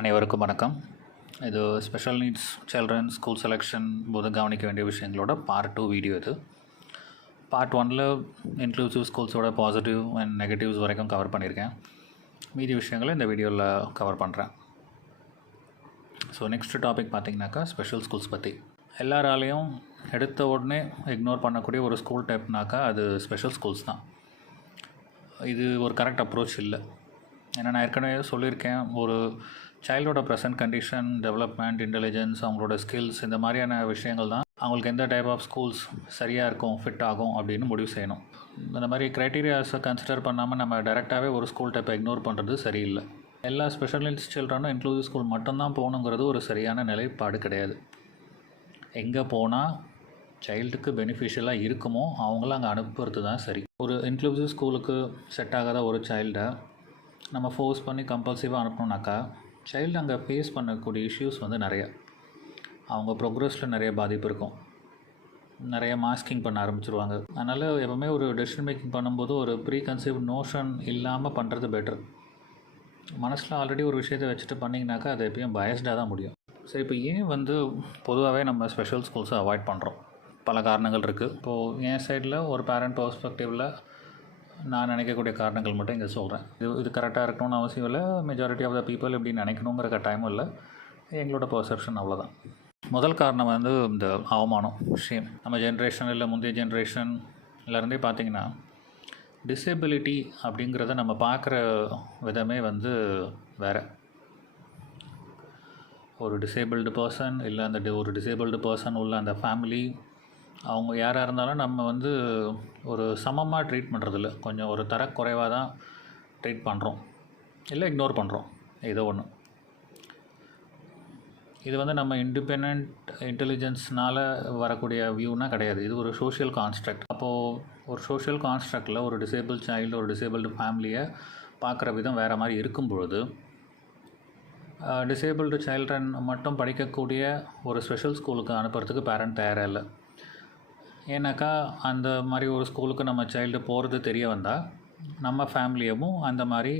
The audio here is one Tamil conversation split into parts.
அனைவருக்கும் வணக்கம். இது special needs children school selection போது கவனிக்க வேண்டிய விஷயங்களோட பார்ட் 2 வீடியோ இது. பார்ட் 1ல் இன்க்ளூசிவ் ஸ்கூல்ஸோட பாசிட்டிவ் அண்ட் நெகட்டிவ்ஸ் வரைக்கும் கவர் பண்ணியிருக்கேன். மீதி விஷயங்களை இந்த வீடியோவில் கவர் பண்ணுறேன். ஸோ நெக்ஸ்ட் டாபிக் பார்த்திங்கனாக்கா ஸ்பெஷல் ஸ்கூல்ஸ் பற்றி. எல்லாராலையும் எடுத்த உடனே இக்னோர் பண்ணக்கூடிய ஒரு ஸ்கூல் டைப்னாக்கா அது ஸ்பெஷல் ஸ்கூல்ஸ் தான். இது ஒரு கரெக்ட் அப்ரோச் இல்லை. ஏன்னா நான் ஏற்கனவே சொல்லியிருக்கேன், ஒரு சைல்டோட ப்ரெசன்ட் கண்டிஷன், டெவலப்மெண்ட், இன்டெலிஜென்ஸ், அவங்களோட ஸ்கில்ஸ், இந்த மாதிரியான விஷயங்கள் தான் அவங்களுக்கு எந்த டைப் ஆஃப் ஸ்கூல்ஸ் சரியாக இருக்கும், ஃபிட் ஆகும் அப்படின்னு முடிவு செய்யணும். இந்த மாதிரி க்ரைட்டீரியாஸை கன்சிடர் பண்ணாமல் நம்ம டைரெக்டாகவே ஒரு ஸ்கூல் டைப்பை இக்னோர் பண்ணுறது சரியில்லை. எல்லா ஸ்பெஷல் நீட்ஸ் சில்ட்ரனும் இன்க்ளூசிவ் ஸ்கூல் மட்டும்தான் போகணுங்கிறது ஒரு சரியான நிலைப்பாடு கிடையாது. எங்கே போனால் சைல்டுக்கு பெனிஃபிஷியலாக இருக்குமோ அவங்கள அங்கே அனுப்புறது தான் சரி. ஒரு இன்க்ளூசிவ் ஸ்கூலுக்கு செட் ஆகாத ஒரு சைல்டை நம்ம ஃபோர்ஸ் பண்ணி கம்பல்சிவாக அனுப்பணுன்னாக்கா சைல்டு அங்கே ஃபேஸ் பண்ணக்கூடிய இஷ்யூஸ் நிறைய. அவங்க ப்ரோக்ரஸில் நிறைய பாதிப்பு இருக்கும், நிறைய மாஸ்கிங் பண்ண ஆரம்பிச்சிருவாங்க. அதனால் எப்போவுமே ஒரு டெசிஷன் மேக்கிங் பண்ணும்போது ஒரு ப்ரீ கன்சீவ்ட் நோஷன் இல்லாமல் பண்ணுறது பெட்டர். மனசில் ஆல்ரெடி ஒரு விஷயத்தை வச்சுட்டு பண்ணிங்கனாக்கா அது எப்பயும் பயஸ்டாக தான் முடியும். சரி, இப்போ ஏன் பொதுவாகவே நம்ம ஸ்பெஷல் ஸ்கூல்ஸை அவாய்ட் பண்ணுறோம்? பல காரணங்கள் இருக்குது. இப்போது என் சைடில் ஒரு பேரண்ட் பெர்ஸ்பெக்டிவில் நான் நினைக்கக்கூடிய காரணங்கள் மட்டும் இங்கே சொல்கிறேன். இது கரெக்டாக இருக்கணும்னு அவசியம் இல்லை. மெஜாரிட்டி ஆஃப் த பீப்புள் இப்படி நினைக்கணுங்கிற கட்டாயமும் இல்லை. எங்களோட பர்செப்ஷன் அவ்வளோதான். முதல் காரணம் இந்த அவமானம், ஷேம். நம்ம ஜென்ரேஷன் இல்லை முந்தைய ஜென்ரேஷன்லேருந்தே பார்த்திங்கன்னா டிசேபிலிட்டி அப்படிங்கிறத நம்ம பார்க்குற விதமே வேறு. ஒரு டிசேபிள்டு பர்சன் இல்லை ஒரு டிசேபிள்டு பர்சன் உள்ள அந்த ஃபேமிலி, அவங்க யாராக இருந்தாலும் நம்ம ஒரு சமமாக ட்ரீட் பண்ணுறதில்ல. கொஞ்சம் ஒரு தரக்குறைவாக தான் ட்ரீட் பண்ணுறோம், இல்லை இக்னோர் பண்ணுறோம், ஏதோ ஒன்று. இது நம்ம இண்டிபெண்ட் இன்டெலிஜென்ஸ்னால் வரக்கூடிய வியூனால் கிடையாது. இது ஒரு சோஷியல் கான்ஸ்ட்ரக்ட். அப்போது ஒரு சோஷியல் கான்ஸ்ட்ரக்டில் ஒரு டிசேபிள் சைல்டு, ஒரு டிசேபிள்டு ஃபேமிலியை பார்க்குற விதம் வேறு மாதிரி இருக்கும் பொழுது, டிசேபிள்டு சைல்ட்ரன் மட்டும் படிக்கக்கூடிய ஒரு ஸ்பெஷல் ஸ்கூலுக்கு அனுப்புறதுக்கு பேரண்ட் தயாராக இல்லை. ஏன்னாக்கா அந்த மாதிரி ஒரு ஸ்கூலுக்கு நம்ம சைல்டு போகிறது தெரிய வந்தால் நம்ம ஃபேமிலியவும் அந்த மாதிரி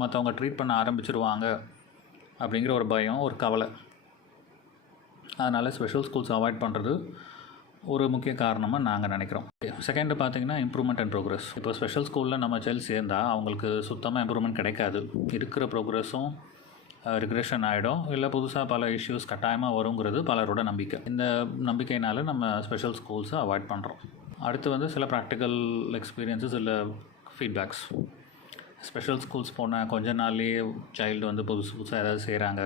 மற்றவங்க ட்ரீட் பண்ண ஆரம்பிச்சிருவாங்க அப்படிங்கிற ஒரு பயம், ஒரு கவலை. அதனால் ஸ்பெஷல் ஸ்கூல்ஸ் அவாய்ட் பண்ணுறது ஒரு முக்கிய காரணமாக நாங்கள் நினைக்கிறோம். செகண்டு பார்த்திங்கன்னா இம்ப்ரூவ்மெண்ட் அண்ட் ப்ரோக்ரஸ். இப்போ ஸ்பெஷல் ஸ்கூலில் நம்ம சைல்டு சேர்ந்தால் அவங்களுக்கு சுத்தமாக இம்ப்ரூவ்மெண்ட் கிடைக்காது. இருக்கிற ப்ரோக்ரஸும் ரிக்ரெஷன் ஆகிடும், இல்லை புதுசாக பல இஷ்யூஸ் கட்டாயமாக வருங்கிறது பலரோட நம்பிக்கை. இந்த நம்பிக்கையினால் நம்ம ஸ்பெஷல் ஸ்கூல்ஸை அவாய்ட் பண்ணுறோம். அடுத்து சில ப்ராக்டிக்கல் எக்ஸ்பீரியன்ஸஸ் இல்லை ஃபீட்பேக்ஸ். ஸ்பெஷல் ஸ்கூல்ஸ் போன கொஞ்ச நாள்லேயே சைல்டு புதுசாக ஏதாவது செய்கிறாங்க,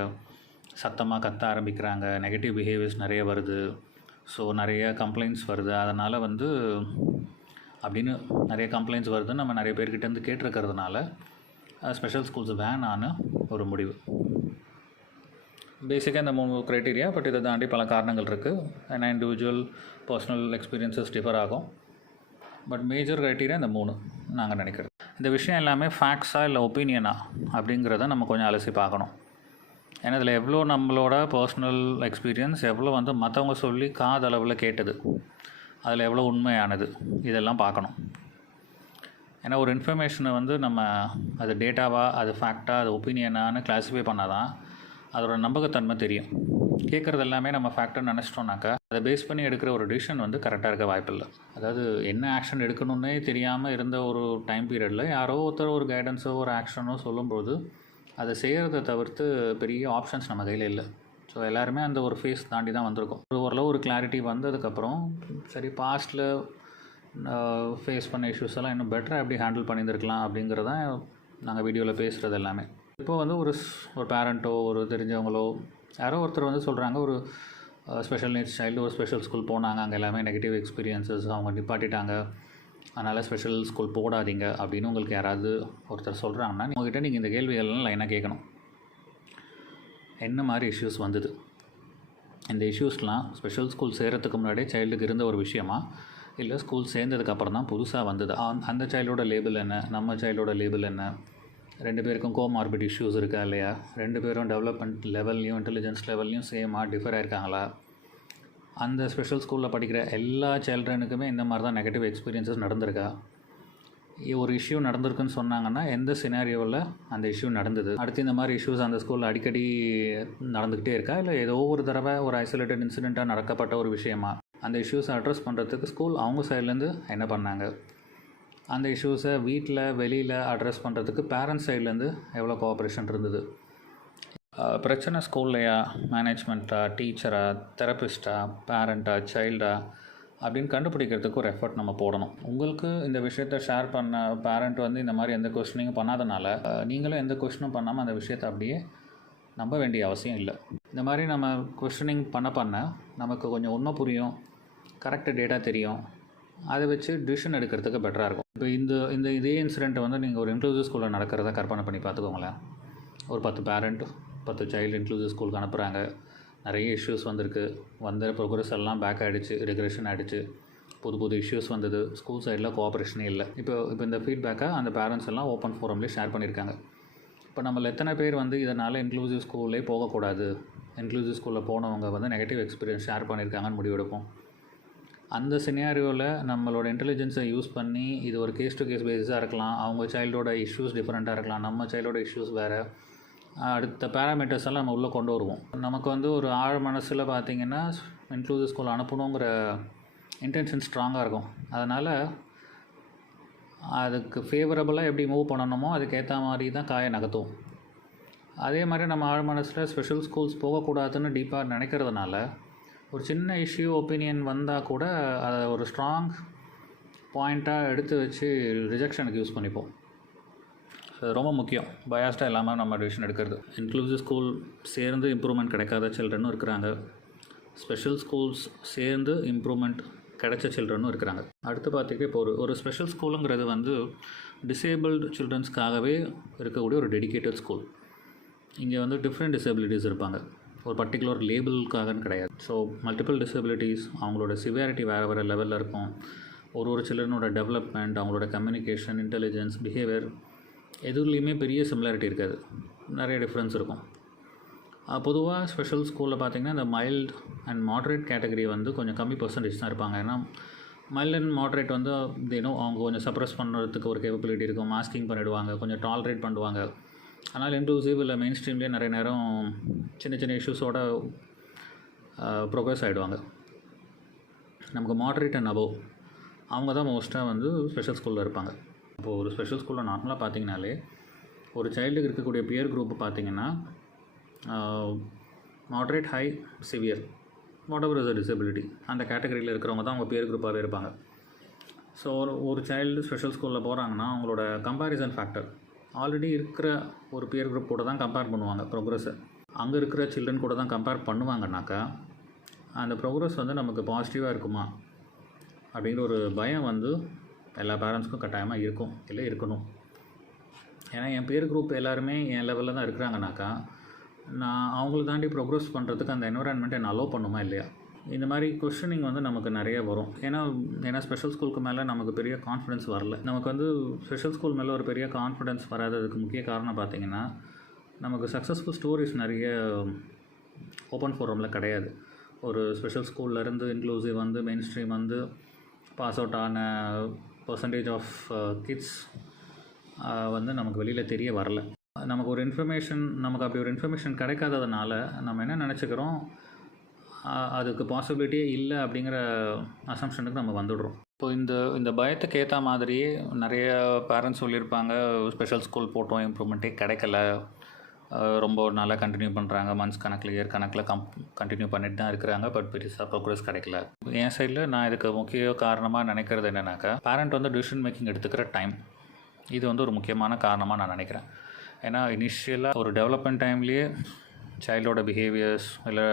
சத்தமாக கத்த ஆரம்பிக்கிறாங்க, நெகட்டிவ் பிஹேவியர்ஸ் நிறைய வருது, ஸோ நிறைய கம்ப்ளைண்ட்ஸ் வருது. அதனால் அப்படின்னு நிறைய கம்ப்ளைண்ட்ஸ் வருது. நம்ம நிறைய பேர்கிட்டேருந்து கேட்டிருக்கிறதுனால ஸ்பெஷல் ஸ்கூல்ஸ் வேணான்னு ஒரு முடிவு. பேசிக்காக இந்த 3 க்ரைட்டீரியா. பட் இதை தாண்டி பல காரணங்கள் இருக்குது. ஏன்னா இண்டிவிஜுவல் பர்சனல் எக்ஸ்பீரியன்ஸஸ் டிஃபர் ஆகும். பட் மேஜர் க்ரைட்டீரியா இந்த 3 நாங்கள் நினைக்கிறது. இந்த விஷயம் எல்லாமே ஃபேக்ட்ஸாக இல்லை ஒப்பீனியனா அப்படிங்கிறத நம்ம கொஞ்சம் அலசி பார்க்கணும். ஏன்னா இதில் எவ்வளோ நம்மளோட பர்சனல் எக்ஸ்பீரியன்ஸ், எவ்வளோ மற்றவங்க சொல்லி காதளவில் கேட்டது, அதில் எவ்வளோ உண்மையானது, இதெல்லாம் பார்க்கணும். ஏன்னா ஒரு இன்ஃபர்மேஷனை நம்ம அது டேட்டாவாக, அது ஃபேக்டாக, அது ஒப்பீனியனானு கிளாஸிஃபை பண்ணால் தான் அதோட நம்பகத்தன்மை தெரியும். கேட்குறது எல்லாமே நம்ம ஃபேக்டர் நினச்சிட்டோம்னாக்கா அதை பேஸ் பண்ணி எடுக்கிற ஒரு டிசிஷன் கரெக்டாக இருக்க வாய்ப்பில்லை. அதாவது என்ன ஆக்ஷன் எடுக்கணுன்னே தெரியாமல் இருந்த ஒரு டைம் பீரியடில் யாரோ ஒருத்தர் ஒரு கைடன்ஸோ ஒரு ஆக்ஷனோ சொல்லும்போது அதை செய்கிறத தவிர்த்து பெரிய ஆப்ஷன்ஸ் நம்ம கையில் இல்லை. ஸோ எல்லாருமே அந்த ஒரு ஃபேஸ் தாண்டி தான் வந்திருக்கோம். ஓரளவு ஒரு கிளாரிட்டி வந்ததுக்கப்புறம் சரி, பாஸ்ட்டில் ஃபேஸ் பண்ண இஷ்யூஸ் எல்லாம் இன்னும் பெட்டராக எப்படி ஹேண்டில் பண்ணியிருந்துருக்கலாம் அப்படிங்கிறதான் நாங்கள் வீடியோவில் பேசுகிறது எல்லாமே. இப்போது ஒரு பேரண்ட்டோ ஒரு தெரிஞ்சவங்களோ யாரோ ஒருத்தர் சொல்கிறாங்க, ஒரு ஸ்பெஷல் நீட்ஸ் சைல்டு ஒரு ஸ்பெஷல் ஸ்கூல் போனாங்க, அங்கே எல்லாமே நெகட்டிவ் எக்ஸ்பீரியன்ஸஸ், அவங்க நிப்பாட்டிட்டாங்க, அதனால் ஸ்பெஷல் ஸ்கூல் போடாதீங்க அப்படின்னு உங்களுக்கு யாராவது ஒருத்தர் சொல்கிறாங்கன்னா உங்கள்கிட்ட நீங்கள் இந்த கேள்விகள்லாம் லைனாக கேட்கணும். என்ன மாதிரி இஷ்யூஸ் வந்தது? இந்த இஷ்யூஸ்லாம் ஸ்பெஷல் ஸ்கூல் சேர்கிறதுக்கு முன்னாடியே சைல்டுக்கு இருந்த ஒரு விஷயமா, இல்லை ஸ்கூல் சேர்ந்ததுக்கப்புறம் தான் புதுசாக வந்தது? அந்த சைல்டோட லேபிள் என்ன, நம்ம சைல்டோட லேபிள் என்ன? 2 பேருக்கும் கோமார்பிட் இஷ்யூஸ் இருக்கா இல்லையா? 2 பேரும் டெவலப்மெண்ட் லெவல்லையும் இன்டெலிஜென்ஸ் லெவல்லையும் சேமாக டிஃபர் ஆகிருக்காங்களா? அந்த ஸ்பெஷல் ஸ்கூலில் படிக்கிற எல்லா சில்ட்ரனுக்குமே இந்த மாதிரி தான் நெகட்டிவ் எக்ஸ்பீரியன்ஸஸ் நடந்திருக்கா? ஒரு இஷ்யூ நடந்திருக்குன்னு சொன்னாங்கன்னா எந்த சினாரியோவில் அந்த இஷ்யூ நடந்தது, அடுத்து இந்த மாதிரி இஷ்யூஸ் அந்த ஸ்கூலில் அடிக்கடி நடந்துக்கிட்டே இருக்கா, இல்லை ஏதோ ஒரு தடவை ஒரு ஐசோலேட்டட் இன்சிடெண்ட்டாக நடக்கப்பட்ட ஒரு விஷயமா, அந்த இஷ்யூஸை அட்ரஸ் பண்ணுறதுக்கு ஸ்கூல் அவங்க சைட்லேருந்து என்ன பண்ணாங்க, அந்த இஷ்யூஸை வீட்டில் வெளியில் அட்ரஸ் பண்ணுறதுக்கு பேரண்ட்ஸ் சைட்லேருந்து எவ்வளோ கோஆப்ரேஷன் இருந்தது, பிரச்சனை ஸ்கூல்லையா, மேனேஜ்மெண்ட்டா, டீச்சரா, தெரப்பிஸ்ட்டா, பேரண்ட்டா, சைல்டா அப்படின்னு கண்டுபிடிக்கிறதுக்கு ஒரு எஃபர்ட் நம்ம போடணும். உங்களுக்கு இந்த விஷயத்த ஷேர் பண்ண பேரண்ட் வந்து இந்த மாதிரி எந்த கொஸ்டினிங்கும் பண்ணாதனால நீங்களும் எந்த கொஸ்டினும் பண்ணாமல் அந்த விஷயத்தை அப்படியே நம்ப வேண்டிய அவசியம் இல்லை. இந்த மாதிரி நம்ம கொஸ்டினிங் பண்ண நமக்கு கொஞ்சம் உண்மை புரியும், கரெக்டு டேட்டா தெரியும், அதை வச்சு டிசிஷன் எடுக்கிறதுக்கு பெட்டராக இருக்கும். இப்போ இதே இன்சிடெண்ட்டை வந்து நீங்கள் ஒரு இன்க்ளூசிவ் ஸ்கூலில் நடக்கிறத கற்பனை பண்ணி பார்த்துக்கோங்களேன். ஒரு 10 பேரண்ட் 10 சைல்டு இன்க்ளூசிவ் ஸ்கூலுக்கு அனுப்புகிறாங்க, நிறைய இஷ்யூஸ் வந்திருக்கு, வந்த ப்ரோக்ரஸ் எல்லாம் பேக் ஆகிடுச்சு, ரெக்ரெஷன் ஆகிடுச்சு, புது இஷ்யூஸ் வந்தது, ஸ்கூல் சைடில் கோஆப்ரேஷனே இல்லை. இப்போ இந்த ஃபீட்பேக்கை அந்த பேரண்ட்ஸ் எல்லாம் ஓப்பன் ஃபோரம்லேயே ஷேர் பண்ணியிருக்காங்க. இப்போ நம்மள எத்தனை பேர் வந்து இதனால் இன்க்ளூசிவ் ஸ்கூல்லே போகக்கூடாது, இன்க்ளூசிவ் ஸ்கூலில் போனவங்க வந்து நெகட்டிவ் எக்ஸ்பீரியன்ஸ் ஷேர் பண்ணியிருக்காங்கன்னு முடிவெடுப்போம். அந்த சினாரியோவில் நம்மளோட இன்டெலிஜென்ஸை யூஸ் பண்ணி இது ஒரு கேஸ் டு கேஸ் பேஸிஸாக இருக்கலாம், அவங்க சைல்டோட இஷ்யூஸ் டிஃப்ரெண்ட்டாக இருக்கலாம், நம்ம சைல்டோட இஷ்யூஸ் வேறு, அடுத்த பேராமீட்டர்ஸ் எல்லாம் நம்ம உள்ளே கொண்டு வருவோம். நமக்கு வந்து ஒரு ஆழ் மனசில் பார்த்திங்கன்னா இன்க்ளூசிவ் ஸ்கூல் அனுப்பணுங்கிற இன்டென்ஷன் ஸ்ட்ராங்காக இருக்கும். அதனால் அதுக்கு ஃபேவரபுளாக எப்படி மூவ் பண்ணணுமோ அதுக்கேற்ற மாதிரி தான் காயை நகர்த்துவோம். அதே மாதிரி நம்ம ஆழ் மனசில் ஸ்பெஷல் ஸ்கூல்ஸ் போகக்கூடாதுன்னு டீப்பாக நினைக்கிறதுனால ஒரு சின்ன இஷ்யூ ஒப்பீனியன் வந்தால் கூட அதை ஒரு ஸ்ட்ராங் பாயிண்ட்டாக எடுத்து வச்சு ரிஜெக்ஷனுக்கு யூஸ் பண்ணிப்போம். ரொம்ப முக்கியம், பயாஸ்டாக இல்லாமல் நம்ம டிசிஷன் எடுக்கிறது. இன்க்ளூசிவ் ஸ்கூல் சேர்ந்து இம்ப்ரூவ்மெண்ட் கிடைக்காத சில்ட்ரனும் இருக்கிறாங்க, ஸ்பெஷல் ஸ்கூல்ஸ் சேர்ந்து இம்ப்ரூவ்மெண்ட் கிடைச்ச சில்ட்ரனும் இருக்கிறாங்க. அடுத்து பார்த்திங்கன்னா இப்போ ஒரு ஸ்பெஷல் ஸ்கூலுங்கிறது வந்து டிசேபிள்டு சில்ட்ரன்ஸ்க்காகவே இருக்கக்கூடிய ஒரு டெடிக்கேட்டட் ஸ்கூல். இங்கே வந்து டிஃப்ரெண்ட் டிசபிலிட்டிஸ் இருப்பாங்க, ஒரு பர்டிகுலர் லேபிளுக்காகன்னு கிடையாது. ஸோ மல்டிபிள் டிசபிலிட்டிஸ், அவங்களோட சிவியாரிட்டி வேறு லெவலில் இருக்கும். ஒரு சில்ட்ரனோட டெவலப்மெண்ட், அவங்களோட கம்யூனிகேஷன், இன்டெலிஜென்ஸ், பிஹேவியர் எதுலேயுமே பெரிய சிமிலாரிட்டி இருக்காது, நிறைய டிஃப்ரென்ஸ் இருக்கும். பொதுவாக ஸ்பெஷல் ஸ்கூலில் பார்த்திங்கன்னா இந்த மைல்டு அண்ட் மாட்ரேட் கேட்டகரி வந்து கொஞ்சம் கம்மி பர்சன்டேஜ் தான் இருப்பாங்க. ஏன்னா மைல்டு அண்ட் மாட்ரேட் வந்து அவங்க கொஞ்சம் சப்ரஸ் பண்ணுறதுக்கு ஒரு கேப்பபிலிட்டி இருக்கும், மாஸ்கிங் பண்ணிவிடுவாங்க, கொஞ்சம் டாலரேட் பண்ணுவாங்க. ஆனால் இன்க்ளூசிவ் இல்லை மெயின் ஸ்ட்ரீம்லேயே நிறைய நேரம் சின்ன இஷ்யூஸோட ப்ரோக்ரஸ் ஆகிடுவாங்க. நமக்கு மாட்ரேட் அண்ட் அபோவ் அவங்க தான் மோஸ்ட்டாக வந்து ஸ்பெஷல் ஸ்கூலில் இருப்பாங்க. இப்போது ஒரு ஸ்பெஷல் ஸ்கூலில் நார்மலாக பார்த்திங்கனாலே ஒரு சைல்டுக்கு இருக்கக்கூடிய பியர் குரூப் பார்த்திங்கன்னா moderate, high, severe, what ever is a disability, அந்த கேட்டகரியில் இருக்கிறவங்க தான் அவங்க பியர் குரூப்பாகவே இருப்பாங்க. ஸோ ஒரு சைல்டு ஸ்பெஷல் ஸ்கூலில் போகிறாங்கன்னா அவங்களோட கம்பேரிசன் ஃபேக்டர் ஆல்ரெடி இருக்கிற ஒரு பியர் குரூப் கூட தான் கம்பேர் பண்ணுவாங்க ப்ரோக்ரஸை. அங்கே இருக்கிற சில்ட்ரன் கூட தான் கம்பேர் பண்ணுவாங்கனாக்கா அந்த ப்ரோக்ரஸ் வந்து நமக்கு பாசிட்டிவாக இருக்குமா அப்படிங்கிற ஒரு பயம் வந்து எல்லா பேரண்ட்ஸ்க்கும் கட்டாயமாக இருக்கும், இல்லை இருக்கணும். ஏன்னா என் பியர் குரூப் எல்லாருமே என் லெவலில் தான் இருக்கிறாங்கனாக்கா நான் அவங்கள தாண்டி ப்ரோக்ரஸ் பண்ணுறதுக்கு அந்த என்விரான்மெண்ட்டை நான் அலோவ் பண்ணுமா இல்லையா? இந்த மாதிரி கொஸ்டினிங் வந்து நமக்கு நிறைய வரும். ஏன்னா ஸ்பெஷல் ஸ்கூலுக்கு மேலே நமக்கு பெரிய கான்ஃபிடென்ஸ் வரல. நமக்கு வந்து ஸ்பெஷல் ஸ்கூல் மேலே ஒரு பெரிய கான்ஃபிடென்ஸ் வராததுக்கு முக்கிய காரணம் பார்த்திங்கன்னா நமக்கு சக்ஸஸ்ஃபுல் ஸ்டோரிஸ் நிறைய ஓப்பன் ஃபோரமில் கிடையாது. ஒரு ஸ்பெஷல் ஸ்கூல்லேருந்து இன்க்ளூசிவ் வந்து மெயின் ஸ்ட்ரீம் வந்து பாஸ் அவுட் ஆன பர்சன்டேஜ் ஆஃப் கிட்ஸ் வந்து நமக்கு வெளியில் தெரிய வரல. நமக்கு அப்படி ஒரு இன்ஃபர்மேஷன் கிடைக்காததுனால நம்ம என்ன நினச்சிக்கிறோம், அதுக்கு பாசிபிலிட்டியே இல்லை அப்படிங்கிற அசம்ஷனுக்கு நம்ம வந்துடுறோம். இப்போ இந்த பயத்துக்கு ஏற்ற மாதிரியே நிறைய பேரண்ட்ஸ் சொல்லியிருப்பாங்க, ஸ்பெஷல் ஸ்கூல் போட்டோம், இம்ப்ரூவ்மெண்ட்டே கிடைக்கல, ரொம்ப நாளாக கண்டினியூ பண்ணுறாங்க, மந்த்ஸ் கணக்கில் இயர் கணக்கில் கண்டினியூ பண்ணிட்டு தான் இருக்கிறாங்க, பட் பெருசாக ப்ரோக்ரஸ் கிடைக்கல. என் சைடில் நான் இதுக்கு முக்கிய காரணமாக நினைக்கிறது என்னென்னாக்கா, பேரண்ட் வந்து டிசிஷன் மேக்கிங் எடுத்துக்கிற டைம், இது வந்து ஒரு முக்கியமான காரணமாக நான் நினைக்கிறேன். ஏன்னா இனிஷியலாக ஒரு டெவலப்மெண்ட் டைம்லேயே சைல்டோட பிஹேவியர்ஸ் இல்லை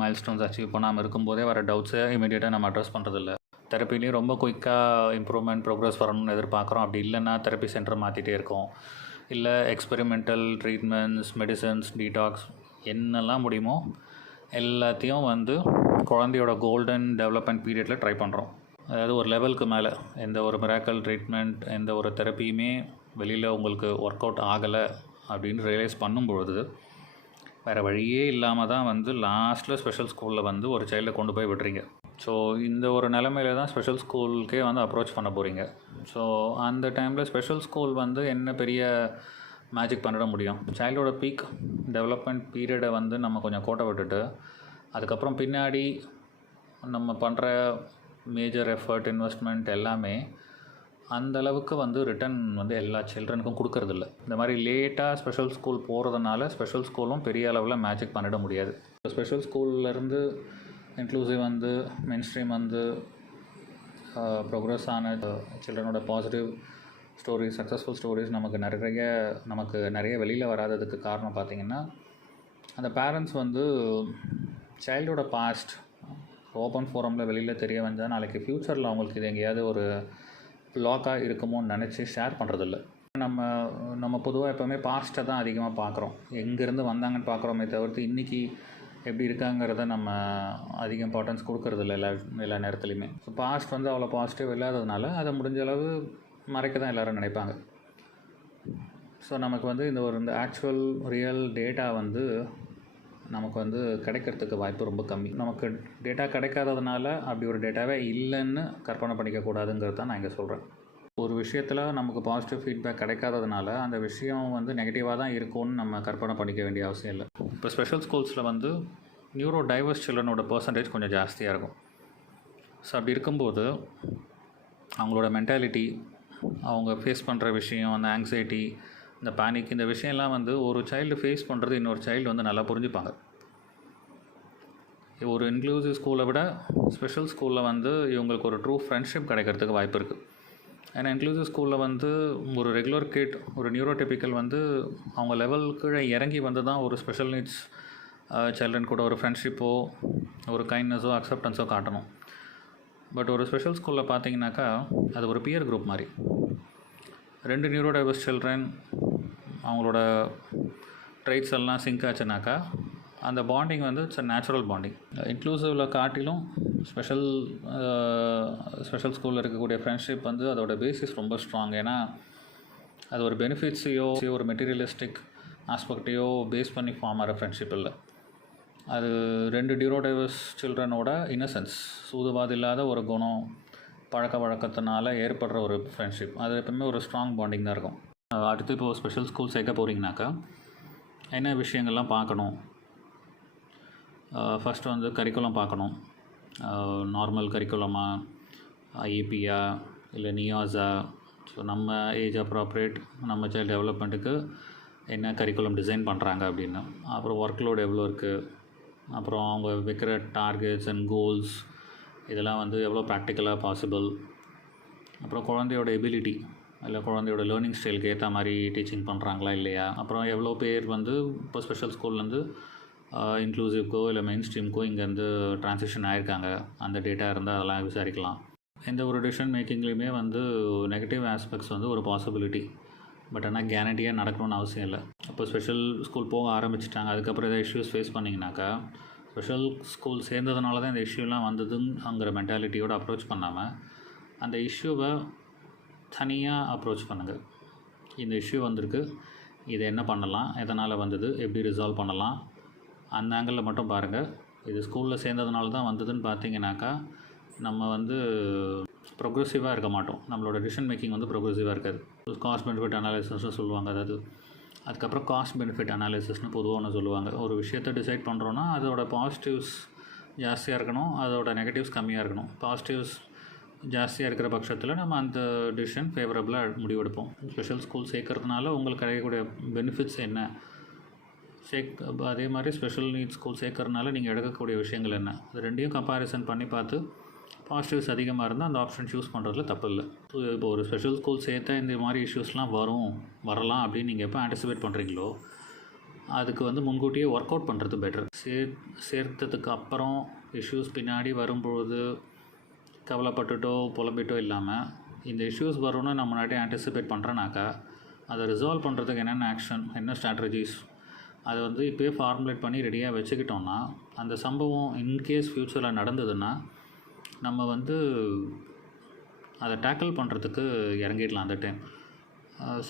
மைல்ஸ்டோன்ஸ் அச்சீவ் பண்ணாமல் இருக்கும்போதே வர டவுட்ஸை இமீடியட்டாக நம்ம அட்ரஸ் பண்ணுறதில்ல. தெரப்பிலேயும் ரொம்ப குயிக்காக இம்ப்ரூவ்மெண்ட் ப்ரோக்ரஸ் வரணும்னு எதிர்பார்க்குறோம். அப்படி இல்லைன்னா தெரப்பி சென்டர் மாற்றிட்டே இருக்கோம், இல்லை எக்ஸ்பெரிமெண்டல் ட்ரீட்மெண்ட்ஸ், மெடிசன்ஸ், டீடாக்ஸ் என்னெல்லாம் முடியுமோ எல்லாத்தையும் வந்து குழந்தையோட கோல்டன் டெவலப்மெண்ட் பீரியடில் ட்ரை பண்ணுறோம். அதாவது ஒரு லெவலுக்கு மேலே எந்த ஒரு மிராக்கல் ட்ரீட்மெண்ட், எந்த ஒரு தெரப்பியுமே வெளியில் உங்களுக்கு ஒர்க் அவுட் ஆகலை அப்படின்னு ரியலைஸ் பண்ணும்பொழுது வேறு வழியே இல்லாமல் தான் வந்து லாஸ்ட்டில் ஸ்பெஷல் ஸ்கூலில் வந்து ஒரு சைல்டை கொண்டு போய் விடுறீங்க. ஸோ இந்த ஒரு நிலமையில தான் ஸ்பெஷல் ஸ்கூலுக்கே வந்து அப்ரோச் பண்ண போகிறீங்க. ஸோ அந்த டைமில் ஸ்பெஷல் ஸ்கூல் வந்து என்ன பெரிய மேஜிக் பண்ணிட முடியும்? சைல்டோட பீக் டெவலப்மெண்ட் பீரியடை வந்து நம்ம கொஞ்சம் கோட்டை விட்டுட்டு, அதுக்கப்புறம் பின்னாடி நம்ம பண்ணுற மேஜர் எஃபர்ட், இன்வெஸ்ட்மெண்ட் எல்லாமே அந்தளவுக்கு வந்து ரிட்டர்ன் வந்து எல்லா சில்ட்ரனுக்கும் கொடுக்கறதில்ல. இந்த மாதிரி லேட்டாக ஸ்பெஷல் ஸ்கூல் போகிறதுனால ஸ்பெஷல் ஸ்கூலும் பெரிய அளவில் மேஜிக் பண்ணிட முடியாது. ஸ்பெஷல் ஸ்கூல்லேருந்து இன்க்ளூசிவ் வந்து மெயின் ஸ்ட்ரீம் வந்து ப்ரோக்ரஸ் ஆன சில்ட்ரனோட பாசிட்டிவ் ஸ்டோரிஸ், சக்ஸஸ்ஃபுல் ஸ்டோரிஸ் நமக்கு நிறைய வெளியில் வராததுக்கு காரணம் பார்த்திங்கன்னா, அந்த பேரண்ட்ஸ் வந்து சைல்டோட பாஸ்ட் ஓப்பன் ஃபோரமில் வெளியில் தெரிய வந்தால் நாளைக்கு ஃப்யூச்சரில் அவங்களுக்கு இது எங்கேயாவது ஒரு லாக்காக இருக்குமோன்னு நினச்சி ஷேர் பண்ணுறதில்ல. நம்ம பொதுவாக எப்போவுமே பாஸ்ட்டை தான் அதிகமாக பார்க்குறோம், எங்கேருந்து வந்தாங்கன்னு பார்க்குறோமே தவிர்த்து இன்றைக்கி எப்படி இருக்காங்கிறத நம்ம அதிக இம்பார்ட்டன்ஸ் கொடுக்கறதில்ல எல்லா நேரத்துலையுமே. ஸோ பாஸ்ட் வந்து அவ்வளோ பாசிட்டிவ் இல்லாததுனால அதை முடிஞ்ச அளவு மறைக்க தான் எல்லோரும் நினைப்பாங்க. ஸோ நமக்கு வந்து இந்த ஆக்சுவல் ரியல் டேட்டா வந்து நமக்கு வந்து கிடைக்கிறதுக்கு வாய்ப்பு ரொம்ப கம்மி. நமக்கு டேட்டா கிடைக்காததுனால அப்படி ஒரு டேட்டாவே இல்லைன்னு கற்பனை பண்ணிக்கக்கூடாதுங்கிறது தான் நான் இங்கே சொல்கிறேன். ஒரு விஷயத்தில் நமக்கு பாசிட்டிவ் ஃபீட்பேக் கிடைக்காததுனால அந்த விஷயம் வந்து நெகட்டிவாக தான் இருக்கும்னு நம்ம கற்பனை பண்ணிக்க வேண்டிய அவசியம் இல்லை. இப்போ ஸ்பெஷல் ஸ்கூல்ஸில் வந்து நியூரோ டைவர்ஸ் சில்ட்ரனோட பர்சன்டேஜ் கொஞ்சம் ஜாஸ்தியாக இருக்கும். ஸோ அப்படி இருக்கும்போது அவங்களோட மென்டாலிட்டி, அவங்க ஃபேஸ் பண்ணுற விஷயம், அந்த ஆங்ஸைட்டி, இந்த பேனிக், இந்த விஷயம்லாம் வந்து ஒரு சைல்டு ஃபேஸ் பண்ணுறது இன்னொரு சைல்டு வந்து நல்லா புரிஞ்சுப்பாங்க. ஒரு இன்க்ளூசிவ் ஸ்கூலை விட ஸ்பெஷல் ஸ்கூலில் வந்து இவங்களுக்கு ஒரு ட்ரூ ஃப்ரெண்ட்ஷிப் கிடைக்கிறதுக்கு வாய்ப்பு இருக்குது. ஏன்னா இன்க்ளூசிவ் ஸ்கூலில் வந்து ஒரு ரெகுலர் கிட், ஒரு நியூரோடிபிக்கல் வந்து அவங்க லெவல் கீழே இறங்கி வந்து தான் ஒரு ஸ்பெஷல் நீட்ஸ் சில்ட்ரன் கூட ஒரு ஃப்ரெண்ட்ஷிப்போ ஒரு கைண்ட்னஸோ அக்செப்டன்ஸோ காட்டணும். பட் ஒரு ஸ்பெஷல் ஸ்கூலில் பார்த்தீங்கன்னாக்கா அது ஒரு பியர் குரூப் மாதிரி. 2 நியூரோ டைவர்ஸ் சில்ட்ரன் அவங்களோட ட்ரைட்ஸ் எல்லாம் சிங்க் ஆச்சுனாக்கா அந்த பாண்டிங் வந்து இட்ஸ் அ நேச்சுரல் பாண்டிங். இன்க்ளூசிவில் காட்டிலும் ஸ்பெஷல் ஸ்கூலில் இருக்கக்கூடிய ஃப்ரெண்ட்ஷிப் வந்து அதோட பேசிஸ் ரொம்ப ஸ்ட்ராங். ஏன்னா அது ஒரு பெனிஃபிட்ஸையோ ஒரு மெட்டீரியலிஸ்டிக் ஆஸ்பெக்டையோ பேஸ் பண்ணி ஃபார்ம் ஆகிற ஃப்ரெண்ட்ஷிப் இல்லை. அது 2 நியூரோ டைவர்ஸ் சில்ட்ரனோட இன்னசென்ஸ், சூதுவாது இல்லாத ஒரு குணம், பழக்க வழக்கத்தினால ஏற்படுற ஒரு ஃப்ரெண்ட்ஷிப், அது எப்பவுமே ஒரு ஸ்ட்ராங் பாண்டிங் தான் இருக்கும். அடுத்து இப்போது ஸ்பெஷல் ஸ்கூல் சேர்க்க போகிறீங்கனாக்கா என்ன விஷயங்கள்லாம் பார்க்கணும்? ஃபஸ்ட்டு வந்து கரிக்குலம் பார்க்கணும். நார்மல் கரிக்குலமா, ஐஇபியா, இல்லை நியாஸா. ஸோ நம்ம ஏஜ் அப்ராப்ரியேட் நம்ம சைல்டு டெவலப்மெண்ட்டுக்கு என்ன கரிக்குலம் டிசைன் பண்ணுறாங்க அப்படின்னு. அப்புறம் ஒர்க் லோடு எவ்வளோ இருக்குது, அப்புறம் அவங்க வைக்கிற டார்கெட்ஸ் அண்ட் கோல்ஸ் இதெல்லாம் வந்து எவ்வளோ ப்ராக்டிக்கலாக பாசிபிள். அப்புறம் குழந்தையோட எபிலிட்டி, இல்லை குழந்தையோட லேர்னிங் ஸ்டைலுக்கு ஏற்ற மாதிரி டீச்சிங் பண்ணுறாங்களா இல்லையா. அப்புறம் எவ்வளோ பேர் வந்து இப்போ ஸ்பெஷல் ஸ்கூல்லேருந்து இன்க்ளூசிவ்க்கோ இல்லை மெயின் ஸ்ட்ரீம்க்கோ இங்கேருந்து ட்ரான்சிஷன் ஆகிருக்காங்க, அந்த டேட்டா இருந்தால் அதெல்லாம் விசாரிக்கலாம். எந்த ஒரு டிசிஷன் மேக்கிங்லேயுமே வந்து நெகட்டிவ் ஆஸ்பெக்ட்ஸ் வந்து ஒரு பாசிபிலிட்டி. பட் ஆனால் கேரண்டியாக நடக்கணும்னு அவசியம் இல்லை. இப்போ ஸ்பெஷல் ஸ்கூல் போக ஆரம்பிச்சிட்டாங்க, அதுக்கப்புறம் எதாவது இஷ்யூஸ் ஃபேஸ் பண்ணிங்கனாக்கா ஸ்பெஷல் ஸ்கூல் சேர்ந்ததுனால தான் இந்த இஷ்யூலாம் வந்ததுங்கிற மென்டாலிட்டியோடு அப்ரோச் பண்ணாமல் அந்த இஷ்யூவை தனியாக அப்ரோச் பண்ணுங்கள். இந்த இஷ்யூ வந்திருக்கு, இதை என்ன பண்ணலாம், எதனால் வந்தது, எப்படி ரிசால்வ் பண்ணலாம், அந்த ஆங்கிளில் மட்டும் பாருங்கள். இது ஸ்கூலில் சேர்ந்ததுனால தான் வந்ததுன்னு பார்த்தீங்கன்னாக்கா நம்ம வந்து ப்ரொக்ரெசிவாக இருக்க மாட்டோம். நம்மளோட டிசிஷன் மேக்கிங் வந்து ப்ரொக்ரெசிவாக இருக்காது. காஸ்ட் பெனிஃபிட் அனாலிசிஸ்னு சொல்லுவாங்க. அதாவது அதுக்கப்புறம் காஸ்ட் பெனிஃபிட் அனாலிசிஸ்னு பொதுவாக ஒன்று சொல்லுவாங்க. ஒரு விஷயத்தை டிசைட் பண்ணுறோன்னா அதோட பாசிட்டிவ்ஸ் ஜாஸ்தியாக இருக்கணும், அதோட நெகட்டிவ்ஸ் கம்மியாக இருக்கணும். பாசிட்டிவ்ஸ் ஜாஸ்தியாக இருக்கிற பட்சத்தில் நம்ம அந்த டிசிஷன் ஃபேவரபுளாக முடிவெடுப்போம். ஸ்பெஷல் ஸ்கூல் சேர்க்கறதுனால உங்களுக்கு கிடைக்கக்கூடிய பெனிஃபிட்ஸ் என்ன, அதே மாதிரி ஸ்பெஷல் நீட்ஸ் ஸ்கூல் சேர்க்கறதுனால நீங்கள் எடுக்கக்கூடிய விஷயங்கள் என்ன, அது ரெண்டையும் கம்பேரிசன் பண்ணி பார்த்து பாசிட்டிவ்ஸ் அதிகமாக இருந்தால் அந்த ஆப்ஷன் சூஸ் பண்ணுறதுல தப்பு இல்லை. ஸோ இப்போ ஒரு ஸ்பெஷல் ஸ்கூல் சேர்த்தா இந்த மாதிரி இஷ்யூஸ்லாம் வரலாம் அப்படின்னு நீங்கள் எப்போ ஆன்டிசிபேட் பண்ணுறீங்களோ அதுக்கு வந்து முன்கூட்டியே ஒர்க் அவுட் பண்ணுறது பெட்டர். சேர்த்ததுக்கு அப்புறம் இஷ்யூஸ் பின்னாடி வரும்பொழுது கவலைப்பட்டுட்டோ புலம்பிட்டோ இல்லாமல் இந்த இஷ்யூஸ் வரும்னு நம்ம முன்னாடி ஆன்டிசிபேட் பண்ணுறனாக்கா அதை ரிசால்வ் பண்ணுறதுக்கு என்னென்ன ஆக்ஷன், என்ன ஸ்ட்ராட்டஜிஸ், அதை வந்து இப்போயே ஃபார்முலேட் பண்ணி ரெடியாக வச்சுக்கிட்டோம்னா அந்த சம்பவம் இன்கேஸ் ஃப்யூச்சரில் நடந்ததுன்னா நம்ம வந்து அதை டேக்கிள் பண்ணுறதுக்கு இறங்கிடலாம். அந்த டைம்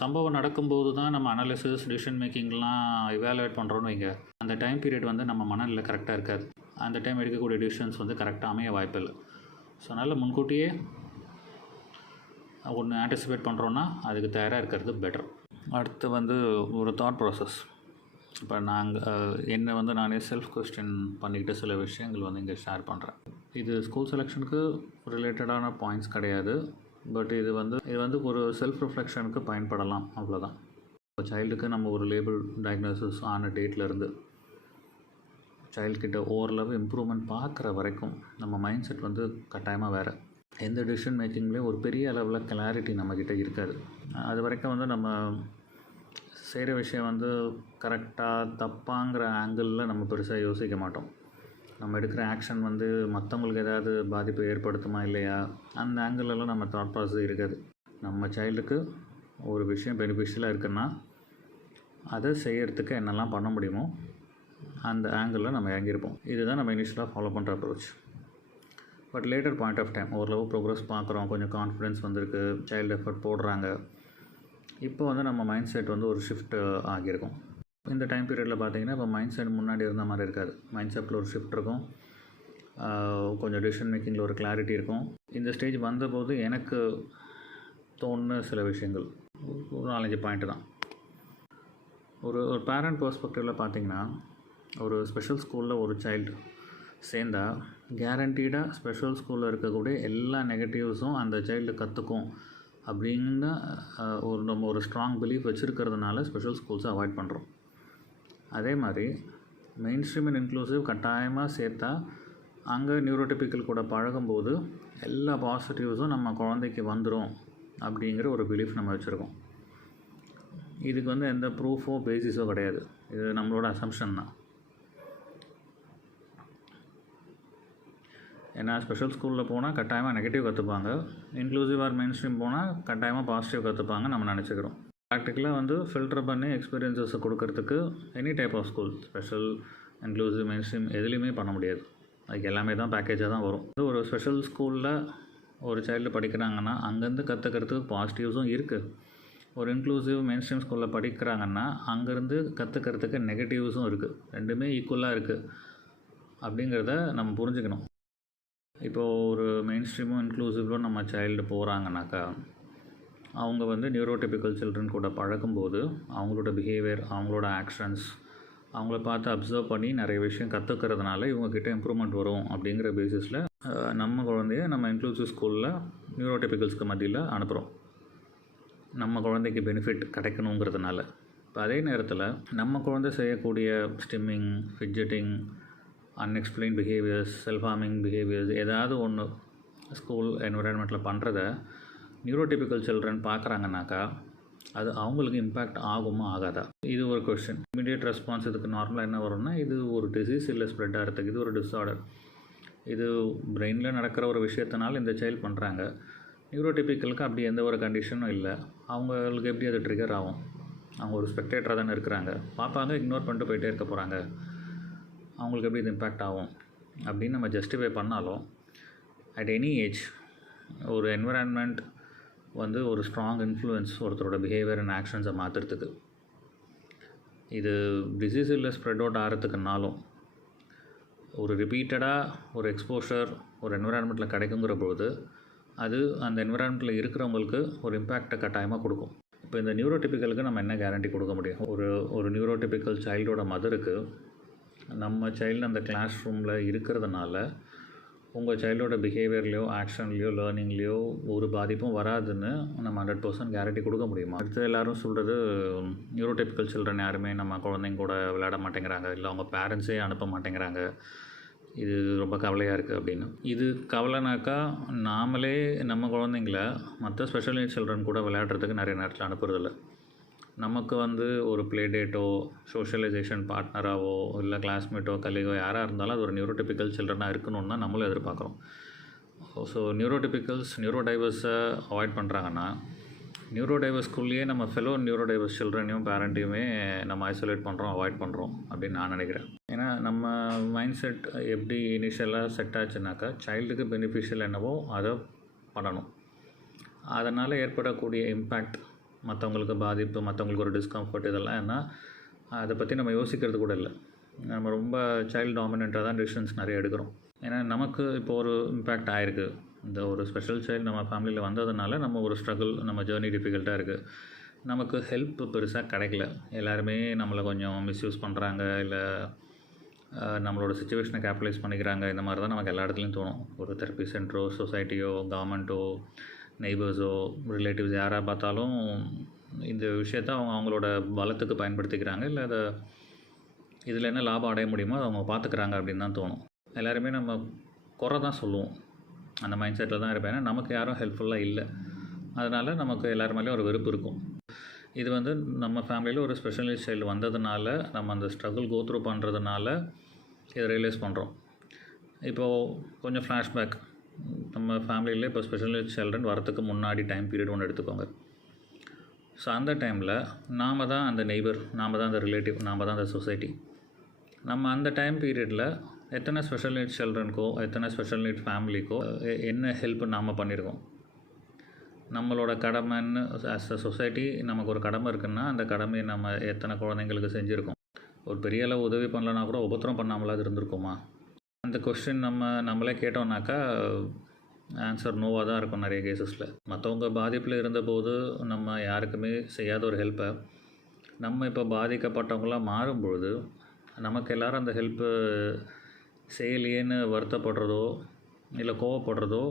சம்பவம் நடக்கும்போது தான் நம்ம அனாலிசிஸ், டிசிஷன் மேக்கிங்லாம் இவாலுவேட் பண்ணுறோன்னு வைங்க, அந்த டைம் பீரியட் வந்து நம்ம மனநிலை கரெக்டாக இருக்காது. அந்த டைம் எடுக்கக்கூடிய டிசிஷன்ஸ் வந்து கரெக்டாக அமைய வாய்ப்பில்லை. ஸோ அதனால் முன்கூட்டியே ஒன்று ஆன்டிசிபேட் பண்ணுறோன்னா அதுக்கு தயாராக இருக்கிறது பெட்டர். அடுத்து வந்து ஒரு தாட் ப்ராசஸ். இப்போ என்னை வந்து நானே செல்ஃப் கொஸ்டின் பண்ணிக்கிட்டு சில விஷயங்கள் வந்து இங்கே ஷேர் பண்ணுறேன். இது ஸ்கூல் செலெக்ஷனுக்கு ரிலேட்டடான பாயிண்ட்ஸ் கிடையாது, பட் இது வந்து ஒரு செல்ஃப் ரிஃப்ளெக்ஷனுக்கு பயன்படலாம், அவ்வளோதான். இப்போ சைல்டுக்கு நம்ம ஒரு லேபிள் டயக்னோசிஸ் ஆன டேட்லேருந்து சைல்ட்கிட்ட ஓரளவு இம்ப்ரூவ்மெண்ட் பார்க்குற வரைக்கும் நம்ம மைண்ட் செட் வந்து கட்டாயமாக வேறு. எந்த டிசிஷன் மேக்கிங்லேயும் ஒரு பெரிய அளவில் கிளாரிட்டி நம்மக்கிட்ட இருக்காது. அது வரைக்கும் வந்து நம்ம செய்கிற விஷயம் வந்து கரெக்டாக தப்பாங்கிற ஆங்கிளில் நம்ம பெருசாக யோசிக்க மாட்டோம். நம்ம எடுக்கிற ஆக்ஷன் வந்து மற்றவங்களுக்கு ஏதாவது பாதிப்பை ஏற்படுத்துமா இல்லையா, அந்த ஆங்கிளெல்லாம் நம்ம தாட் ப்ராசஸ் இருக்காது. நம்ம சைல்டுக்கு ஒரு விஷயம் பெனிஃபிஷியலாக இருக்குன்னா அதை செய்கிறதுக்கு என்னெல்லாம் பண்ண முடியுமோ அந்த ஆங்கிளில் நம்ம இறங்கியிருப்போம். இதுதான் நம்ம இனிஷியலாக ஃபாலோ பண்ணுற approach. But later point of time ஓரளவு ப்ரோக்ரஸ் பார்க்குறோம், கொஞ்சம் கான்ஃபிடென்ஸ் வந்திருக்கு, சைல்டு எஃபர்ட் போடுறாங்க, இப்போ வந்து நம்ம மைண்ட் செட் வந்து ஒரு ஷிஃப்ட் ஆகியிருக்கும். இந்த டைம் பீரியடில் பார்த்திங்கன்னா இப்போ மைண்ட் செட் முன்னாடி இருந்த மாதிரி இருக்காது. மைண்ட் செட்டில் ஒரு ஷிஃப்ட் இருக்கும், கொஞ்சம் டிசிஷன் மேக்கிங்கில் ஒரு கிளாரிட்டி இருக்கும். இந்த ஸ்டேஜ் வந்தபோது எனக்கு தோணுன சில விஷயங்கள் ஒரு 4-5 பாயிண்ட்டு தான். ஒரு பேரண்ட் பெர்ஸ்பெக்டிவில் பார்த்திங்கன்னா, ஒரு ஸ்பெஷல் ஸ்கூலில் ஒரு சைல்டு சேர்ந்தால் கேரண்டீடாக ஸ்பெஷல் ஸ்கூலில் இருக்கக்கூடிய எல்லா நெகட்டிவ்ஸும் அந்த சைல்டு கற்றுக்கும் அப்படின்னு நம்ம ஒரு ஸ்ட்ராங் பிலீஃப் வச்சுருக்கிறதுனால ஸ்பெஷல் ஸ்கூல்ஸை அவாய்ட் பண்ணுறோம். அதே மாதிரி மெயின் ஸ்ட்ரீம் அண்ட் இன்க்ளூசிவ் கட்டாயமாக சேர்த்தா அங்கே நியூரோடிபிக்கல் கூட பழகும்போது எல்லா பாசிட்டிவ்ஸும் நம்ம குழந்தைக்கு வந்துடும் அப்படிங்கிற ஒரு பிலீஃப் நம்ம வச்சுருக்கோம். இதுக்கு வந்து எந்த ப்ரூஃபோ பேசிஸோ கிடையாது, இது நம்மளோட அசம்ஷன் தான். ஏன்னா ஸ்பெஷல் ஸ்கூலில் போனால் கட்டாயமாக நெகட்டிவ் கற்றுப்பாங்க, இன்க்ளூசிவ் ஆர் மெயின் ஸ்ட்ரீம் போனால் கட்டாயமாக பாசிட்டிவ் கற்றுப்பாங்க நம்ம நினச்சிக்கிறோம். ப்ராக்டிக்கலாக வந்து ஃபில்டர் பண்ணி எக்ஸ்பீரியன்ஸஸை கொடுக்கறதுக்கு any type of school, special, inclusive, mainstream எதுலேயுமே பண்ண முடியாது. அதுக்கு எல்லாமே தான் பேக்கேஜாக தான் வரும். ஒரு ஸ்பெஷல் ஸ்கூலில் ஒரு சைல்டு படிக்கிறாங்கன்னா அங்கேருந்து கற்றுக்கிறதுக்கு பாசிட்டிவ்ஸும் இருக்குது. ஒரு இன்க்ளூசிவ் மெயின் ஸ்ட்ரீம் ஸ்கூலில் படிக்கிறாங்கன்னா அங்கேருந்து கற்றுக்கிறதுக்கு நெகட்டிவ்ஸும் இருக்குது. ரெண்டுமே ஈக்குவலாக இருக்குது அப்படிங்கிறத நம்ம புரிஞ்சுக்கணும். இப்போது ஒரு மெயின் ஸ்ட்ரீமும் இன்க்ளூசிவும் நம்ம சைல்டு போகிறாங்கனாக்கா அவங்க வந்து நியூரோடிபிக்கல் சில்ட்ரன் கூட பழகும்போது அவங்களோட பிஹேவியர், அவங்களோட ஆக்ஷன்ஸ், அவங்கள பார்த்து அப்சர்வ் பண்ணி நிறைய விஷயம் கற்றுக்கிறதுனால இவங்கக்கிட்ட இம்ப்ரூவ்மெண்ட் வரும் அப்படிங்கிற பேசிஸில் நம்ம குழந்தைய நம்ம இன்க்ளூசிவ் ஸ்கூலில் நியூரோடிபிக்கல்ஸ்க்கு மத்தியில் அனுப்புகிறோம், நம்ம குழந்தைக்கு பெனிஃபிட் கிடைக்கணுங்கிறதுனால. இப்போ அதே நேரத்தில் நம்ம குழந்தை செய்யக்கூடிய stimming, fidgeting, unexplained behaviours, self harming behaviours ஏதாவது ஒன்று ஸ்கூல் என்விரான்மெண்ட்டில் பண்ணுறத நியூரோடிபிக்கல் சில்ட்ரன் பார்க்குறாங்கனாக்கா அது அவங்களுக்கு இம்பேக்ட் ஆகுமா ஆகாதா, இது ஒரு கொஷின். இமீடியட் ரெஸ்பான்ஸ் இதுக்கு நார்மலாக என்ன வரும்னா, இது ஒரு டிசீஸ் இல்லை ஸ்ப்ரெட் ஆகிறதுக்கு, இது ஒரு டிஸார்டர், இது பிரெயினில் நடக்கிற ஒரு விஷயத்தினால இந்த சைல்டு பண்ணுறாங்க. நியூரோடிபிக்கலுக்கு அப்படி எந்த ஒரு கண்டிஷனும் இல்லை, அவங்களுக்கு எப்படி அது ட்ரிகர் ஆகும்? அவங்க ஒரு ஸ்பெக்டேட்டராக தானே இருக்கிறாங்க, பார்ப்பாங்க, இக்னோர் பண்ணிட்டு போயிட்டே இருக்க போகிறாங்க, அவங்களுக்கு எப்படி இது இம்பேக்ட் ஆகும் அப்படின்னு நம்ம ஜஸ்டிஃபை பண்ணாலும் அட் எனி ஏஜ் ஒரு என்விரான்மெண்ட் வந்து ஒரு ஸ்ட்ராங் இன்ஃப்ளூயன்ஸ் ஒருத்தரோட பிஹேவியர் அண்ட் ஆக்ஷன்ஸை மாற்றுறதுக்கு. இது டிசீஸ் இல்லை ஸ்ப்ரெட் அவுட் ஆகிறதுக்குனாலும் ஒரு ரிப்பீட்டடாக ஒரு எக்ஸ்போஷர் ஒரு என்விரான்மெண்ட்டில் கிடைக்குங்கிற பொழுது அது அந்த என்விரான்மெண்ட்டில் இருக்கிறவங்களுக்கு ஒரு இம்பேக்டை கட்டாயமாக கொடுக்கும். இப்போ இந்த நியூரோடிபிக்கலுக்கு நம்ம என்ன கேரண்டி கொடுக்க முடியும்? ஒரு நியூரோடிபிக்கல் சைல்டோட மதருக்கு நம்ம சைல்டு அந்த கிளாஸ் ரூமில் இருக்கிறதுனால உங்கள் சைல்டோட பிஹேவியர்லையோ, ஆக்ஷன்லேயோ, லேர்னிங்லேயோ ஒரு பாதிப்பும் வராதுன்னு நம்ம 100% கேரண்டி கொடுக்க முடியுமா? அடுத்து எல்லோரும் சொல்கிறது நியூரோடிபிக்கல் சில்ட்ரன் யாருமே நம்ம குழந்தைங்க கூட விளையாட மாட்டேங்கிறாங்க, இல்லை அவங்க பேரண்ட்ஸே அனுப்ப மாட்டேங்கிறாங்க, இது ரொம்ப கவலையாக இருக்குது அப்படின்னு. இது கவலைனாக்கா நாமளே நம்ம குழந்தைங்கள மற்ற ஸ்பெஷல் நீட் சில்ட்ரன் கூட விளையாடுறதுக்கு நிறைய நேரத்தில் அனுப்புறதில்ல. நமக்கு வந்து ஒரு ப்ளே டேட்டோ, சோஷியலைசேஷன் பார்ட்னராகவோ, இல்லை கிளாஸ்மேட்டோ, கலீகோ யாராக இருந்தாலும் அது ஒரு நியூரோடிபிக்கல் சில்ட்ரனாக இருக்கணும்னு தான் நம்மளும் எதிர்பார்க்குறோம். ஸோ நியூரோடைவர்ஸை அவாய்ட் பண்ணுறாங்கன்னா நியூரோடைவர்ஸ்குள்ளேயே நம்ம ஃபெலோ நியூரோடைவர்ஸ் சில்ட்ரனையும் பேரண்ட்டையுமே நம்ம ஐசோலேட் பண்ணுறோம், அவாய்ட் பண்ணுறோம் அப்படின்னு நான் நினைக்கிறேன். ஏன்னா நம்ம மைண்ட் செட் எப்படி இனிஷியலாக செட் ஆச்சுனாக்கா சைல்டுக்கு பெனிஃபிஷியல் என்னவோ அதை பண்ணணும். அதனால் ஏற்படக்கூடிய இம்பேக்ட், மற்றவங்களுக்கு பாதிப்பு, மற்றவங்களுக்கு ஒரு டிஸ்கம்ஃபர்ட், இதெல்லாம் என்ன அதை பற்றி நம்ம யோசிக்கிறது கூட இல்லை. நம்ம ரொம்ப சைல்டு டாமினண்ட்டாக தான் டிசிஷன்ஸ் நிறைய எடுக்கிறோம். ஏன்னா நமக்கு இப்போ ஒரு இம்பேக்ட் ஆகிருக்கு. இந்த ஒரு ஸ்பெஷல் சைல்டு நம்ம ஃபேமிலியில் வந்ததுனால நம்ம ஒரு ஸ்ட்ரகிள், நம்ம ஜேர்னி டிஃபிகல்ட்டாக இருக்குது. நமக்கு ஹெல்ப் பெருசாக கிடைக்கல. எல்லாருமே நம்மளை கொஞ்சம் மிஸ்யூஸ் பண்ணுறாங்க, இல்லை நம்மளோட சுச்சுவேஷனை கேபிட்டலைஸ் பண்ணிக்கிறாங்க. இந்த மாதிரி தான் நமக்கு எல்லா இடத்துலையும் தோணும். ஒரு தெரப்பி சென்டரோ, சொசைட்டியோ, கவர்மெண்ட்டோ, நெய்பர்ஸோ, ரிலேட்டிவ்ஸ் யாராக பார்த்தாலும் இந்த விஷயத்த அவங்களோட பலத்துக்கு பயன்படுத்திக்கிறாங்க, இல்லை அதை இதில் என்ன லாபம் அடைய முடியுமோ அதை அவங்க பார்த்துக்கிறாங்க அப்படின்னு தான் தோணும். எல்லாருமே நம்ம குறை தான் சொல்லுவோம். அந்த மைண்ட் செட்டில் தான் இருப்பேன். ஏன்னா நமக்கு யாரும் ஹெல்ப்ஃபுல்லாக இல்லை. அதனால் நமக்கு எல்லார் மேலேயும் ஒரு வெறுப்பு இருக்கும். இது நம்ம ஃபேமிலியில் ஒரு ஸ்பெஷல் நீட்ஸ் சைல்டு வந்ததுனால, நம்ம அந்த ஸ்ட்ரகிள் கோத்ரூ பண்ணுறதுனால இதை ரியலைஸ் பண்ணுறோம். இப்போது கொஞ்சம் ஃப்ளாஷ்பேக். நம்ம ஃபேமிலியில் இப்போ ஸ்பெஷல் நீட்ஸ் சில்ட்ரன் வரத்துக்கு முன்னாடி டைம் பீரியட் ஒன்று எடுத்துக்கோங்க. ஸோ அந்த டைமில் நாம் தான் அந்த நெய்பர், நாம் தான் அந்த ரிலேட்டிவ், நாம் தான் அந்த சொசைட்டி. நம்ம அந்த டைம் பீரியடில் எத்தனை ஸ்பெஷல் நீட்ஸ் சில்ட்ரனுக்கோ, எத்தனை ஸ்பெஷல் நீட் ஃபேமிலிக்கோ என்ன ஹெல்ப் நாம் பண்ணியிருக்கோம். நம்மளோட கடமைன்னு ஆஸ் அ சொசைட்டி நமக்கு ஒரு கடமை இருக்குன்னா, அந்த கடமையை நம்ம எத்தனை குழந்தைங்களுக்கு செஞ்சுருக்கோம். ஒரு பெரிய அளவு உதவி பண்ணலனா கூட உபத்திரம் பண்ணாமலாவது இருந்திருக்குமா? அந்த கொஸ்டின் நம்மளே கேட்டோம்னாக்கா ஆன்சர் நோவாக தான் இருக்கும் நிறைய கேசஸில். மற்றவங்க பாதிப்பில் இருந்தபோது நம்ம யாருக்குமே செய்யாத ஒரு ஹெல்ப்பை நம்ம இப்போ பாதிக்கப்பட்டவங்களாம் மாறும்பொழுது நமக்கு எல்லோரும் அந்த ஹெல்ப்பு செய்யலையேன்னு வருத்தப்படுறதோ இல்லை கோவப்படுறதோ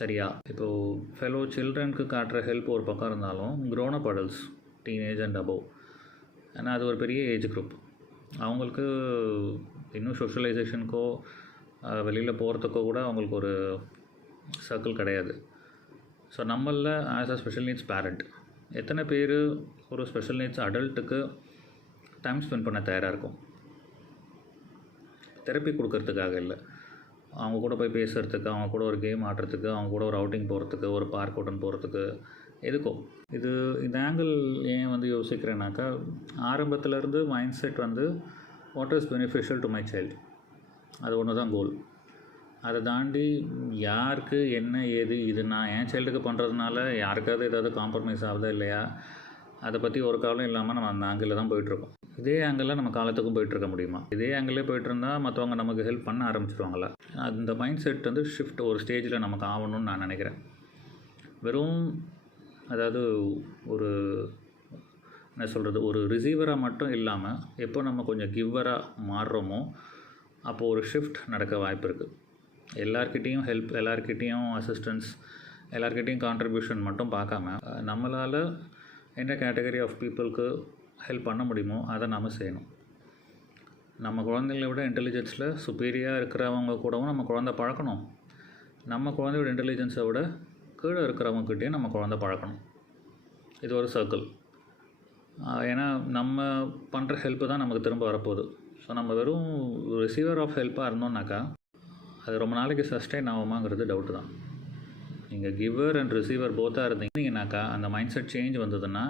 சரியா? இப்போது ஃபெலோ சில்ட்ரனுக்கு காட்டுற ஹெல்ப் ஒரு பக்கம் இருந்தாலும், grown up adults, teenage and above, ஏன்னா அது ஒரு பெரிய ஏஜ் குரூப். அவங்களுக்கு இன்னும் சோஷியலைசேஷனுக்கோ வெளியில் போகிறதுக்கோ கூட அவங்களுக்கு ஒரு சர்க்கிள் கிடையாது. ஸோ நம்மளில் as a special needs parent எத்தனை பேர் ஒரு ஸ்பெஷல் நீட்ஸ் அடல்ட்டுக்கு டைம் ஸ்பெண்ட் பண்ண தயாராக இருக்கும்? தெரப்பி கொடுக்கறதுக்காக இல்லை, அவங்க கூட போய் பேசுகிறதுக்கு, அவங்க கூட ஒரு கேம் ஆடுறதுக்கு, அவங்க கூட ஒரு அவுட்டிங் போகிறதுக்கு, ஒரு பார்க் அவுட்டன் போகிறதுக்கு, எதுக்கோ. இந்த ஆங்கிள் ஏன் யோசிக்கிறேன்னாக்கா, ஆரம்பத்துலேருந்து mind set what is beneficial to my child, அது ஒன்று தான் கோல். அதை தாண்டி யாருக்கு என்ன ஏது, இது நான் என் சைல்டுக்கு பண்ணுறதுனால யாருக்காவது ஏதாவது காம்ப்ரமைஸ் ஆகுதா இல்லையா, அதை பற்றி ஒரு காலம் இல்லாமல் நம்ம அந்த ஆங்கிளில் தான் போயிட்டுருக்கோம். இதே ஆங்கிளில் நம்ம காலத்துக்கும் போயிட்டுருக்க முடியுமா? இதே ஆங்கிலே போயிட்டுருந்தால் மற்றவங்க நமக்கு ஹெல்ப் பண்ண ஆரம்பிச்சிருவாங்களா? அந்த மைண்ட் செட் ஷிஃப்ட் ஒரு ஸ்டேஜில் நமக்கு ஆகணும்னு நான் நினைக்கிறேன். வெறும் அதாவது ஒரு என்ன சொல்கிறது, ஒரு ரிசீவராக மட்டும் இல்லாமல் எப்போ நம்ம கொஞ்சம் கிவ்வராக மாறுறோமோ அப்போது ஒரு ஷிஃப்ட் நடக்க வாய்ப்பு இருக்குது. எல்லார்கிட்டேயும் ஹெல்ப், எல்லார்கிட்டேயும் அசிஸ்டன்ஸ், எல்லார்கிட்டேயும் கான்ட்ரிபியூஷன் மட்டும் பார்க்காம நம்மளால் என்ன கேட்டகரி ஆஃப் பீப்புளுக்கு ஹெல்ப் பண்ண முடியுமோ அதை நாம் செய்யணும். நம்ம குழந்தைங்கள விட இன்டெலிஜென்ஸில் சுப்பீரியாக இருக்கிறவங்க கூடவும் நம்ம குழந்தை பழக்கணும். நம்ம குழந்தையோட இன்டெலிஜென்ஸை விட கீழே இருக்கிறவங்கக்கிட்டேயும் நம்ம குழந்தை பழக்கணும். இது ஒரு சர்க்கிள். ஏன்னா நம்ம பண்ணுற ஹெல்ப்பு தான் நமக்கு திரும்ப வரப்போகுது. ஸோ நம்ம வெறும் ரிசீவர் ஆஃப் ஹெல்ப்பாக இருந்தோம்னாக்கா அது ரொம்ப நாளைக்கு சஸ்டெயின் ஆகுமாங்கிறது டவுட்டு தான். நீங்கள் கிவர் அண்ட் ரிசீவர் போத்தாக இருந்தீங்கன்னாக்கா அந்த மைண்ட் செட் சேஞ்ச் வந்ததுன்னா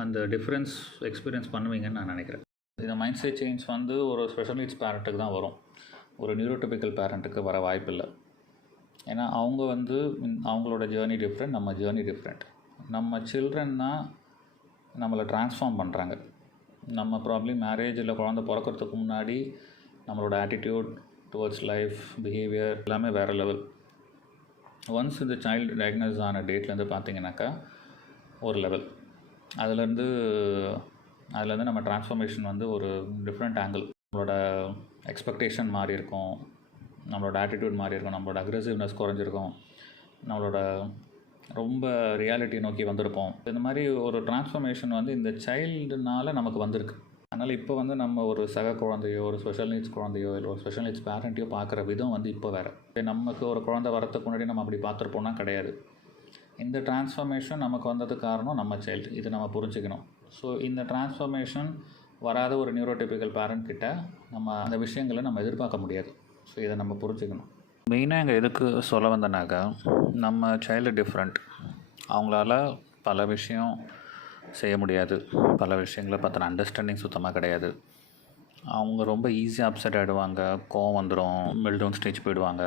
அந்த டிஃப்ரென்ஸ் எக்ஸ்பீரியன்ஸ் பண்ணுவீங்கன்னு நான் நினைக்கிறேன். இந்த மைண்ட் செட் சேஞ்ச் ஒரு ஸ்பெஷல் நீட்ஸ் பேரண்ட்டுக்கு தான் வரும், ஒரு நியூரோடிபிக்கல் பேரண்ட்டுக்கு வர வாய்ப்பில்லை. ஏன்னா அவங்க அவங்களோட ஜேர்னி டிஃப்ரெண்ட், நம்ம ஜேர்னி டிஃப்ரெண்ட். நம்ம சில்ட்ரன் தான் நம்மளை ட்ரான்ஸ்ஃபார்ம் பண்ணுறாங்க. நம்ம ப்ராப்ளம் மேரேஜில் குழந்தை பிறக்கிறதுக்கு முன்னாடி நம்மளோட ஆட்டிடியூட் டுவர்ட்ஸ் லைஃப், பிஹேவியர் எல்லாமே வேறு லெவல். ஒன்ஸ் இந்த சைல்டு டயக்னோஸ் ஆன டேட்லேருந்து பார்த்தீங்கன்னாக்கா ஒரு லெவல், அதுலேருந்து நம்ம ட்ரான்ஸ்ஃபர்மேஷன் ஒரு டிஃப்ரெண்ட் ஆங்கிள். நம்மளோட எக்ஸ்பெக்டேஷன் மாறி இருக்கும், நம்மளோட ஆட்டிடியூட் மாறி இருக்கும், நம்மளோட அக்ரெசிவ்னஸ் குறைஞ்சிருக்கும், நம்மளோட ரொம்ப ரியாலிட்டி நோக்கி வந்திருப்போம். இந்த மாதிரி ஒரு ட்ரான்ஸ்ஃபர்மேஷன் இந்த சைல்டுனால நமக்கு வந்திருக்கு. அதனால் இப்போ நம்ம ஒரு சக குழந்தையோ, ஒரு ஸ்பெஷல் நீட்ஸ் குழந்தையோ, இல்லை ஒரு ஸ்பெஷல் நீட்ஸ் பேரண்ட்டையோ பார்க்குற விதம் இப்போ வேறு. நமக்கு ஒரு குழந்தை வரத்துக்கு முன்னாடி நம்ம அப்படி பார்த்துருப்போம்னா கிடையாது. இந்த ட்ரான்ஸ்ஃபர்மேஷன் நமக்கு வந்ததுக்கு காரணம் நம்ம சைல்டு, இது நம்ம புரிஞ்சுக்கணும். ஸோ இந்த ட்ரான்ஸ்ஃபர்மேஷன் வராத ஒரு நியூரோடிபிக்கல் பேரண்ட் கிட்ட நம்ம அந்த விஷயங்களை நம்ம எதிர்பார்க்க முடியாது. ஸோ இதை நம்ம புரிஞ்சுக்கணும். மெயினாக இங்கே எதுக்கு சொல்ல வந்தேனாக்கா, நம்ம சைல்டு டிஃப்ரெண்ட். அவங்களால பல விஷயம் செய்ய முடியாது, பல விஷயங்களை பற்றின அண்டர்ஸ்டாண்டிங் சுத்தமாக கிடையாது. அவங்க ரொம்ப ஈஸியாக அப்செட் ஆகிடுவாங்க, கோவம் வந்துடும், மெல்டவுன் ஸ்டேஜ் போயிடுவாங்க.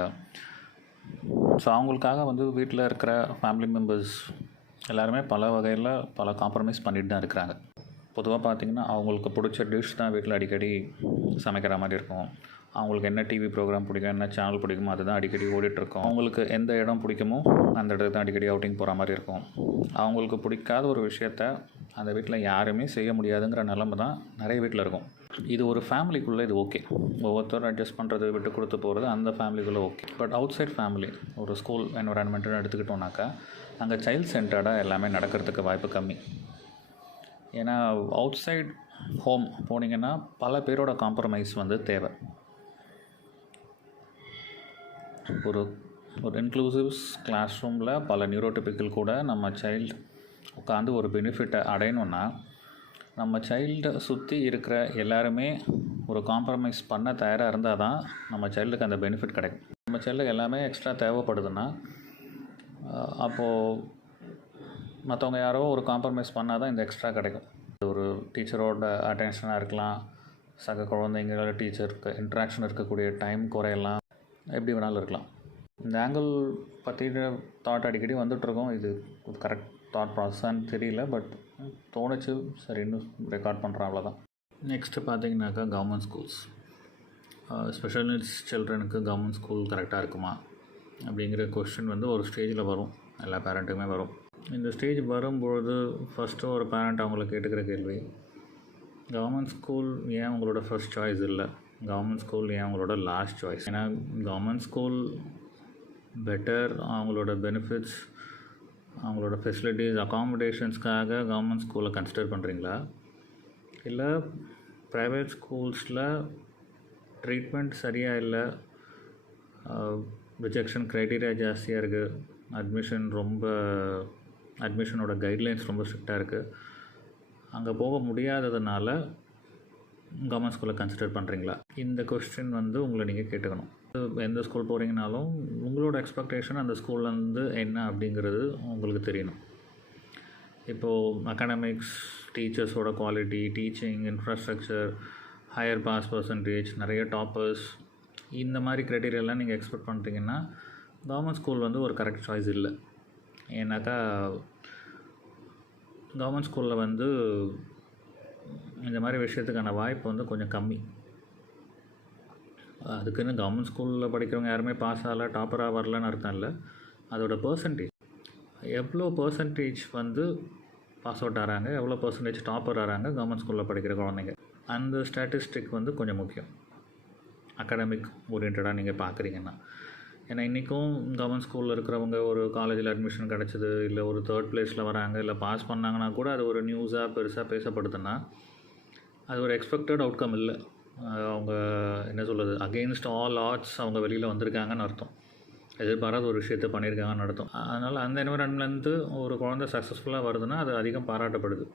ஸோ அவங்களுக்காக வீட்டில் இருக்கிற ஃபேமிலி மெம்பர்ஸ் எல்லாருமே பல வகையில் பல காம்ப்ரமைஸ் பண்ணிட்டு தான் இருக்கிறாங்க. பொதுவாக பார்த்திங்கன்னா அவங்களுக்கு பிடிச்ச டிஷ் தான் வீட்டில் அடிக்கடி சமைக்கிற மாதிரி இருக்கும். அவங்களுக்கு என்ன டிவி ப்ரோக்ராம் பிடிக்கும், என்ன சேனல் பிடிக்குமோ அதுதான் அடிக்கடி ஓடிட்டுருக்கும். அவங்களுக்கு எந்த இடம் பிடிக்குமோ அந்த இடத்துக்கு தான் அடிக்கடி அவுட்டிங் போகிற மாதிரி இருக்கும். அவங்களுக்கு பிடிக்காத ஒரு விஷயத்த அந்த வீட்டில் யாருமே செய்ய முடியாதுங்கிற நிலமை தான் நிறைய வீட்டில் இருக்கும். இது ஒரு ஃபேமிலிக்குள்ளே இது ஓகே, ஒவ்வொருத்தரும் அட்ஜஸ்ட் பண்ணுறது, விட்டு கொடுத்து போகிறது அந்த ஃபேமிலிக்குள்ளே okay. But outside family, ஒரு ஸ்கூல் என்வரான்மெண்ட்டுன்னு எடுத்துக்கிட்டோம்னாக்கா அங்கே சைல்ட் சென்டர்டாக எல்லாமே நடக்கிறதுக்கு வாய்ப்பு கம்மி. ஏன்னா அவுட் சைட் ஹோம் போனீங்கன்னா பல பேரோட காம்ப்ரமைஸ் வந்து தேவை. ஒரு இன்க்ளூசிவ்ஸ் கிளாஸ் ரூமில் பல நியூரோடிபிக்கல் கூட நம்ம சைல்டு உட்காந்து ஒரு பெனிஃபிட்டை அடையணுன்னா நம்ம சைல்டை சுற்றி இருக்கிற எல்லாருமே ஒரு காம்ப்ரமைஸ் பண்ண தயாராக இருந்தால் தான் நம்ம சைல்டுக்கு அந்த பெனிஃபிட் கிடைக்கும். நம்ம சைல்டுக்கு எல்லாமே எக்ஸ்ட்ரா தேவைப்படுதுன்னா அப்போது மற்றவங்க யாரோ ஒரு காம்ப்ரமைஸ் பண்ணால் தான் இந்த எக்ஸ்ட்ரா கிடைக்கும். ஒரு டீச்சரோட அட்டென்ஷனாக இருக்கலாம், சக குழந்தைங்களோட டீச்சருக்கு இன்ட்ராக்ஷன் இருக்கக்கூடிய டைம் குறையலாம், எப்படி வேணாலும் இருக்கலாம். இந்த ஆங்கிள் பற்றின தாட் அடிக்கடி வந்துட்டுருக்கோம். இது கரெக்ட் தாட் ப்ராசஸ்ன்னு தெரியல, பட் தோணுச்சு, சரி இன்னும் ரெக்கார்ட் பண்ணுறேன், அவ்வளோதான். நெக்ஸ்ட்டு பார்த்தீங்கன்னாக்கா கவர்மெண்ட் ஸ்கூல்ஸ், ஸ்பெஷல் நீட்ஸ் சில்ட்ரனுக்கு கவர்மெண்ட் ஸ்கூல் கரெக்டாக இருக்குமா அப்படிங்கிற கொஸ்டின் வந்து ஒரு ஸ்டேஜில் வரும், எல்லா பேரண்ட்டுக்குமே வரும். இந்த ஸ்டேஜ் வரும்பொழுது ஃபஸ்ட்டு ஒரு பேரண்ட் அவங்கள கேட்டுக்கிற கேள்வி, கவர்மெண்ட் ஸ்கூல் ஏன் உங்களோட ஃபர்ஸ்ட் சாய்ஸ் இல்லை, கவர்மெண்ட் ஸ்கூல் ஏன் உங்களோட லாஸ்ட் சாய்ஸ்? ஏன்னா கவர்மெண்ட் ஸ்கூல் பெட்டர், அவங்களோட பெனிஃபிட்ஸ், அவங்களோட ஃபெசிலிட்டிஸ், அகாமடேஷன்ஸ்க்காக கவர்மெண்ட் ஸ்கூலை கன்சிடர் பண்ணுறீங்களா, இல்லை ப்ரைவேட் ஸ்கூல்ஸில் ட்ரீட்மெண்ட் சரியாக இல்லை, ரிஜெக்ஷன் க்ரைட்டீரியா ஜாஸ்தியாக இருக்குது, அட்மிஷனோட கைட்லைன்ஸ் ரொம்ப ஸ்ட்ரிக்டாக இருக்குது, அங்கே போக முடியாததுனால கவர்மெண்ட் ஸ்கூலை கன்சிடர் பண்ணுறீங்களா? இந்த கொஸ்டின் வந்து உங்களை நீங்கள் கேட்டுக்கணும். எந்த ஸ்கூல் போகிறீங்கனாலும் உங்களோட எக்ஸ்பெக்டேஷன் அந்த ஸ்கூல்லேருந்து என்ன அப்படிங்கிறது உங்களுக்கு தெரியணும். இப்போது அகாடமிக்ஸ், டீச்சர்ஸோட quality, teaching, infrastructure, higher pass percentage, நிறைய டாப்பர்ஸ், இந்த மாதிரி க்ரைட்டீரியெல்லாம் நீங்கள் எக்ஸ்பெக்ட் பண்ணுறீங்கன்னா கவர்மெண்ட் ஸ்கூல் வந்து ஒரு கரெக்ட் சாய்ஸ் இல்லை. ஏன்னாக்கா கவர்மெண்ட் ஸ்கூலில் வந்து இந்த மாதிரி விஷயத்துக்கான வாய்ப்பு வந்து கொஞ்சம் கம்மி. அதுக்குன்னு கவர்மெண்ட் ஸ்கூலில் படிக்கிறவங்க யாருமே பாஸ் ஆகலை, டாப்பராக வரலன்னு அர்த்தம் இல்லை. அதோட பர்சன்டேஜ், எவ்வளோ பர்சன்டேஜ் வந்து பாஸ் அவுட் ஆகிறாங்க, எவ்வளோ பர்சன்டேஜ் டாப்பர் ஆகிறாங்க கவர்மெண்ட் ஸ்கூலில் படிக்கிற குழந்தைங்க, அந்த ஸ்டாட்டிஸ்டிக் வந்து கொஞ்சம் முக்கியம் அகாடமிக் ஓரியன்டாக நீங்கள் பார்க்குறீங்கன்னா. ஏன்னா இன்றைக்கும் கவர்மெண்ட் ஸ்கூலில் இருக்கிறவங்க ஒரு காலேஜில் அட்மிஷன் கிடச்சிது, இல்லை ஒரு தேர்ட் ப்ளேஸில் வராங்க, இல்லை பாஸ் பண்ணாங்கன்னா கூட அது ஒரு நியூஸாக பெருசாக பேசப்படுதுன்னா அது ஒரு எக்ஸ்பெக்டட் அவுட்கம் இல்லை. அவங்க என்ன சொல்கிறது, அகெயின்ஸ்ட் ஆல் ஆட்ஸ் அவங்க வெளியில் வந்திருக்காங்கன்னு அர்த்தம், எதிர்பாராத ஒரு விஷயத்தை பண்ணியிருக்காங்கன்னு அர்த்தம். அதனால் அந்த என்வரான்மெண்ட்லேருந்து ஒரு குழந்தை சக்ஸஸ்ஃபுல்லாக வருதுன்னா அது அதிகம் பாராட்டப்படுது.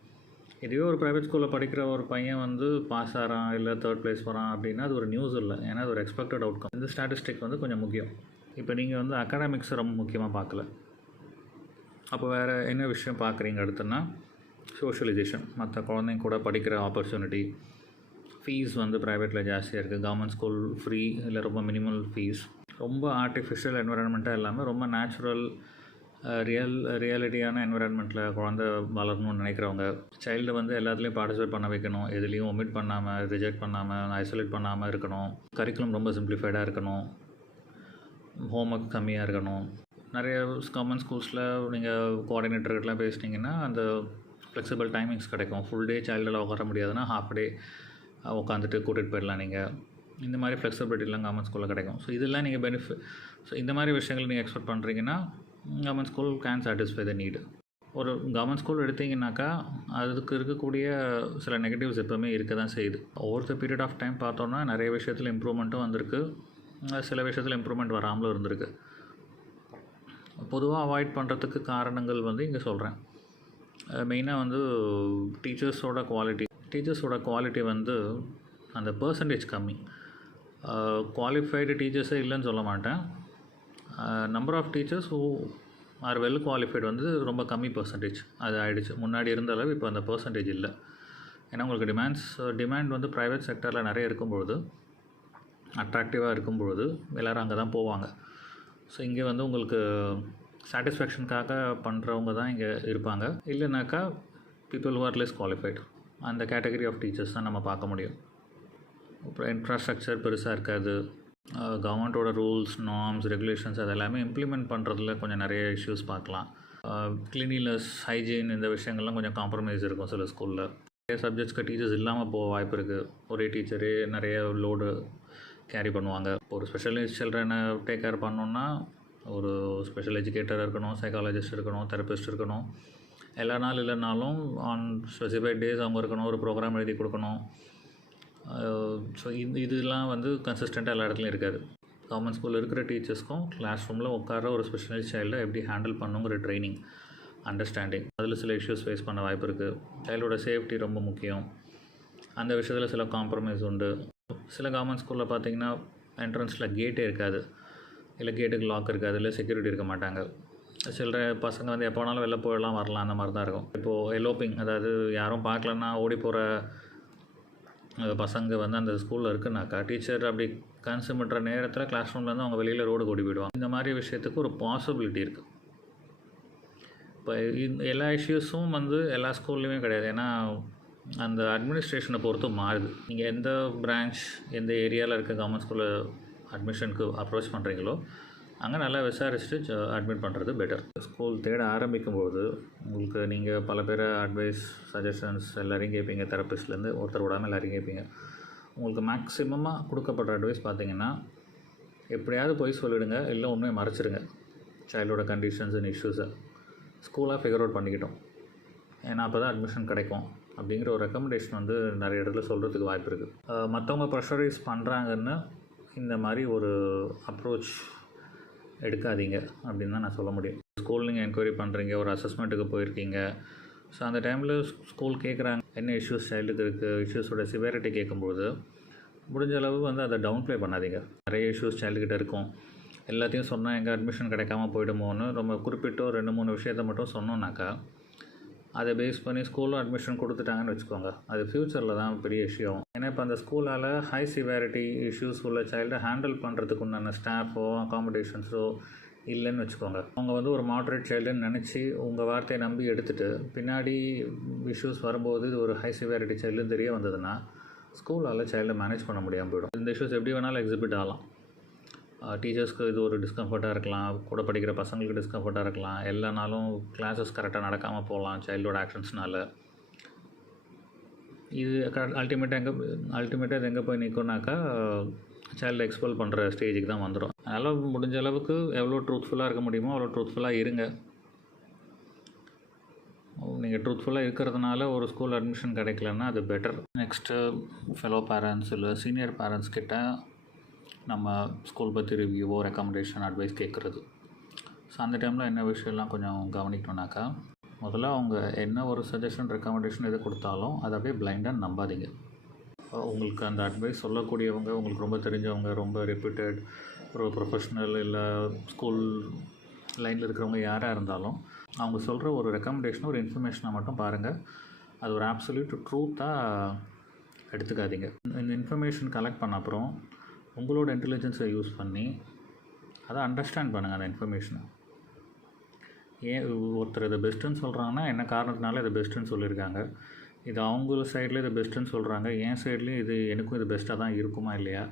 இதுவே ஒரு ப்ரைவேட் ஸ்கூலில் படிக்கிற ஒரு பையன் வந்து பாஸ் ஆகிறான், இல்லை தேர்ட் ப்ளேஸ் வரான் அப்படின்னா அது ஒரு நியூஸ் இல்லை, ஏன்னா அது ஒரு எக்ஸ்பெக்டட் அவுட்கம். இந்த ஸ்டாட்டிஸ்டிக் வந்து கொஞ்சம் முக்கியம். இப்போ நீங்கள் வந்து அகாடமிக்ஸை ரொம்ப முக்கியமாக பார்க்கல, அப்போ வேறு என்ன விஷயம் பார்க்குறீங்க அடுத்துன்னா சோஷியலைசேஷன், மற்ற குழந்தைங்க கூட படிக்கிற ஆப்பர்ச்சுனிட்டி. ஃபீஸ் வந்து ப்ரைவேட்டில் ஜாஸ்தியாக இருக்குது, கவர்மெண்ட் ஸ்கூல் ஃப்ரீ இல்லை ரொம்ப மினிமல் ஃபீஸ், ரொம்ப ஆர்டிஃபிஷியல் என்விரான்மெண்ட்டாக இல்லாமல் ரொம்ப நேச்சுரல் ரியாலிட்டியான என்விரான்மெண்ட்டில் குழந்தை வளரணும்னு நினைக்கிறவங்க, சைல்டு வந்து எல்லாத்துலேயும் பார்ட்டிசிபேட் பண்ண வைக்கணும், எதுலேயும் ஒமிட் பண்ணாமல், ரிஜெக்ட் பண்ணாமல், ஐசோலேட் பண்ணாமல் இருக்கணும், கரிக்குலம் ரொம்ப சிம்பிளிஃபைடாக இருக்கணும், ஹோம் ஒர்க் கம்மியாக இருக்கணும். நிறைய கவர்மெண்ட் ஸ்கூல்ஸில் நீங்கள் கோஆர்டினேட்டர்கிட்டலாம் பேசிட்டிங்கன்னா அந்த ஃப்ளெக்சிபிள் டைமிங்ஸ் கிடைக்கும். ஃபுல் டே சைல்டில் உட்கார முடியாதுன்னா ஹாஃப் டே உட்காந்துட்டு கூட்டிகிட்டு போயிடலாம் நீங்கள். இந்த மாதிரி ஃப்ளெக்சிபிலிட்டிலாம் கவர்மெண்ட் ஸ்கூலில் கிடைக்கும். ஸோ இதெல்லாம் நீங்கள் பெனிஃபிட், ஸோ இந்த மாதிரி விஷயங்கள் நீங்கள் எக்ஸ்பெக்ட் பண்ணுறீங்கன்னா government school can satisfy the need. ஒரு கவர்மெண்ட் ஸ்கூல் எடுத்திங்கனாக்கா அதுக்கு இருக்கக்கூடிய சில நெகட்டிவ்ஸ் எப்போவுமே இருக்க தான் செய்யுது. Over the period of time பார்த்தோன்னா நிறைய விஷயத்தில் இம்ப்ரூவ்மெண்ட்டும் வந்திருக்கு, சில விஷயத்தில் இம்ப்ரூவ்மெண்ட் வராமலும் இருந்திருக்கு. பொதுவாக அவாய்ட் பண்ணுறதுக்கு காரணங்கள் வந்து இங்கே சொல்கிறேன். மெயினாக வந்து டீச்சர்ஸோட குவாலிட்டி வந்து அந்த பர்சன்டேஜ் கம்மி. குவாலிஃபைடு டீச்சர்ஸே இல்லைன்னு சொல்ல மாட்டேன், number of teachers who are well qualified வந்து ரொம்ப கம்மி பர்சன்டேஜ் அது ஆகிடுச்சு. முன்னாடி இருந்த அளவு இப்போ அந்த பர்சன்டேஜ் இல்லை. ஏன்னா உங்களுக்கு டிமாண்ட் வந்து ப்ரைவேட் செக்டரில் நிறைய இருக்கும்பொழுது, அட்ராக்டிவாக இருக்கும்பொழுது எல்லோரும் அங்கே தான் போவாங்க. ஸோ இங்கே வந்து உங்களுக்கு சாட்டிஸ்ஃபேக்ஷனுக்காக பண்ணுறவங்க தான் இங்கே இருப்பாங்க. இல்லைனாக்கா people who are less qualified, அந்த கேட்டகரி ஆஃப் டீச்சர்ஸ் தான் நம்ம பார்க்க முடியும். அப்புறம் இன்ஃப்ராஸ்ட்ரக்சர் பெருசாக இருக்காது. கவர்மெண்ட்டோட ரூல்ஸ், நார்ம்ஸ், ரெகுலேஷன்ஸ் அது எல்லாமே இம்ப்ளிமெண்ட் பண்ணுறதுல கொஞ்சம் நிறைய இஷ்யூஸ் பார்க்கலாம். கிளீனினஸ், ஹைஜீன் இந்த விஷயங்கள்லாம் கொஞ்சம் காம்ப்ரமைஸ் இருக்கும் சில ஸ்கூலில். நிறைய சப்ஜெக்ட்ஸ்க்கு டீச்சர்ஸ் இல்லாமல் போக வாய்ப்பு இருக்குது. ஒரே டீச்சரே நிறைய லோடு கேரி பண்ணுவாங்க. ஒரு ஸ்பெஷல் நீட்ஸ் சில்ட்ரனை டேக் கேர் பண்ணோன்னா ஒரு ஸ்பெஷல் எஜுகேட்டர் இருக்கணும், சைக்காலஜிஸ்ட் இருக்கணும், தெரபிஸ்ட் இருக்கணும். எல்லா நாள் இல்லைனாலும் ஆன் ஸ்பெசிஃபைட் டேஸ் அவங்க இருக்கணும், ஒரு ப்ரோக்ராம் எழுதி கொடுக்கணும். ஸோ இதெல்லாம் வந்து கன்சிஸ்டண்ட்டாக எல்லா இடத்துலையும் இருக்காது. கவர்மெண்ட் ஸ்கூலில் இருக்கிற டீச்சர்ஸ்க்கும் கிளாஸ் ரூமில் உட்கார ஒரு ஸ்பெஷல் நீட்ஸ் சைல்டை எப்படி ஹேண்டில் பண்ணுங்கிற ட்ரைனிங், அண்டர்ஸ்டாண்டிங், அதில் சில இஷ்யூஸ் ஃபேஸ் பண்ண வாய்ப்பு இருக்குது. சைல்டோட சேஃப்டி ரொம்ப முக்கியம். அந்த விஷயத்தில் சில காம்ப்ரமைஸ் உண்டு. சில கவர்மெண்ட் ஸ்கூலில் பார்த்திங்கன்னா என்ட்ரன்ஸில் கேட்டே இருக்காது, இல்லை கேட்டுக்கு லாக் இருக்காது, இல்லை செக்யூரிட்டி இருக்க மாட்டாங்க. சில பசங்க வந்து எப்போ வேணாலும் வெளில போயிடலாம், வரலாம், அந்த மாதிரி தான் இருக்கும். இப்போது எலோப்பிங், அதாவது யாரும் பார்க்கலன்னா ஓடி போகிற பசங்க வந்து அந்த ஸ்கூலில் இருக்குனாக்கா டீச்சர் அப்படி கன்சியூம் பண்ணுற நேரத்தில் கிளாஸ் ரூம்லேருந்து அவங்க வெளியில் ரோடு ஓடி போயிடுவாங்க. இந்த மாதிரி விஷயத்துக்கு ஒரு பாசிபிலிட்டி இருக்குது. இப்போ எல்லா இஷ்யூஸும் வந்து எல்லா ஸ்கூல்லையுமே கிடையாது. ஏன்னா அந்த அட்மினிஸ்ட்ரேஷனை பொறுத்து மாறுது. நீங்கள் எந்த பிரான்ச், எந்த ஏரியாவில் இருக்க கவர்மெண்ட் ஸ்கூலில் அட்மிஷனுக்கு அப்ரோச் பண்ணுறீங்களோ அங்கே நல்லா விசாரிச்சுட்டு அட்மிட் பண்ணுறது பெட்டர். ஸ்கூல் தேட ஆரம்பிக்கும்போது உங்களுக்கு நீங்கள் பல பேரை அட்வைஸ், சஜஷன்ஸ் எல்லோரையும் கேட்பீங்க. தெரப்பிஸ்ட்லேருந்து ஒருத்தர் விடாமல் எல்லோரையும் கேட்பீங்க. உங்களுக்கு மேக்ஸிமமாக கொடுக்கப்படுற அட்வைஸ் பார்த்திங்கன்னா, எப்படியாவது போய் சொல்லிவிடுங்க, இல்லை உண்மையை மறைச்சிடுங்க. சைல்டோட கண்டிஷன்ஸ் அண்ட் இஷ்யூஸை ஸ்கூலாக ஃபிகர் அவுட் பண்ணிக்கிட்டோம், ஏன்னா அப்போ தான் அட்மிஷன் கிடைக்கும் அப்படிங்கிற ஒரு ரெக்கமெண்டேஷன் வந்து நிறைய இடத்துல சொல்கிறதுக்கு வாய்ப்பு இருக்குது. மற்றவங்க ப்ரெஷரைஸ் பண்ணுறாங்கன்னு இந்த மாதிரி ஒரு அப்ரோச் எடுக்காதீங்க அப்படின்னு தான் நான் சொல்ல முடியும். ஸ்கூல் நீங்கள் என்கொயரி பண்ணுறீங்க, ஒரு அசஸ்மெண்ட்டுக்கு போயிருக்கீங்க. ஸோ அந்த டைமில் ஸ்கூல் கேட்குறாங்க என்ன இஷ்யூஸ் சைல்டுக்கு இருக்குது, இஷ்யூஸோட சிவியாரிட்டி கேட்கும்போது முடிஞ்ச அளவு வந்து அதை டவுன் ப்ளே பண்ணாதீங்க. நிறைய இஷ்யூஸ் சைல்டுக்கிட்ட இருக்கும், எல்லாத்தையும் சொன்னால் எங்கள் அட்மிஷன் கிடைக்காம போயிடுமோன்னு ரொம்ப குறிப்பிட்ட 2-3 விஷயத்தை மட்டும் சொன்னோன்னாக்கா அதை பேஸ் பண்ணி ஸ்கூலில் அட்மிஷன் கொடுத்துட்டாங்கன்னு வச்சுக்கோங்க, அது ஃப்யூச்சரில் தான் பெரிய இஷ்யூ ஆகும். ஏன்னா இப்போ அந்த ஸ்கூலால் ஹை சிவியாரிட்டி இஷ்யூஸ் உள்ள சைல்டை ஹேண்டில் பண்ணுறதுக்கு உண்டான ஸ்டாஃபோ அகாமடேஷன்ஸோ இல்லைன்னு வச்சுக்கோங்க. அவங்க வந்து ஒரு மாட்ரேட் சைல்டுன்னு நினச்சி உங்கள் வார்த்தையை நம்பி எடுத்துகிட்டு பின்னாடி இஷ்யூஸ் வரும்போது இது ஒரு ஹை சிவியாரிட்டி சைல்டுன்னு தெரிய வந்ததுன்னா ஸ்கூலால் சைல்டை மேனேஜ் பண்ண முடியாமல் போயிடும். இந்த இஷ்யூஸ் எப்படி வேணாலும் எக்ஸிபிட் ஆகலாம். டீச்சர்ஸ்க்கு இது ஒரு டிஸ்கம்ஃபர்ட்டாக இருக்கலாம், கூட படிக்கிற பசங்களுக்கு டிஸ்கம்ஃபர்ட்டாக இருக்கலாம், எல்லா நாளும் கிளாஸஸ் கரெக்டாக நடக்காமல் போகலாம் சைல்டோட ஆக்ஷன்ஸ்னால. இது அல்டிமேட்டாக இது எங்கே போய் நிற்கும்னாக்கா சைல்டை எக்ஸ்பெல் பண்ணுற ஸ்டேஜுக்கு தான் வந்துடும். அதனால் முடிஞ்ச அளவுக்கு எவ்வளோ ட்ரூத்ஃபுல்லாக இருக்க முடியுமோ அவ்வளோ ட்ரூத்ஃபுல்லாக இருங்க. நீங்கள் ட்ரூத்ஃபுல்லாக இருக்கிறதுனால ஒரு ஸ்கூல் அட்மிஷன் கிடைக்கலன்னா அது பெட்டர். நெக்ஸ்ட்டு ஃபெலோ பேரண்ட்ஸ் இல்லை சீனியர் பேரண்ட்ஸ் கிட்ட நம்ம ஸ்கூல் பற்றி ரிவ்யூவோ, ரெக்கமெண்டேஷன், அட்வைஸ் கேட்குறது. ஸோ அந்த டைமில் என்ன விஷயம்லாம் கொஞ்சம் கவனிக்கணுன்னாக்கா, முதல்ல அவங்க என்ன ஒரு சஜஷன், ரெக்கமெண்டேஷன் எது கொடுத்தாலும் அதை அப்படியே பிளைண்டாக நம்பாதீங்க. உங்களுக்கு அந்த அட்வைஸ் சொல்லக்கூடியவங்க உங்களுக்கு ரொம்ப தெரிஞ்சவங்க, ரொம்ப ரெப்யூட்டட் ஒரு ப்ரொஃபஷ்னல் இல்லை ஸ்கூல் லைனில் இருக்கிறவங்க யாராக இருந்தாலும் அவங்க சொல்கிற ஒரு ரெக்கமெண்டேஷன், ஒரு இன்ஃபர்மேஷனை மட்டும் பாருங்கள். அது ஒரு ஆப்சல்யூட் ட்ரூத்தாக எடுத்துக்காதீங்க. இந்த இன்ஃபர்மேஷன் கலெக்ட் பண்ண அப்புறம் உங்களோட இன்டெலிஜென்ஸை யூஸ் பண்ணி அதை அண்டர்ஸ்டாண்ட் பண்ணுங்கள். அந்த இன்ஃபர்மேஷனை ஏன் ஒருத்தர் இதை பெஸ்ட்டுன்னு சொல்கிறாங்கன்னா என்ன காரணத்தினால இதை பெஸ்ட்டுன்னு சொல்லியிருக்காங்க, இது அவங்க சைடில் இது பெஸ்ட்டுன்னு சொல்கிறாங்க, என் சைட்லேயும் இது எனக்கும் இது பெஸ்ட்டாக தான் இருக்குமா இல்லையா,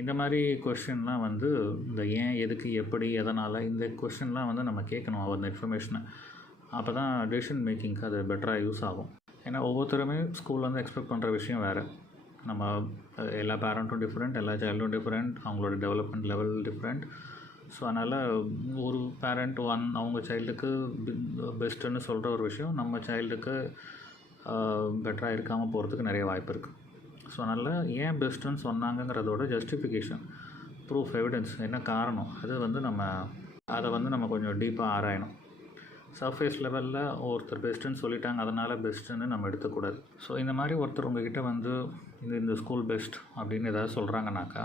இந்த மாதிரி கொஷின்லாம் வந்து இந்த ஏன், எதுக்கு, எப்படி, எதனால், இந்த கொஷின்லாம் வந்து நம்ம கேட்கணும் அந்த இன்ஃபர்மேஷனை. அப்போ தான் டெசிஷன் மேக்கிங்க்கு அது பெட்டராக யூஸ் ஆகும். ஏன்னா ஒவ்வொருத்தருமே ஸ்கூலில் வந்து எக்ஸ்பெக்ட் பண்ணுற விஷயம் வேறு. நம்ம எல்லா பேரண்ட்டும் டிஃப்ரெண்ட், எல்லா சைல்டும் டிஃப்ரெண்ட், அவங்களோட டெவலப்மெண்ட் லெவல் டிஃப்ரெண்ட். ஸோ அதனால் ஒரு பேரண்ட் அவங்க சைல்டுக்கு பெஸ்ட்டுன்னு சொல்கிற ஒரு விஷயம் நம்ம சைல்டுக்கு பெட்டராக இருக்காமல் போகிறதுக்கு நிறைய வாய்ப்பு இருக்குது. ஸோ அதனால் ஏன் பெஸ்ட்டுன்னு சொன்னாங்கங்கிறதோட ஜஸ்டிஃபிகேஷன், ப்ரூஃப், எவிடன்ஸ், என்ன காரணம், அதை வந்து நம்ம கொஞ்சம் டீப்பாக ஆராயணும். சர்ஃபேஸ் லெவலில் ஒருத்தர் பெஸ்ட்டுன்னு சொல்லிட்டாங்க அதனால் பெஸ்ட்டுன்னு நம்ம எடுத்துக்கூடாது. ஸோ இந்த மாதிரி ஒருத்தர் உங்ககிட்ட வந்து இந்த ஸ்கூல் பெஸ்ட் அப்படின்னு ஏதாவது சொல்கிறாங்கனாக்கா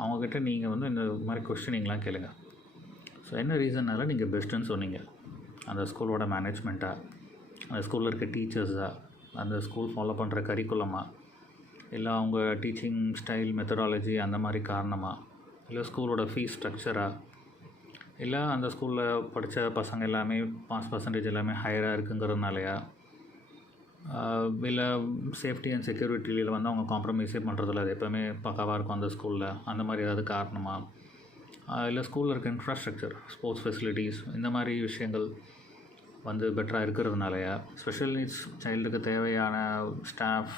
அவங்கக்கிட்ட நீங்கள் வந்து இந்த மாதிரி கொஸ்டினிங்லாம் கேளுங்க. ஸோ என்ன ரீசனால் நீங்கள் பெஸ்ட்டுன்னு சொன்னீங்க, அந்த ஸ்கூலோட மேனேஜ்மெண்ட்டா, அந்த ஸ்கூலில் இருக்க டீச்சர்ஸா, அந்த ஸ்கூல் ஃபாலோ பண்ணுற கரிக்குலமா, இல்லை அவங்க டீச்சிங் ஸ்டைல், மெத்தடாலஜி அந்த மாதிரி காரணமா, இல்லை ஸ்கூலோட ஃபீஸ் ஸ்ட்ரக்சரா, இல்லை அந்த ஸ்கூலில் படித்த பசங்க எல்லாமே பாஸ் பர்சன்டேஜ் எல்லாமே ஹையராக இருக்குங்கிறதுனாலையா, இல்லை சேஃப்டி அண்ட் செக்யூரிட்டியில் வந்து அவங்க காம்ப்ரமைஸே பண்ணுறதில்ல, அது எப்போவுமே பக்காவாக இருக்கும் அந்த ஸ்கூலில், அந்த மாதிரி ஏதாவது காரணமாக, இல்லை ஸ்கூலில் இருக்க இன்ஃப்ராஸ்ட்ரக்சர், ஸ்போர்ட்ஸ் ஃபெசிலிட்டிஸ், இந்த மாதிரி விஷயங்கள் வந்து பெட்டராக இருக்கிறதுனாலயா, ஸ்பெஷல் நீட்ஸ் சைல்டுக்கு தேவையான ஸ்டாஃப்,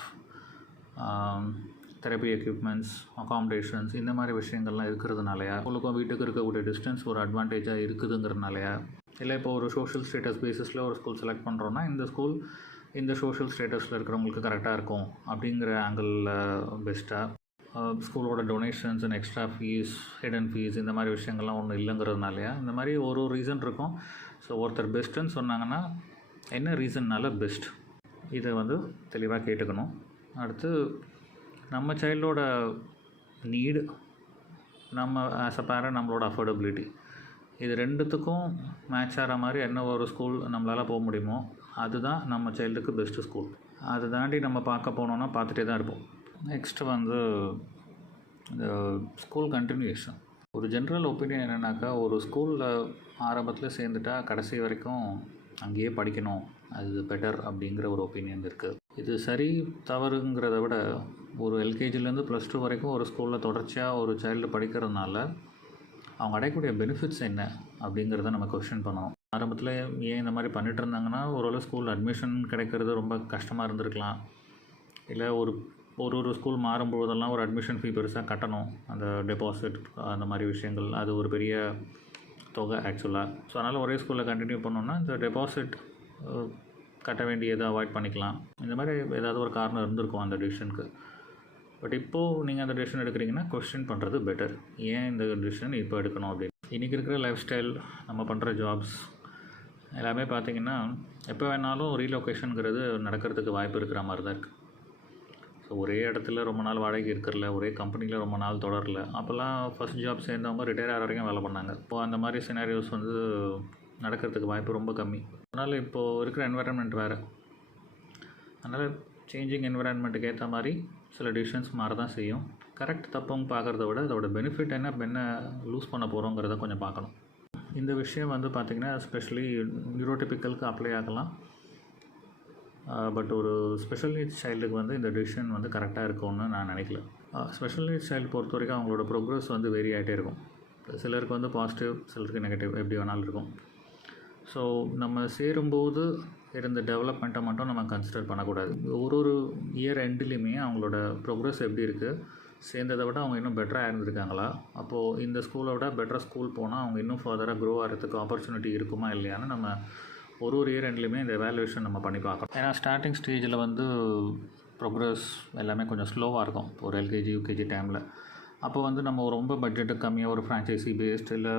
தெரப்பி எக்யூப்மெண்ட்ஸ், அகாமடேஷன்ஸ், இந்த மாதிரி விஷயங்கள்லாம் இருக்கிறதுனாலயா, உங்களுக்கும் வீட்டுக்கு இருக்கக்கூடிய டிஸ்டன்ஸ் ஒரு அட்வான்டேஜாக இருக்குதுங்கிறதுனாலயா, இல்லை இப்போ ஒரு சோஷியல் ஸ்டேட்டஸ் பேசிஸில் ஒரு ஸ்கூல் செலக்ட் பண்ணுறோன்னா இந்த ஸ்கூல் இந்த சோஷியல் ஸ்டேட்டஸில் இருக்கிறவங்களுக்கு கரெக்டாக இருக்கும் அப்படிங்கிற ஆங்கிளில் பெஸ்ட்டாக, ஸ்கூலோட donations and extra fees, hidden fees, இந்த மாதிரி விஷயங்கள்லாம் ஒன்றும் இல்லைங்கிறதுனாலயா, இந்த மாதிரி ஒரு ரீசன் இருக்கும். ஸோ ஒருத்தர் பெஸ்ட்டுன்னு சொன்னாங்கன்னா என்ன ரீசன்னால பெஸ்ட், இதை வந்து தெளிவாக கேட்டுக்கணும். அடுத்து நம்ம சைல்டோட நீடு, நம்ம ஆஸ் அ பேரண்ட் நம்மளோட அஃபோர்டபிலிட்டி, இது ரெண்டுத்துக்கும் மேட்ச் ஆகிற மாதிரி என்ன ஒரு ஸ்கூல் நம்மளால் போக முடியுமோ அதுதான் நம்ம சைல்டுக்கு பெஸ்ட்டு ஸ்கூல். அதை தாண்டி நம்ம பார்க்க போனோன்னா பார்த்துட்டே தான் இருப்போம். நெக்ஸ்ட்டு வந்து இந்த ஸ்கூல் கண்டினியூஷன். ஒரு ஜென்ரல் ஒப்பீனியன் என்னென்னாக்கா, ஒரு ஸ்கூலில் ஆரம்பத்தில் சேர்ந்துட்டா கடைசி வரைக்கும் அங்கேயே படிக்கணும், அது பெட்டர் அப்படிங்கிற ஒரு ஒப்பீனியன் இருக்குது. இது சரி தவறுங்கிறத விட, ஒரு எல்கேஜிலேருந்து +2 வரைக்கும் ஒரு ஸ்கூலில் தொடர்ச்சியாக ஒரு சைல்டு படிக்கிறதுனால அவங்க அடையக்கூடிய பெனிஃபிட்ஸ் என்ன அப்படிங்கிறத நம்ம கொஸ்டின் பண்ணணும். ஆரம்பத்தில் ஏன் இந்த மாதிரி பண்ணிகிட்டு இருந்தாங்கன்னா, ஓரளவு ஸ்கூல் அட்மிஷன் கிடைக்கிறது ரொம்ப கஷ்டமாக இருந்திருக்கலாம், இல்லை ஒரு ஸ்கூல் மாறும்போதெல்லாம் ஒரு அட்மிஷன் ஃபீ பெருசாக கட்டணும், அந்த டெபாசிட், அந்த மாதிரி விஷயங்கள், அது ஒரு பெரிய தொகை ஆக்சுவலாக. ஸோ அதனால் ஒரே ஸ்கூலில் கண்டினியூ பண்ணோன்னா இந்த டெபாசிட் கட்ட வேண்டியதை அவாய்ட் பண்ணிக்கலாம். இந்த மாதிரி ஏதாவது ஒரு காரணம் இருந்திருக்கும் அந்த டிசிஷனுக்கு. பட் இப்போது நீங்கள் அந்த டிசிஷன் எடுக்கிறீங்கன்னா கொஸ்டின் பண்ணுறது பெட்டர், ஏன் இந்த டிசிஷன் இப்போ எடுக்கணும் அப்படின்னு. இன்றைக்கி இருக்கிற லைஃப் ஸ்டைல், நம்ம பண்ணுற ஜாப்ஸ் எல்லாமே பார்த்திங்கன்னா எப்போ வேணாலும் ரீலொகேஷனுங்கிறது நடக்கிறதுக்கு வாய்ப்பு இருக்கிற மாதிரி தான் இருக்குது. ஸோ ஒரே இடத்துல ரொம்ப நாள் வாடகை இருக்கிறல, ஒரே கம்பெனியில் ரொம்ப நாள் தொடரல. அப்போல்லாம் ஃபஸ்ட் ஜாப் சேர்ந்தவங்க ரிட்டையர் ஆகிற வரைக்கும் வேலை பண்ணாங்க. இப்போது அந்த மாதிரி சினாரியோஸ் வந்து நடக்கிறதுக்கு வாய்ப்பு ரொம்ப கம்மி. அதனால் இப்போது இருக்கிற என்விரான்மெண்ட் வேறு. அதனால் சேஞ்சிங் என்விரான்மெண்ட்டுக்கு ஏற்ற மாதிரி சில டிசிஷன்ஸ் மாற தான் செய்யும். கரெக்ட் தப்புன்னு பார்க்குறத விட அதோட பெனிஃபிட் என்ன லூஸ் பண்ண போகிறோங்கிறத கொஞ்சம் பார்க்கணும். இந்த விஷயம் வந்து பார்த்திங்கன்னா எஸ்பெஷலி நியூரோடிபிக்கலுக்கு அப்ளை ஆகலாம். பட் ஒரு ஸ்பெஷல் நீட்ஸ் சைல்டுக்கு வந்து இந்த டிசிஷன் வந்து கரெக்டாக இருக்கும்னு நான் நினைக்கல. ஸ்பெஷல் நீட்ஸ் சைல்டு பொறுத்த வரைக்கும் அவங்களோட ப்ரோக்ரஸ் வந்து வேரி ஆகிட்டே இருக்கும். சிலருக்கு வந்து பாசிட்டிவ், சிலருக்கு நெகட்டிவ், எப்படி வேணாலும் இருக்கும். ஸோ நம்ம சேரும்போது இருந்த டெவலப்மெண்ட்டை மட்டும் நம்ம கன்சிடர் பண்ணக்கூடாது. ஒரு இயர் எண்ட்லேயுமே அவங்களோட ப்ரோக்ரஸ் எப்படி இருக்குது, சேர்ந்ததை விட அவங்க இன்னும் பெட்டராக இருந்திருக்காங்களா, அப்போது இந்த ஸ்கூலை விட பெட்டர் ஸ்கூல் போனால் அவங்க இன்னும் ஃபர்தராக க்ரோ ஆகிறதுக்கு ஆப்பர்ச்சுனிட்டி இருக்குமா இல்லையான்னு நம்ம ஒரு இயர் எண்ட்லேயுமே இந்த எவாலுவேஷன் நம்ம பண்ணி பார்க்கணும். ஏன்னா ஸ்டார்டிங் ஸ்டேஜில் வந்து ப்ரோக்ரஸ் எல்லாமே கொஞ்சம் ஸ்லோவாக இருக்கும். ஒரு எல்கேஜி யூகேஜி டைமில் அப்போ வந்து நம்ம ரொம்ப பட்ஜெட்டு கம்மியாக ஒரு ஃப்ரான்ச்சைசி பேஸ்ட், இல்லை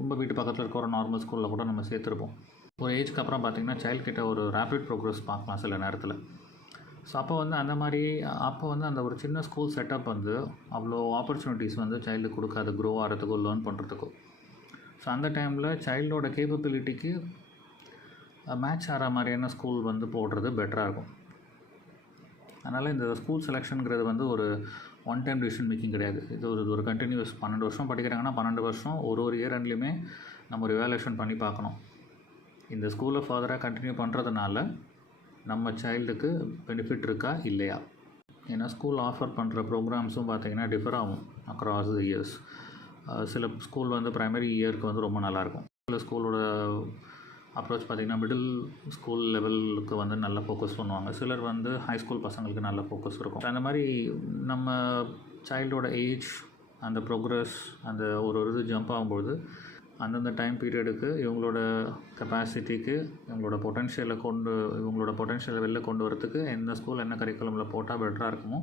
ரொம்ப வீட்டு பக்கத்தில் இருக்க ஒரு நார்மல் ஸ்கூலில் கூட நம்ம சேர்த்துருப்போம். ஒரு ஏஜ்க்கு அப்புறம் பார்த்திங்கன்னா சைல்டு கிட்ட ஒரு ரேப்பிட் ப்ரோக்ரஸ் பார்க்கலாம் சில நேரத்தில். ஸோ அப்போ வந்து அந்த ஒரு சின்ன ஸ்கூல் செட்டப் வந்து அவ்வளோ ஆப்பர்ச்சுனிட்டிஸ் வந்து சைல்டு கொடுக்காது க்ரோ ஆகிறதுக்கோ லேர்ன் பண்ணுறதுக்கோ. ஸோ அந்த டைமில் சைல்டோட கேப்பபிலிட்டிக்கு மேட்ச் ஆகிற மாதிரியான ஸ்கூல் வந்து போடுறது பெட்டராக இருக்கும். அதனால் இந்த ஸ்கூல் செலெக்ஷனுங்கிறது வந்து ஒரு ஒன் டைம் டிசிஷன் மேக்கிங் கிடையாது. இது ஒரு கண்டினியூஸ் 12 வருஷம் படிக்கிறாங்கன்னா 12 வருஷம் ஒரு இயர் எண்ட்லேயுமே நம்ம ஒரு எவாலுவேஷன் பண்ணி பார்க்கணும். இந்த ஸ்கூலை ஃபர்தராக கண்டினியூ பண்ணுறதுனால நம்ம சைல்டுக்கு பெனிஃபிட் இருக்கா இல்லையா. ஏன்னா ஸ்கூல் ஆஃபர் பண்ணுற ப்ரோக்ராம்ஸும் பார்த்திங்கன்னா டிஃபர் ஆகும் அக்ராஸ் த இயர்ஸ். சில ஸ்கூல் வந்து ப்ரைமரி இயருக்கு வந்து ரொம்ப நல்லாயிருக்கும். சில ஸ்கூலோட அப்ரோச் பார்த்திங்கன்னா மிடில் ஸ்கூல் லெவலுக்கு வந்து நல்லா ஃபோக்கஸ் பண்ணுவாங்க. சிலர் வந்து ஹை ஸ்கூல் பசங்களுக்கு நல்ல ஃபோக்கஸ் இருக்கும். அந்த மாதிரி நம்ம சைல்டோட ஏஜ், அந்த ப்ரோக்ரஸ், அந்த இது ஜம்ப் ஆகும்போது அந்தந்த டைம் பீரியடுக்கு இவங்களோட கெப்பாசிட்டிக்கு இவங்களோட பொட்டென்ஷியலை வெளில கொண்டு வரத்துக்கு எந்த ஸ்கூல் என்ன கரிக்குலமில் போட்டால் பெட்டராக இருக்குமோ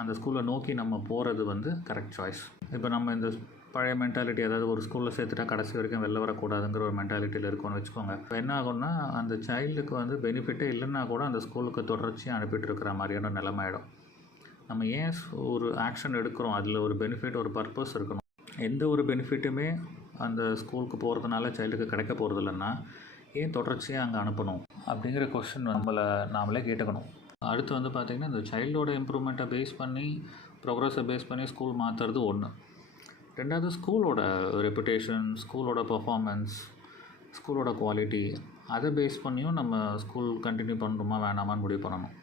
அந்த ஸ்கூலை நோக்கி நம்ம போகிறது வந்து கரெக்ட் சாய்ஸ். இப்போ நம்ம இந்த பழைய மென்டாலிட்டி, அதாவது ஒரு ஸ்கூலில் சேர்த்துட்டா கடைசி வரைக்கும் வெளில வரக்கூடாதுங்கிற ஒரு மென்டாலிட்டியில் இருக்கும்னு வச்சுக்கோங்க. இப்போ என்ன ஆகும்னா அந்த சைல்டுக்கு வந்து பெனிஃபிட்டே இல்லைன்னா கூட அந்த ஸ்கூலுக்கு தொடர்ச்சியாக அனுப்பிட்டு இருக்கிற மாதிரியான நிலைமை ஆகிடும். நம்ம ஏன் ஒரு ஆக்ஷன் எடுக்கிறோம், அதில் ஒரு பெனிஃபிட், ஒரு பர்பஸ் இருக்கணும். எந்த ஒரு பெனிஃபிட்டுமே அந்த ஸ்கூலுக்கு போகிறதுனால சைல்டுக்கு கிடைக்க போகிறது இல்லைன்னா ஏன் தொடர்ச்சியாக அங்கே அனுப்பணும் அப்படிங்கிற கொஸ்டின் நாமளே கேட்டுக்கணும். அடுத்து வந்து பார்த்திங்கன்னா இந்த சைல்டோட இம்ப்ரூவ்மெண்ட்டை பேஸ் பண்ணி, ப்ரோக்ரஸை பேஸ் பண்ணி ஸ்கூல் மாற்றுறது ஒன்று. ரெண்டாவது ஸ்கூலோட ரெப்புடேஷன், ஸ்கூலோட பர்ஃபார்மன்ஸ், ஸ்கூலோட குவாலிட்டி, அதை பேஸ் பண்ணியும் நம்ம ஸ்கூல் கண்டினியூ பண்ணணுமா வேணாமான்னு முடிவு பண்ணணும்.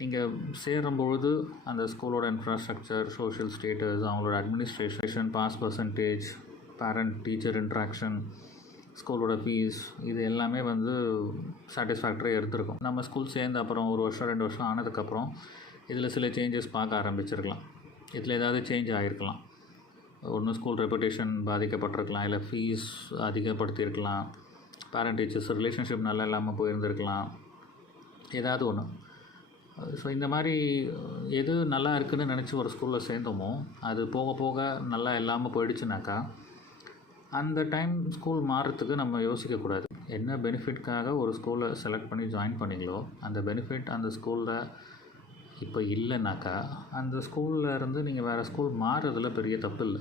நீங்கள் சேரும்பொழுது அந்த ஸ்கூலோட இன்ஃப்ராஸ்ட்ரக்சர், சோஷியல் ஸ்டேட்டஸ், அவங்களோட administration, pass percentage, parent teacher interaction, ஸ்கூலோட ஃபீஸ், இது எல்லாமே வந்து சாட்டிஸ்ஃபேக்டரியாக எடுத்திருக்கும். நம்ம ஸ்கூல் சேர்ந்த அப்புறம் 1 வருஷம் 2 வருஷம் ஆனதுக்கப்புறம் இதில் சில சேஞ்சஸ் பார்க்க ஆரம்பிச்சிருக்கலாம். இதில் ஏதாவது சேஞ்ச் ஆகிருக்கலாம். ஒன்று ஸ்கூல் ரெப்புடேஷன் பாதிக்கப்பட்டிருக்கலாம், இல்லை ஃபீஸ் அதிகப்படுத்தியிருக்கலாம், பேரண்ட் டீச்சர்ஸ் ரிலேஷன்ஷிப் நல்லா இல்லாமல் போயிருந்துருக்கலாம், ஏதாவது ஒன்று. ஸோ இந்த மாதிரி எது நல்லா இருக்குதுன்னு நினச்சி ஒரு ஸ்கூலில் சேர்ந்தோமோ அது போக போக நல்லா இல்லாமல் போயிடுச்சுனாக்கா அந்த டைம் ஸ்கூல் மாறுறதுக்கு நம்ம யோசிக்கக்கூடாது. என்ன பெனிஃபிட்காக ஒரு ஸ்கூலை செலக்ட் பண்ணி ஜாயின் பண்ணிங்களோ அந்த பெனிஃபிட் அந்த ஸ்கூலில் இப்போ இல்லைனாக்கா அந்த ஸ்கூலில் இருந்து நீங்கள் வேறு ஸ்கூல் மாறுறதுல பெரிய தப்பு இல்லை.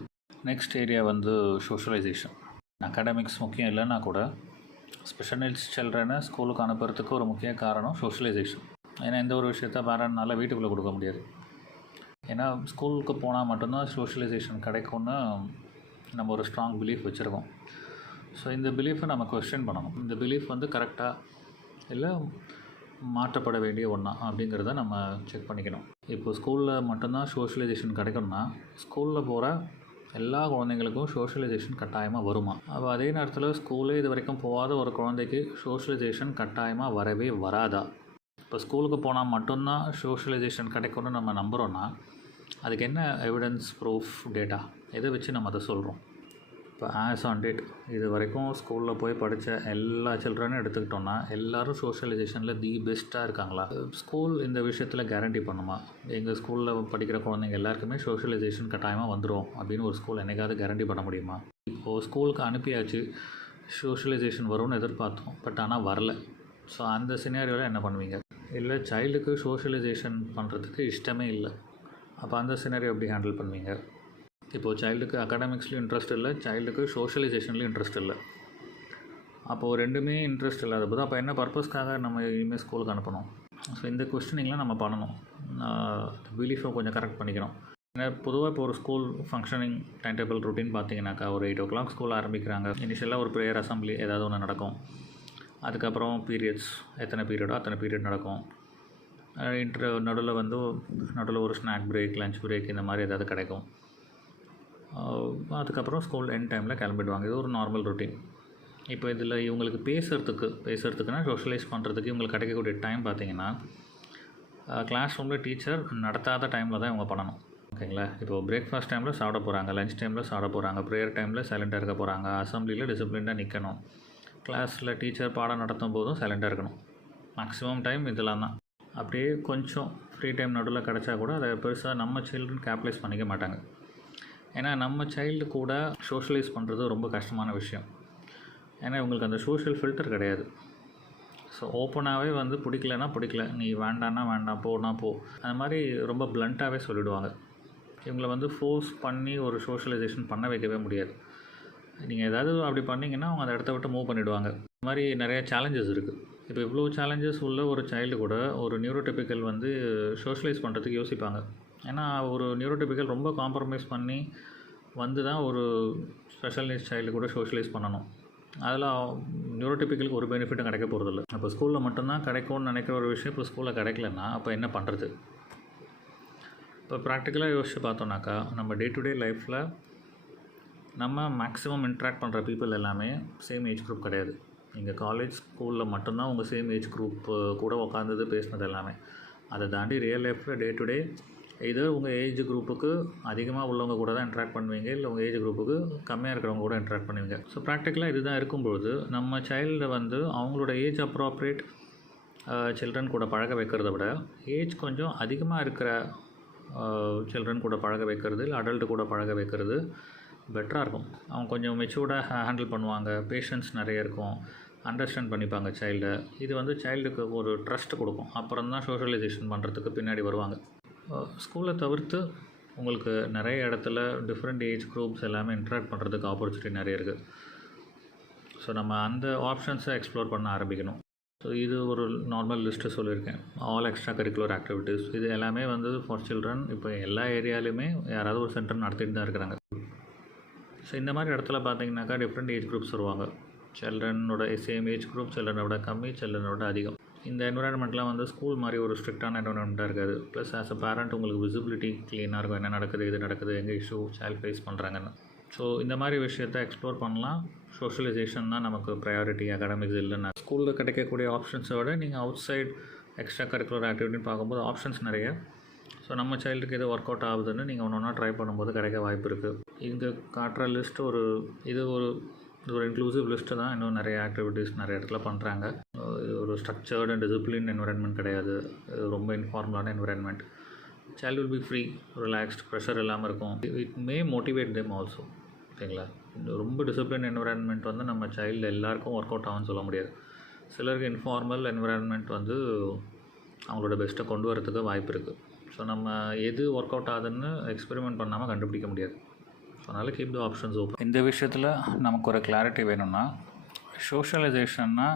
நெக்ஸ்ட் ஏரியா வந்து சோஷியலைசேஷன். அகாடமிக்ஸ் முக்கியம் இல்லைன்னா கூட ஸ்பெஷல் நீட்ஸ் சில்ட்ரனை ஸ்கூலுக்கு அனுப்புறதுக்கு ஒரு முக்கிய காரணம் சோஷியலைசேஷன். ஏன்னா எந்த ஒரு விஷயத்த பேரண்ட்னால வீட்டுக்குள்ளே கொடுக்க முடியாது. ஏன்னா ஸ்கூலுக்கு போனால் மட்டும்தான் சோஷியலைசேஷன் கிடைக்கும்னு நம்ம ஒரு ஸ்ட்ராங் பிலீஃப் வச்சுருக்கோம். ஸோ இந்த பிலீஃபை நம்ம கொஸ்டின் பண்ணணும். இந்த பிலீஃப் வந்து கரெக்டாக இல்லை மாற்றப்பட வேண்டிய ஒன்றா அப்படிங்கிறத நம்ம செக் பண்ணிக்கணும். இப்போ ஸ்கூலில் மட்டும்தான் சோஷியலைசேஷன் கிடைக்கணும்னா ஸ்கூலில் போகிற எல்லா குழந்தைங்களுக்கும் சோஷியலைசேஷன் கட்டாயமாக வருமா? அப்போ அதே நேரத்தில் ஸ்கூலே இது வரைக்கும் போகாத ஒரு குழந்தைக்கு சோஷியலைசேஷன் கட்டாயமாக வரவே வராதா? இப்போ ஸ்கூலுக்கு போனால் மட்டும்தான் சோஷியலைசேஷன் கிடைக்கும்னு நம்ம நம்புகிறோன்னா அதுக்கு என்ன எவிடன்ஸ், ப்ரூஃப், டேட்டா எதை வச்சு நம்ம அதை சொல்கிறோம்? இப்போ ஆஸ் ஆன் டேட் இது வரைக்கும் ஸ்கூலில் போய் படித்த எல்லா சில்ட்ரனும் எடுத்துக்கிட்டோன்னா எல்லோரும் சோஷியலைசேஷனில் தி பெஸ்ட்டாக இருக்காங்களா? ஸ்கூல் இந்த விஷயத்தில் கேரண்டி பண்ணுமா? எங்கள் ஸ்கூலில் படிக்கிற குழந்தைங்க எல்லாருக்குமே சோஷியலைசேஷன் கட்டாயமாக வந்துடும் அப்படின்னு ஒரு ஸ்கூல் என்னைக்காவது கேரண்டி பண்ண முடியுமா? இப்போது ஸ்கூலுக்கு அனுப்பியாச்சு, சோஷியலைசேஷன் வரும்னு எதிர்பார்த்தோம், பட் ஆனால் வரல. ஸோ அந்த சினாரியோவில் என்ன பண்ணுவீங்க? இல்லை சைல்டுக்கு சோஷியலைசேஷன் பண்ணுறதுக்கு இஷ்டமே இல்லை, அப்போ அந்த சினாரியோ எப்படி ஹேண்டில் பண்ணுவீங்க? இப்போது சைல்டுக்கு அகாடமிக்ஸ்லையும் இன்ட்ரெஸ்ட் இல்லை, சைல்டுக்கு சோஷியலைசேஷன்லையும் இன்ட்ரெஸ்ட் இல்லை. அப்போது ரெண்டுமே இன்ட்ரெஸ்ட் இல்லாத போது அப்போ என்ன பர்பஸ்க்காக நம்ம இனிமேல் ஸ்கூலுக்கு அனுப்பணும்? ஸோ இந்த கொஸ்டினிங்லாம் நம்ம பண்ணணும். பிலீஃபை கொஞ்சம் கரெக்ட் பண்ணிக்கணும். ஏன்னா பொதுவாக இப்போ ஒரு school functioning time table routine பார்த்தீங்கன்னாக்கா ஒரு 8 o'clock ஸ்கூல் ஆரம்பிக்கிறாங்க. இனிஷியலாக ஒரு ப்ரேயர் அசம்பிளி ஏதாவது ஒன்று நடக்கும். அதுக்கப்புறம் பீரியட்ஸ் எத்தனை பீரியடோ அத்தனை பீரியட் நடக்கும். நடுவில் ஒரு ஸ்நாக் பிரேக், லஞ்ச் பிரேக் இந்த மாதிரி ஏதாவது கிடைக்கும். அதுக்கப்புறம் ஸ்கூல் எண்ட் டைமில் கிளம்பிடுவாங்க. இது ஒரு நார்மல் ரொட்டீன். இப்போ இதில் இவங்களுக்கு பேசுகிறதுக்குன்னா சோஷியலைஸ் பண்ணுறதுக்கு இவங்களுக்கு கிடைக்கக்கூடிய டைம் பார்த்திங்கன்னா கிளாஸ் ரூமில் டீச்சர் நடத்தாத டைமில் தான் இவங்க பண்ணணும். ஓகேங்களா? இப்போது பிரேக்ஃபாஸ்ட் டைமில் சாப்பிட போகிறாங்க, லஞ்ச் டைமில் சாப்பிட போகிறாங்க, ப்ரேயர் டைமில் சைலண்ட்டாக இருக்க போகிறாங்க, அசம்பிளியில் டிசிப்ளினாக நிற்கணும், கிளாஸில் டீச்சர் பாடம் நடத்தும் போதும் சைலண்ட்டாக இருக்கணும். மேக்ஸிமம் டைம் இதெல்லாம் தான். அப்படியே கொஞ்சம் ஃப்ரீ டைம் நடுவில் கிடச்சா கூட அதை பெருசாக நம்ம சில்ட்ரன் கேப்டலைஸ் பண்ணிக்க மாட்டாங்க. ஏன்னா நம்ம சைல்டு கூட சோஷியலைஸ் பண்ணுறது ரொம்ப கஷ்டமான விஷயம். ஏன்னா இவங்களுக்கு அந்த சோஷியல் ஃபில்டர் கிடையாது. ஸோ ஓப்பனாகவே வந்து பிடிக்கலன்னா பிடிக்கல, நீ வேண்டான்னா வேண்டாம், போனா போ, அந்த மாதிரி ரொம்ப ப்ளண்ட்டாகவே சொல்லிவிடுவாங்க. இவங்களை வந்து ஃபோர்ஸ் பண்ணி ஒரு சோஷியலைசேஷன் பண்ண வைக்கவே முடியாது. நீங்கள் ஏதாவது அப்படி பண்ணிங்கன்னா அவங்க அந்த இடத்த விட்டு மூவ் பண்ணிவிடுவாங்க. இந்த மாதிரி நிறைய சேலஞ்சஸ் இருக்குது. இப்போ இவ்வளோ சேலஞ்சஸ் உள்ள ஒரு சைல்டு கூட ஒரு நியூரோடிபிக்கல் வந்து சோஷியலைஸ் பண்ணுறதுக்கு யோசிப்பாங்க. ஏன்னா ஒரு நியூரோடிபிக்கல் ரொம்ப காம்ப்ரமைஸ் பண்ணி வந்து தான் ஒரு ஸ்பெஷல் நீட்ஸ் சைல்டு கூட சோஷியலைஸ் பண்ணணும். அதில் நியூரோடிபிக்கலுக்கு ஒரு பெனிஃபிட்டும் கிடைக்க போகிறதில்ல. அப்போ ஸ்கூலில் மட்டும்தான் கிடைக்கும்னு நினைக்கிற ஒரு விஷயம் இப்போ ஸ்கூலில் கிடைக்கலன்னா அப்போ என்ன பண்ணுறது? இப்போ ப்ராக்டிக்கலாக யோசிச்சு பார்த்தோன்னாக்கா நம்ம டே டு டே லைஃப்பில் நம்ம மேக்ஸிமம் இன்ட்ராக்ட் பண்ணுற பீப்புள் எல்லாமே சேம் ஏஜ் குரூப் கிடையாது. நீங்கள் காலேஜ் ஸ்கூலில் மட்டும்தான் உங்கள் சேம் ஏஜ் குரூப் கூட உட்காந்தது பேசினது எல்லாமே. அதை தாண்டி ரியல் லைஃப்பில் டே டு டே இது உங்கள் ஏஜ் குரூப்புக்கு அதிகமாக உள்ளவங்க கூட தான் இன்ட்ராக்ட் பண்ணுவீங்க, இல்லை உங்கள் ஏஜ் குரூப்புக்கு கம்மியாக இருக்கிறவங்க கூட இன்ட்ராக்ட் பண்ணுவீங்க. ஸோ ப்ராக்டிக்கலாக இது தான் இருக்கும்பொழுது நம்ம சைல்டை வந்து அவங்களோட ஏஜ் அப்ராப்ரியேட் சில்ட்ரன் கூட பழக வைக்கிறத விட ஏஜ் கொஞ்சம் அதிகமாக இருக்கிற சில்ட்ரன் கூட பழக வைக்கிறது, இல்லை அடல்ட்டு கூட பழக வைக்கிறது பெட்டராக இருக்கும். அவங்க கொஞ்சம் மெச்சூர்டாக ஹேண்டில் பண்ணுவாங்க, பேஷன்ஸ் நிறைய இருக்கும், அண்டர்ஸ்டாண்ட் பண்ணிப்பாங்க சைல்டை. இது வந்து சைல்டுக்கு ஒரு ட்ரஸ்ட் கொடுக்கும். அப்புறம் தான் சோஷியலைசேஷன் பண்ணுறதுக்கு பின்னாடி வருவாங்க. ஸ்கூலை தவிர்த்து உங்களுக்கு நிறைய இடத்துல டிஃப்ரெண்ட் ஏஜ் குரூப்ஸ் எல்லாமே இன்ட்ராக்ட் பண்ணுறதுக்கு ஆப்பர்ச்சுனிட்டி நிறைய இருக்குது. ஸோ நம்ம அந்த ஆப்ஷன்ஸை எக்ஸ்ப்ளோர் பண்ண ஆரம்பிக்கணும். ஸோ இது ஒரு நார்மல் லிஸ்ட்டு சொல்லியிருக்கேன். ஆல் எக்ஸ்ட்ரா கரிக்குலர் ஆக்டிவிட்டீஸ் இது எல்லாமே வந்து ஃபார் சில்ட்ரன் இப்போ எல்லா ஏரியாலையுமே யாராவது ஒரு சென்டர் நடத்திட்டு தான் இருக்கிறாங்க. ஸோ இந்த மாதிரி இடத்துல பார்த்தீங்கன்னாக்கா டிஃப்ரெண்ட் ஏஜ் குரூப்ஸ் வருவாங்க. சில்ட்ரனோட சேம் ஏஜ் குரூப் சில்ட்ரனோட கம்மி, சில்ட்ரனோட அதிகம். இந்த என்விரான்மெண்ட்லாம் வந்து ஸ்கூல் மாதிரி ஒரு ஸ்ட்ரிக்டான என்விரான்மெண்ட்டாக இருக்காது. ப்ளஸ் ஆஸ் அ பேரண்ட் உங்களுக்கு விசிபிலிட்டி க்ளீனாக இருக்கும், என்ன நடக்குது, இது நடக்குது, எங்கே இஷ்யூ சைல்டு ஃபேஸ் பண்ணுறாங்கன்னு. ஸோ இந்த மாதிரி விஷயத்தை எக்ஸ்ப்ளோர் பண்ணலாம். சோஷியலைசேஷன் தான் நமக்கு ப்ரையாரிட்டி, அகாடமிக்ஸ் இல்லைன்னா. ஸ்கூலில் கிடைக்கக்கூடிய ஆப்ஷன்ஸை விட நீங்கள் அவுட் சைட் எக்ஸ்ட்ரா கரிக்குலர் ஆக்டிவிட்டின்னு பார்க்கும்போது ஆப்ஷன்ஸ் நிறைய. ஸோ நம்ம சைல்டுக்கு எது ஒர்க் அவுட் ஆகுதுன்னு நீங்கள் ஒன்று ஒன்றா ட்ரை பண்ணும்போது கிடைக்க வாய்ப்பு இருக்குது. இங்கே காட்டுற லிஸ்ட் இது ஒரு இன்க்ளூசிவ் லிஸ்ட்டு தான். இன்னும் நிறைய ஆக்டிவிட்டீஸ் நிறைய இடத்துல பண்ணுறாங்க. இது ஒரு ஸ்ட்ரக்சர்டு அண்ட் டிசிப்ளின் என்விரான்மெண்ட் கிடையாது. இது ரொம்ப இன்ஃபார்மலான environment. Child will be free, relaxed, pressure இல்லாமல் இருக்கும். It may motivate them also. ஓகேங்களா? ரொம்ப டிசிப்ளின் என்விரான்மெண்ட் வந்து நம்ம சைல்டு எல்லாருக்கும் ஒர்க் அவுட் ஆகும்னு சொல்ல முடியாது. சிலருக்கு இன்ஃபார்மல் என்விரான்மெண்ட் வந்து அவங்களோட பெஸ்ட்டை கொண்டு வரதுக்கு வாய்ப்பு இருக்குது. ஸோ நம்ம எது ஒர்க் அவுட் ஆகுதுன்னு எக்ஸ்பெரிமெண்ட் பண்ணாமல் கண்டுபிடிக்க முடியாது. ஸோ அதனால் கீப் த ஆப்ஷன்ஸ் ஓப்பன். இந்த விஷயத்தில் நமக்கு ஒரு கிளாரிட்டி வேணும்னா, சோஷியலைசேஷன்னா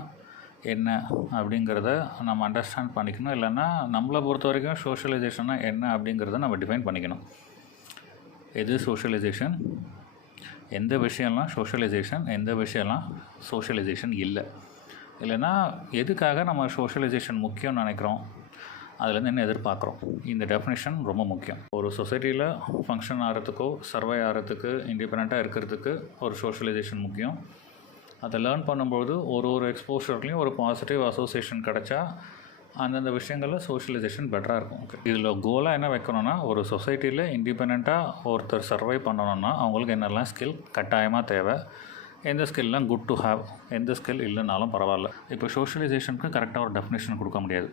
என்ன அப்படிங்கிறத நம்ம அண்டர்ஸ்டாண்ட் பண்ணிக்கணும். இல்லைன்னா நம்மளை பொறுத்த வரைக்கும் சோஷியலைசேஷன்னா என்ன அப்படிங்கிறத நம்ம டிஃபைன் பண்ணிக்கணும். எது சோஷியலைசேஷன், எந்த விஷயம்லாம் சோஷியலைசேஷன், எந்த விஷயம்லாம் சோஷியலைசேஷன் இல்லைன்னா எதுக்காக நம்ம சோஷியலைசேஷன் முக்கியம்னு நினைக்கிறோம், அதுலேருந்து என்ன எதிர்பார்க்குறோம். இந்த டெஃபினேஷன் ரொம்ப முக்கியம். ஒரு சொசைட்டியில் ஃபங்க்ஷன் ஆகிறதுக்கோ சர்வை ஆகிறதுக்கு இண்டிபெண்ட்டாக இருக்கிறதுக்கு ஒரு சோஷியலைசேஷன் முக்கியம். அதை லேர்ன் பண்ணும்போது ஒரு எக்ஸ்போஷர்லேயும் ஒரு பாசிட்டிவ் அசோசியேஷன் கிடச்சா அந்தந்த விஷயங்களில் சோஷியலைசேஷன் பெட்டராக இருக்கும். இதில் கோலாக என்ன வைக்கணும்னா, ஒரு சொசைட்டியில் இண்டிபெண்ட்டாக ஒருத்தர் சர்வை பண்ணணும்னா அவங்களுக்கு என்னெல்லாம் ஸ்கில் கட்டாயமாக தேவை, எந்த ஸ்கில்லாம் குட் டு ஹேவ், எந்த ஸ்கில் இல்லைனாலும் பரவாயில்ல. இப்போ சோஷியலைசேஷனுக்கு கரெக்டாக ஒரு டெஃபினேஷன் கொடுக்க முடியாது.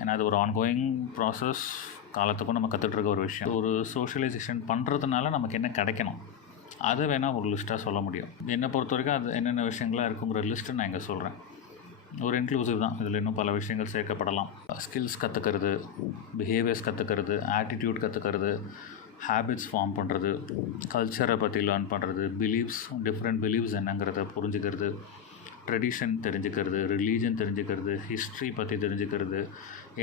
ஏன்னா அது ஒரு ஆன்கோயிங் ப்ராசஸ், காலத்துக்கும் நம்ம கற்றுட்ருக்க ஒரு விஷயம். ஒரு சோஷியலைசேஷன் பண்ணுறதுனால நமக்கு என்ன கிடைக்கணும் அதை வேணால் ஒரு லிஸ்ட்டாக சொல்ல முடியும். என்னை பொறுத்த வரைக்கும் அது என்னென்ன விஷயங்களாக இருக்குங்கிற லிஸ்ட்டு நான் இங்கே சொல்கிறேன். ஒரு இன்க்ளூசிவ் தான், இதில் இன்னும் பல விஷயங்கள் சேர்க்கப்படலாம். ஸ்கில்ஸ் கற்றுக்கிறது, பிஹேவியர்ஸ் கற்றுக்கிறது, ஆட்டிடியூட் கற்றுக்கிறது, ஹேபிட்ஸ் ஃபார்ம் பண்ணுறது, கல்ச்சரை பற்றி லேர்ன் பண்ணுறது, டிஃப்ரெண்ட் பிலீவ்ஸ் என்னங்கிறத புரிஞ்சுக்கிறது, ட்ரெடிஷன் தெரிஞ்சுக்கிறது, ரிலீஜன் தெரிஞ்சுக்கிறது, ஹிஸ்ட்ரி பற்றி தெரிஞ்சுக்கிறது,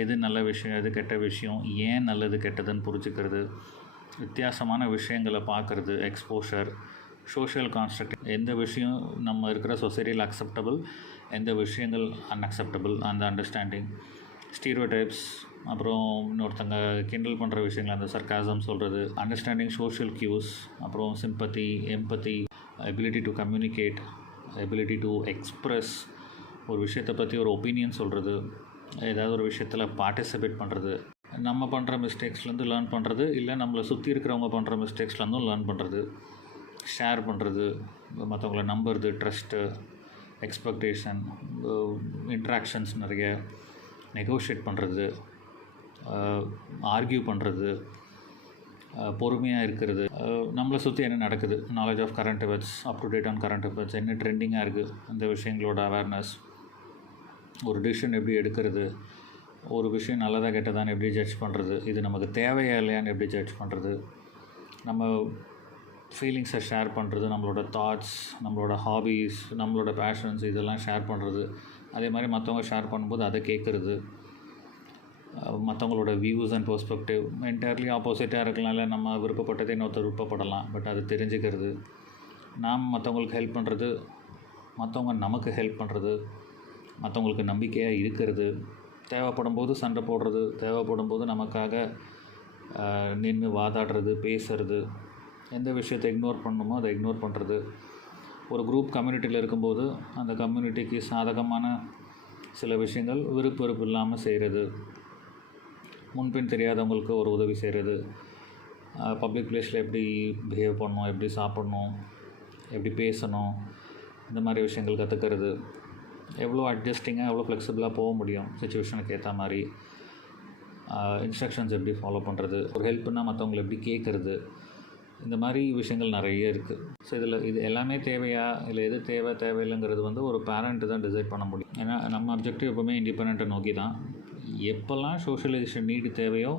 எது நல்ல விஷயம் எது கெட்ட விஷயம், ஏன் நல்லது கெட்டதுன்னு புரிஞ்சுக்கிறது, வித்தியாசமான விஷயங்களை பார்க்குறது, எக்ஸ்போஷர், சோஷியல் கான்ஸ்ட்ரக்ட், எந்த விஷயம் நம்ம இருக்கிற சொசைட்டியில் அக்செப்டபிள், எந்த விஷயங்கள் அன்அக்செப்டபிள், அந்த அண்டர்ஸ்டாண்டிங், ஸ்டீரியோடைப்ஸ், அப்புறம் இன்னொருத்தங்க கிண்டல் பண்ணுற விஷயங்கள், அந்த சர்க்காசம் சொல்கிறது, அண்டர்ஸ்டாண்டிங் சோஷியல் கியூஸ், அப்புறம் sympathy, empathy, ability to communicate, ability to express, ஒரு விஷயத்தை பற்றி ஒரு ஒப்பீனியன் சொல்கிறது, ஏதாவது ஒரு விஷயத்தில் பார்ட்டிசிபேட் பண்ணுறது, நம்ம பண்ணுற மிஸ்டேக்ஸ்லேருந்து லேர்ன் பண்ணுறது, இல்லை நம்மளை சுற்றி இருக்கிறவங்க பண்ணுற மிஸ்டேக்ஸ்லேருந்தும் லேர்ன் பண்ணுறது, ஷேர் பண்ணுறது, மற்றவங்கள நம்புறது, ட்ரஸ்ட்டு, எக்ஸ்பெக்டேஷன், இன்ட்ராக்ஷன்ஸ் நிறைய, நெகோஷியேட் பண்ணுறது, ஆர்கியூ பண்ணுறது, பொறுமையாக இருக்கிறது, நம்மளை சுற்றி என்ன நடக்குது, knowledge of current affairs, up to date on current affairs, என்ன ட்ரெண்டிங்காக இருக்குது அந்த விஷயங்களோட அவேர்னஸ், ஒரு டிசிஷன் எப்படி எடுக்கிறது, ஒரு விஷயம் நல்லதாக கெட்டதான்னு எப்படி ஜட்ஜ் பண்ணுறது, இது நமக்கு தேவையா இல்லையான்னு எப்படி ஜட்ஜ் பண்ணுறது, நம்ம ஃபீலிங்ஸை ஷேர் பண்ணுறது, நம்மளோட தாட்ஸ், நம்மளோட ஹாபீஸ், நம்மளோட பேஷன்ஸ் இதெல்லாம் ஷேர் பண்ணுறது, அதே மாதிரி மற்றவங்க ஷேர் பண்ணும்போது அதை கேட்குறது, மற்றவங்களோட வியூஸ் அண்ட் பெர்ஸ்பெக்டிவ் என்டையர்லி ஆப்போசிட்டாக இருக்கலாம், இல்லை நம்ம விருப்பப்பட்டதை இன்னொருத்தர் விருப்பப்படலாம், பட் அது தெரிஞ்சுக்கிறது, நாம் மற்றவங்களுக்கு ஹெல்ப் பண்ணுறது, மற்றவங்க நமக்கு ஹெல்ப் பண்ணுறது, மற்றவங்களுக்கு நம்பிக்கையாக இருக்கிறது, தேவைப்படும் போது சண்டை போடுறது, தேவைப்படும் போது நமக்காக நின்று வாதாடுறது, பேசுறது, எந்த விஷயத்தை இக்னோர் பண்ணணுமோ அதை இக்னோர் பண்ணுறது, ஒரு குரூப் கம்யூனிட்டியில் இருக்கும்போது அந்த கம்யூனிட்டிக்கு சாதகமான சில விஷயங்கள் விருப்பு இல்லாமல் செய்கிறது, முன்பின் தெரியாதவங்களுக்கு ஒரு உதவி செய்கிறது, பப்ளிக் பிளேஸில் எப்படி பிஹேவ் பண்ணணும், எப்படி சாப்பிட்ணும், எப்படி பேசணும், இந்த மாதிரி விஷயங்கள் கற்றுக்கிறது, எவ்வளோ அட்ஜஸ்டிங்காக எவ்வளோ ஃப்ளெக்சிபிளாக போக முடியும் சுச்சுவேஷனுக்கு ஏற்ற மாதிரி, இன்ஸ்ட்ரக்ஷன்ஸ் எப்படி ஃபாலோ பண்ணுறது, ஒரு ஹெல்ப்னால் மற்றவங்களை எப்படி கேட்குறது, இந்த மாதிரி விஷயங்கள் நிறைய இருக்குது. ஸோ இது எல்லாமே தேவையா இல்லை எது தேவையில்லைங்கிறது வந்து ஒரு பேரண்ட்டு தான் டிசைட் பண்ண முடியும். ஏன்னா நம்ம அப்ஜெக்டிவ் எப்போவுமே இண்டிபெண்ட்டை நோக்கி தான். எப்போல்லாம் சோஷியலைசேஷன் நீடு தேவையோ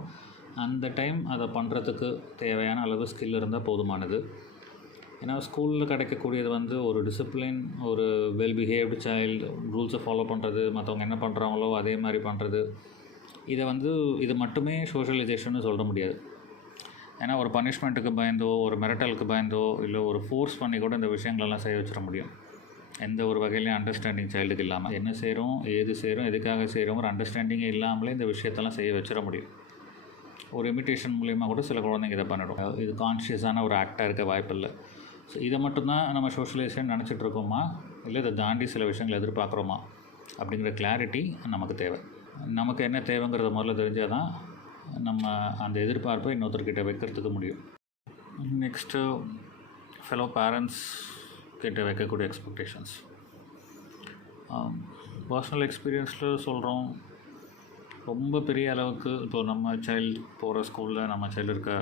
அந்த டைம் அதை பண்ணுறதுக்கு தேவையான அளவு ஸ்கில் இருந்தால் போதுமானது. ஏன்னா ஸ்கூலில் கிடைக்கக்கூடியது வந்து ஒரு டிசிப்ளின், ஒரு வெல் பிஹேவ்டு சைல்டு, ரூல்ஸை ஃபாலோ பண்ணுறது, மற்றவங்க என்ன பண்ணுறாங்களோ அதே மாதிரி பண்ணுறது, இது மட்டுமே சோஷியலைசேஷன்னு சொல்ல முடியாது. ஏன்னா ஒரு பனிஷ்மெண்ட்டுக்கு பயந்தோ, ஒரு மிரட்டலுக்கு பயந்தோ, இல்லை ஒரு ஃபோர்ஸ் பண்ணி கூட இந்த விஷயங்களெல்லாம் செய்ய வச்சிட முடியும். எந்த ஒரு வகையிலையும் அண்டர்ஸ்டாண்டிங் சைல்டுக்கு இல்லாமல் என்ன செய்கிறோம், ஏது செய்கிறோம், எதுக்காக செய்கிறோங்கிற அண்டர்ஸ்டாண்டிங்கே இல்லாமலே இந்த விஷயத்தெல்லாம் செய்ய வச்சிட முடியும். ஒரு இமிட்டேஷன் மூலிமா கூட சில குழந்தைங்க இதை பண்ணிடும். இது கான்ஷியஸான ஒரு ஆக்டாக இருக்க வாய்ப்பில்லை. ஸோ இதை மட்டும்தான் நம்ம சோஷியலைசேஷன் நினச்சிட்ருக்கோமா, இல்லை இதை தாண்டி சில விஷயங்கள் எதிர்பார்க்குறோமா அப்படிங்கிற கிளாரிட்டி நமக்கு தேவை. நமக்கு என்ன தேவைங்கிறத முதல்ல தெரிஞ்சால் தான் நம்ம அந்த எதிர்பார்ப்பை இன்னொருத்தர்கிட்ட வைக்கிறதுக்கு முடியும். நெக்ஸ்ட்டு ஃபெலோ பேரண்ட்ஸ் கிட்ட வைக்கக்கூடிய எக்ஸ்பெக்டேஷன்ஸ். பர்சனல் எக்ஸ்பீரியன்ஸில் சொல்கிறோம், ரொம்ப பெரிய அளவுக்கு இப்போ நம்ம சைல்டு போகிற ஸ்கூலில், நம்ம சைல்டு இருக்க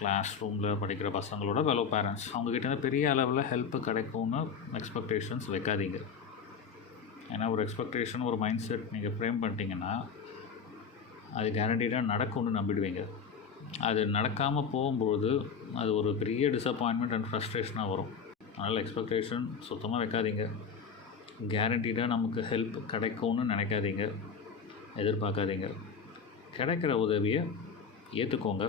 கிளாஸ் ரூமில் படிக்கிற பசங்களோட ஃபெலோ பேரண்ட்ஸ் அவங்கக்கிட்ட பெரிய அளவில் ஹெல்ப்பு கிடைக்கும்னு எக்ஸ்பெக்டேஷன்ஸ் வைக்காதீங்க. ஏன்னா ஒரு எக்ஸ்பெக்டேஷன், ஒரு மைண்ட் செட் நீங்கள் ஃப்ரேம் பண்ணிட்டீங்கன்னா அது கேரண்டீடாக நடக்கும்னு நம்பிடுவீங்க. அது நடக்காமல் போகும்போது அது ஒரு பெரிய டிசப்பாயின்மெண்ட் அண்ட் ஃப்ரஸ்ட்ரேஷனாக வரும். அதனால் எக்ஸ்பெக்டேஷன் சுத்தமாக வைக்காதீங்க. கேரண்டீடாக நமக்கு ஹெல்ப் கிடைக்கும்னு நினைக்காதீங்க, எதிர்பார்க்காதீங்க. கிடைக்கிற உதவியை ஏற்றுக்கோங்க,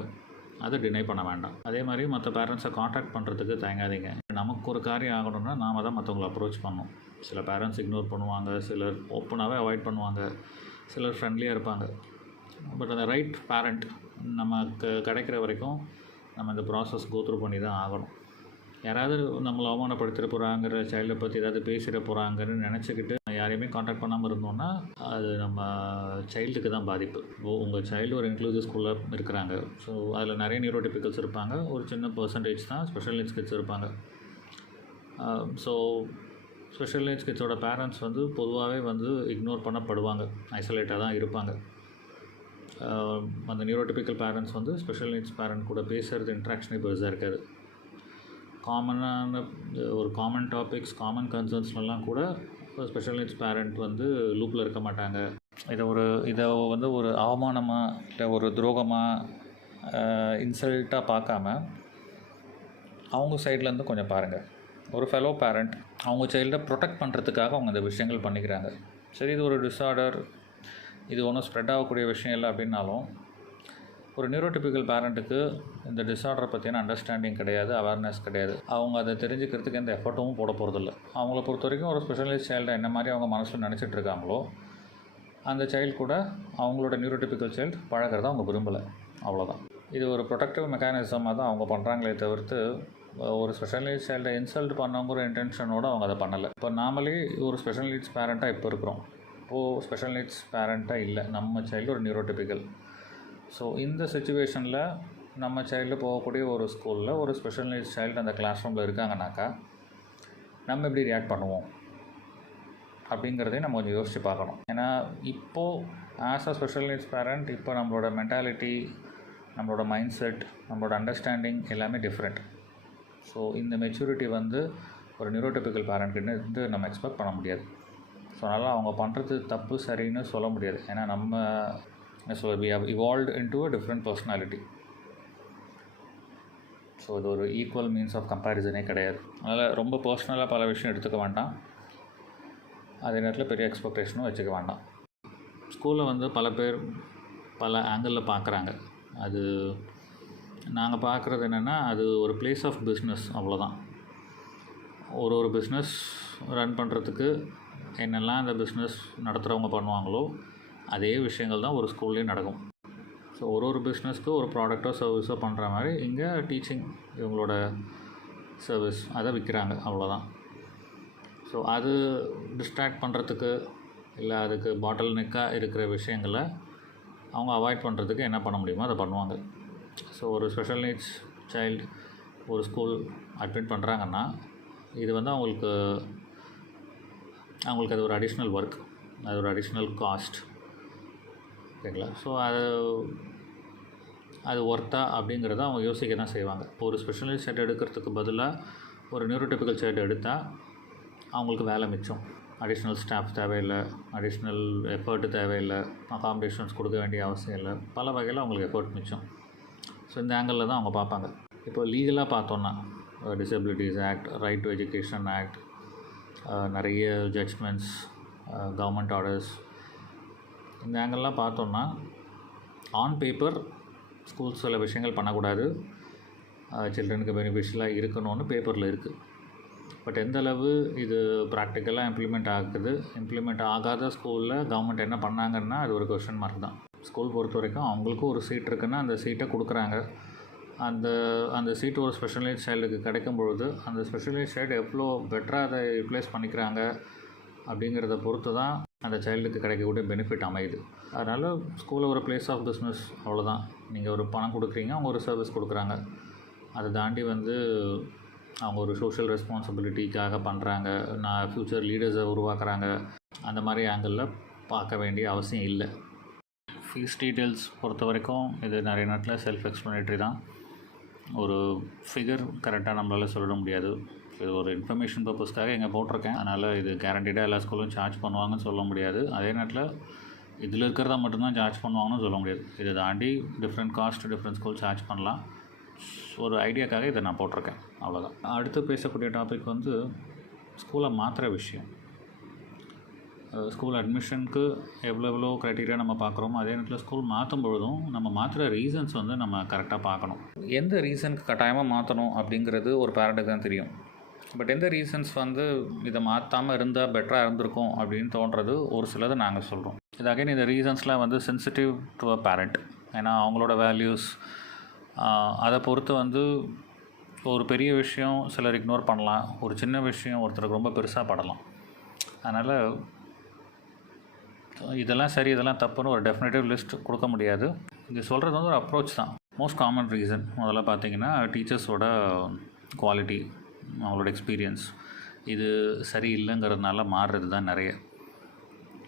அதை டினை பண்ண வேண்டாம். அதே மாதிரி மற்ற பேரண்ட்ஸை காண்டாக்ட் பண்ணுறதுக்கு தயங்காதீங்க. நமக்கு ஒரு காரியம் ஆகணும்னா நாம் தான் மற்றவங்களை அப்ரோச் பண்ணணும். சில பேரண்ட்ஸ் இக்னோர் பண்ணுவாங்க, சிலர் ஓப்பனாகவே அவாய்ட் பண்ணுவாங்க, சிலர் ஃப்ரெண்ட்லியாக இருப்பாங்க. பட் அந்த ரைட் பேரண்ட் நமக்கு கிடைக்கிற வரைக்கும் நம்ம இந்த ப்ராசஸ் கோத்ரூ பண்ணி தான் ஆகணும். யாராவது நம்மளை அவமானப்படுத்திட போகிறாங்கிற, சைல்டை பற்றி ஏதாவது பேசிட போகிறாங்கன்னு நினச்சிக்கிட்டு யாரையுமே காண்டாக்ட் பண்ணாமல் இருந்தோம்னா அது நம்ம சைல்டுக்கு தான் பாதிப்பு. உங்கள் சைல்டு ஒரு இன்க்ளூசிவ் ஸ்கூலில் இருக்கிறாங்க, ஸோ அதில் நிறைய நியூரோடிபிக்கல்ஸ் இருப்பாங்க, ஒரு சின்ன பர்சன்டேஜ் தான் ஸ்பெஷல் நீட்ஸ் கிட்ஸ் இருப்பாங்க. ஸோ ஸ்பெஷல் நீட்ஸ் கிட்ஸோட பேரண்ட்ஸ் பொதுவாகவே இக்னோர் பண்ணப்படுவாங்க, ஐசோலேட்டாக தான் இருப்பாங்க. அந்த நியூரோடிபிக்கல் பேரண்ட்ஸ் ஸ்பெஷல் நீட்ஸ் பேரண்ட் கூட பேசுகிறது இன்ட்ராக்ஷனே பெருசாக இருக்காது. காமனான ஒரு காமன் டாபிக்ஸ், காமன் கன்சர்ன்ஸ்லாம் கூட ஸ்பெஷல் நீட்ஸ் பேரண்ட் லூப்பில் இருக்க மாட்டாங்க. இதை ஒரு அவமானமாக இல்லை ஒரு துரோகமாக இன்சல்ட்டாக பார்க்காம அவங்க சைட்லேருந்து கொஞ்சம் பாருங்கள். ஒரு ஃபெலோ பேரண்ட் அவங்க சைல்டை ப்ரொடெக்ட் பண்ணுறதுக்காக அவங்க இந்த விஷயங்கள் பண்ணிக்கிறாங்க. சரி, இது ஒரு டிஸார்டர், இது ஒன்றும் ஸ்ப்ரெட் ஆகக்கூடிய விஷயம் இல்லை அப்படின்னாலும் ஒரு நியூரோடிபிக்கல் பேரண்ட்டுக்கு இந்த டிஸார்டரை பற்றியான அண்டர்ஸ்டாண்டிங் கிடையாது, அவேர்னஸ் கிடையாது. அவங்க அதை தெரிஞ்சுக்கிறதுக்கு எந்த எஃபர்ட்டும் போட போகிறதில்ல. அவங்கள பொறுத்த வரைக்கும் ஒரு ஸ்பெஷலைஸ் சைல்டை என்ன மாதிரி அவங்க மனசில் நினச்சிட்டு இருக்காங்களோ அந்த சைல்டு கூட அவங்களோட நியூரோடிபிக்கல் சைல்டு பழகிறத அவங்க விரும்பலை, அவ்வளோதான். இது ஒரு ப்ரொடக்டிவ் மெக்கானிசமாக தான் அவங்க பண்ணுறாங்களே தவிர்த்து ஒரு ஸ்பெஷல் நீட்ஸ் சைல்டை இன்சல்ட் பண்ணவங்கிற இன்டென்ஷனோடு அவங்க அதை பண்ணலை. இப்போ நாமளே ஒரு ஸ்பெஷல் நீட்ஸ் பேரண்ட்டாக இப்போ இருக்கிறோம், இப்போது ஸ்பெஷல் நீட்ஸ் பேரண்ட்டாக இல்லை, நம்ம சைல்டு ஒரு நியூரோடிபிக்கல். ஸோ இந்த சிச்சுவேஷனில் நம்ம சைல்டு போகக்கூடிய ஒரு ஸ்கூலில் ஒரு ஸ்பெஷல் நீட்ஸ் சைல்டு அந்த கிளாஸ் ரூமில் இருக்காங்கனாக்கா நம்ம எப்படி ரியாக்ட் பண்ணுவோம் அப்படிங்கிறதையும் நம்ம கொஞ்சம் யோசித்து பார்க்கணும். ஏன்னா இப்போது as a special needs parent இப்போ நம்மளோட மென்டாலிட்டி, நம்மளோட மைண்ட் செட், நம்மளோட அண்டர்ஸ்டாண்டிங் எல்லாமே டிஃப்ரெண்ட். ஸோ இந்த மெச்சூரிட்டி ஒரு நியூரோடிபிக்கல் பேரண்ட்கிட்ட நம்ம எக்ஸ்பெக்ட் பண்ண முடியாது. ஸோ அதனால் அவங்க பண்ணுறது தப்பு சரின்னு சொல்ல முடியாது. ஏன்னா நம்ம we have evolved into a different personality. So இது ஒரு ஈக்குவல் மீன்ஸ் ஆஃப் கம்பேரிசனே கிடையாது. அதனால் ரொம்ப பர்சனலாக பல விஷயம் எடுத்துக்க வேண்டாம், அதே நேரத்தில் பெரிய எக்ஸ்பெக்டேஷனும் வச்சுக்க வேண்டாம். ஸ்கூலில் பல பேர் பல ஆங்கிளில் பார்க்குறாங்க. அது நாங்கள் பார்க்குறது என்னென்னா, அது ஒரு பிளேஸ் ஆஃப் பிஸ்னஸ், அவ்வளோதான். ஒரு பிஸ்னஸ் ரன் பண்ணுறதுக்கு என்னெல்லாம் அந்த பிஸ்னஸ் நடத்துகிறவங்க பண்ணுவாங்களோ அதே விஷயங்கள் தான் ஒரு ஸ்கூல்லேயும் நடக்கும். ஸோ ஒரு பிஸ்னஸ்க்கு ஒரு ப்ராடக்டோ சர்வீஸோ பண்ணுற மாதிரி இங்கே டீச்சிங் இவங்களோட சர்வீஸ் அதை விற்கிறாங்க, அவ்வளோதான். ஸோ அது டிஸ்ட்ராக்ட் பண்ணுறதுக்கு இல்லை அதுக்கு பாட்டில் நெக்காக இருக்கிற விஷயங்களை அவங்க அவாய்ட் பண்ணுறதுக்கு என்ன பண்ண முடியுமோ அதை பண்ணுவாங்க. ஸோ ஒரு ஸ்பெஷல் நீட்ஸ் சைல்டு ஒரு ஸ்கூல் அட்மிட் பண்ணுறாங்கன்னா இது அவங்களுக்கு அது ஒரு அடிஷ்னல் ஒர்க், அது ஒரு அடிஷ்னல் காஸ்ட், ஓகேங்களா. ஸோ அது ஒர்த்தா அப்படிங்கிறத அவங்க யோசிக்க தான் செய்வாங்க. இப்போ ஒரு ஸ்பெஷலைஸ் சைல்டு எடுக்கிறதுக்கு பதிலாக ஒரு நியூரோடிபிக்கல் சைல்டு எடுத்தால் அவங்களுக்கு வேலை மிச்சம், அடிஷ்னல் ஸ்டாஃப் தேவையில்லை, அடிஷ்னல் எஃபர்ட்டு தேவையில்லை, அகாமடேஷன்ஸ் கொடுக்க வேண்டிய அவசியம் இல்லை, பல வகையில் அவங்களுக்கு எஃபர்ட் மிச்சம். ஸோ இந்த ஆங்கிளில் தான் அவங்க பார்ப்பாங்க. இப்போ லீகலாக பார்த்தோன்னா disabilities act, right to education act, நிறைய ஜட்ஜ்மெண்ட்ஸ், கவர்மெண்ட் ஆர்டர்ஸ், இந்த ஆங்கிள்லாம் பார்த்தோன்னா ஆன் பேப்பர் ஸ்கூல்ஸ் சில விஷயங்கள் பண்ணக்கூடாது, சில்ட்ரனுக்கு பெனிஃபிஷியலாக இருக்கணும்னு பேப்பரில் இருக்குது. பட் எந்த அளவு இது ப்ராக்டிக்கலாக இம்ப்ளிமெண்ட் ஆகாத ஸ்கூலில் கவர்மெண்ட் என்ன பண்ணாங்கன்னா அது ஒரு கொஷின் மார்க் தான். ஸ்கூல் பொறுத்த வரைக்கும் அவங்களுக்கும் ஒரு சீட் இருக்குன்னா அந்த சீட்டை கொடுக்குறாங்க. அந்த சீட்டு ஒரு ஸ்பெஷலைஸ் சைல்டுக்கு கிடைக்கும் பொழுது அந்த ஸ்பெஷலைஸ் சைல்டு எவ்வளோ பெட்டராக அதை யூட்டிலைஸ் பண்ணிக்கிறாங்க அப்படிங்கிறத பொறுத்து தான் அந்த சைல்டுக்கு கிடைக்கக்கூடிய பெனிஃபிட் அமையுது. அதனால் ஸ்கூலில் ஒரு பிளேஸ் ஆஃப் பிஸ்னஸ் அவ்வளோதான். நீங்கள் ஒரு பணம் கொடுக்குறீங்க, அவங்க ஒரு சர்வீஸ் கொடுக்குறாங்க. அதை தாண்டி அவங்க ஒரு சோஷியல் ரெஸ்பான்சிபிலிட்டிக்காக பண்ணுறாங்க, ஃப்யூச்சர் லீடர்ஸை உருவாக்குறாங்க, அந்த மாதிரி ஆங்கிளில் பார்க்க வேண்டிய அவசியம் இல்லை. ஃபீஸ் டீட்டெயில்ஸ் பொறுத்த வரைக்கும் இது நிறைய நேரத்தில் செல்ஃப் எக்ஸ்ப்ளனேட்டரி தான். ஒரு ஃபிகர் கரெக்டாக நம்மளால் சொல்ல முடியாது. இது ஒரு இன்ஃபர்மேஷன் பர்பஸ்க்காக இங்கே போட்டிருக்கேன். அதனால் இது கேரண்டீடாக எல்லா ஸ்கூலும் சார்ஜ் பண்ணுவாங்கன்னு சொல்ல முடியாது. அதே நேரத்தில் இதில் இருக்கிறதா மட்டும்தான் சார்ஜ் பண்ணுவாங்கன்னு சொல்ல முடியாது. இதை தாண்டி டிஃப்ரெண்ட் ஸ்கூல் சார்ஜ் பண்ணலாம். ஒரு ஐடியாக்காக இதை நான் போட்டிருக்கேன், அவ்வளோதான். அடுத்து பேசக்கூடிய டாபிக் ஸ்கூலை மாற்றுற விஷயம். ஸ்கூல் அட்மிஷனுக்கு எவ்வளோ க்ரைட்டீரியா நம்ம பார்க்குறோமோ, அதே நேரத்தில் ஸ்கூல் மாற்றும் பொழுதும் நம்ம மாற்றுற ரீசன்ஸ் நம்ம கரெக்டாக பார்க்கணும். எந்த ரீசனுக்கு கட்டாயமாக மாற்றணும் அப்படிங்கிறது ஒரு பேரண்ட்டுக்கு தான் தெரியும். பட் எந்த ரீசன்ஸ் இதை மாற்றாமல் இருந்தால் பெட்டராக இருந்திருக்கும் அப்படின்னு தோன்றது ஒரு சிலது நாங்கள் சொல்கிறோம். இது அகைன் இந்த ரீசன்ஸ்லாம் சென்சிட்டிவ் டு அ பேரண்ட். ஏன்னா அவங்களோட வேல்யூஸ் அதை பொறுத்து ஒரு பெரிய விஷயம் சிலர் இக்னோர் பண்ணலாம், ஒரு சின்ன விஷயம் ஒருத்தருக்கு ரொம்ப பெருசாக படலாம். அதனால் இதெல்லாம் சரி இதெல்லாம் தப்புன்னு ஒரு டெஃபினட்டிவ் லிஸ்ட் கொடுக்க முடியாது. இது சொல்கிறது ஒரு அப்ரோச் தான். மோஸ்ட் காமன் ரீசன் முதல்ல பார்த்திங்கன்னா டீச்சர்ஸோட குவாலிட்டி, அவங்களோட எக்ஸ்பீரியன்ஸ் இது சரியில்லைங்கிறதுனால மாறுறது தான் நிறைய.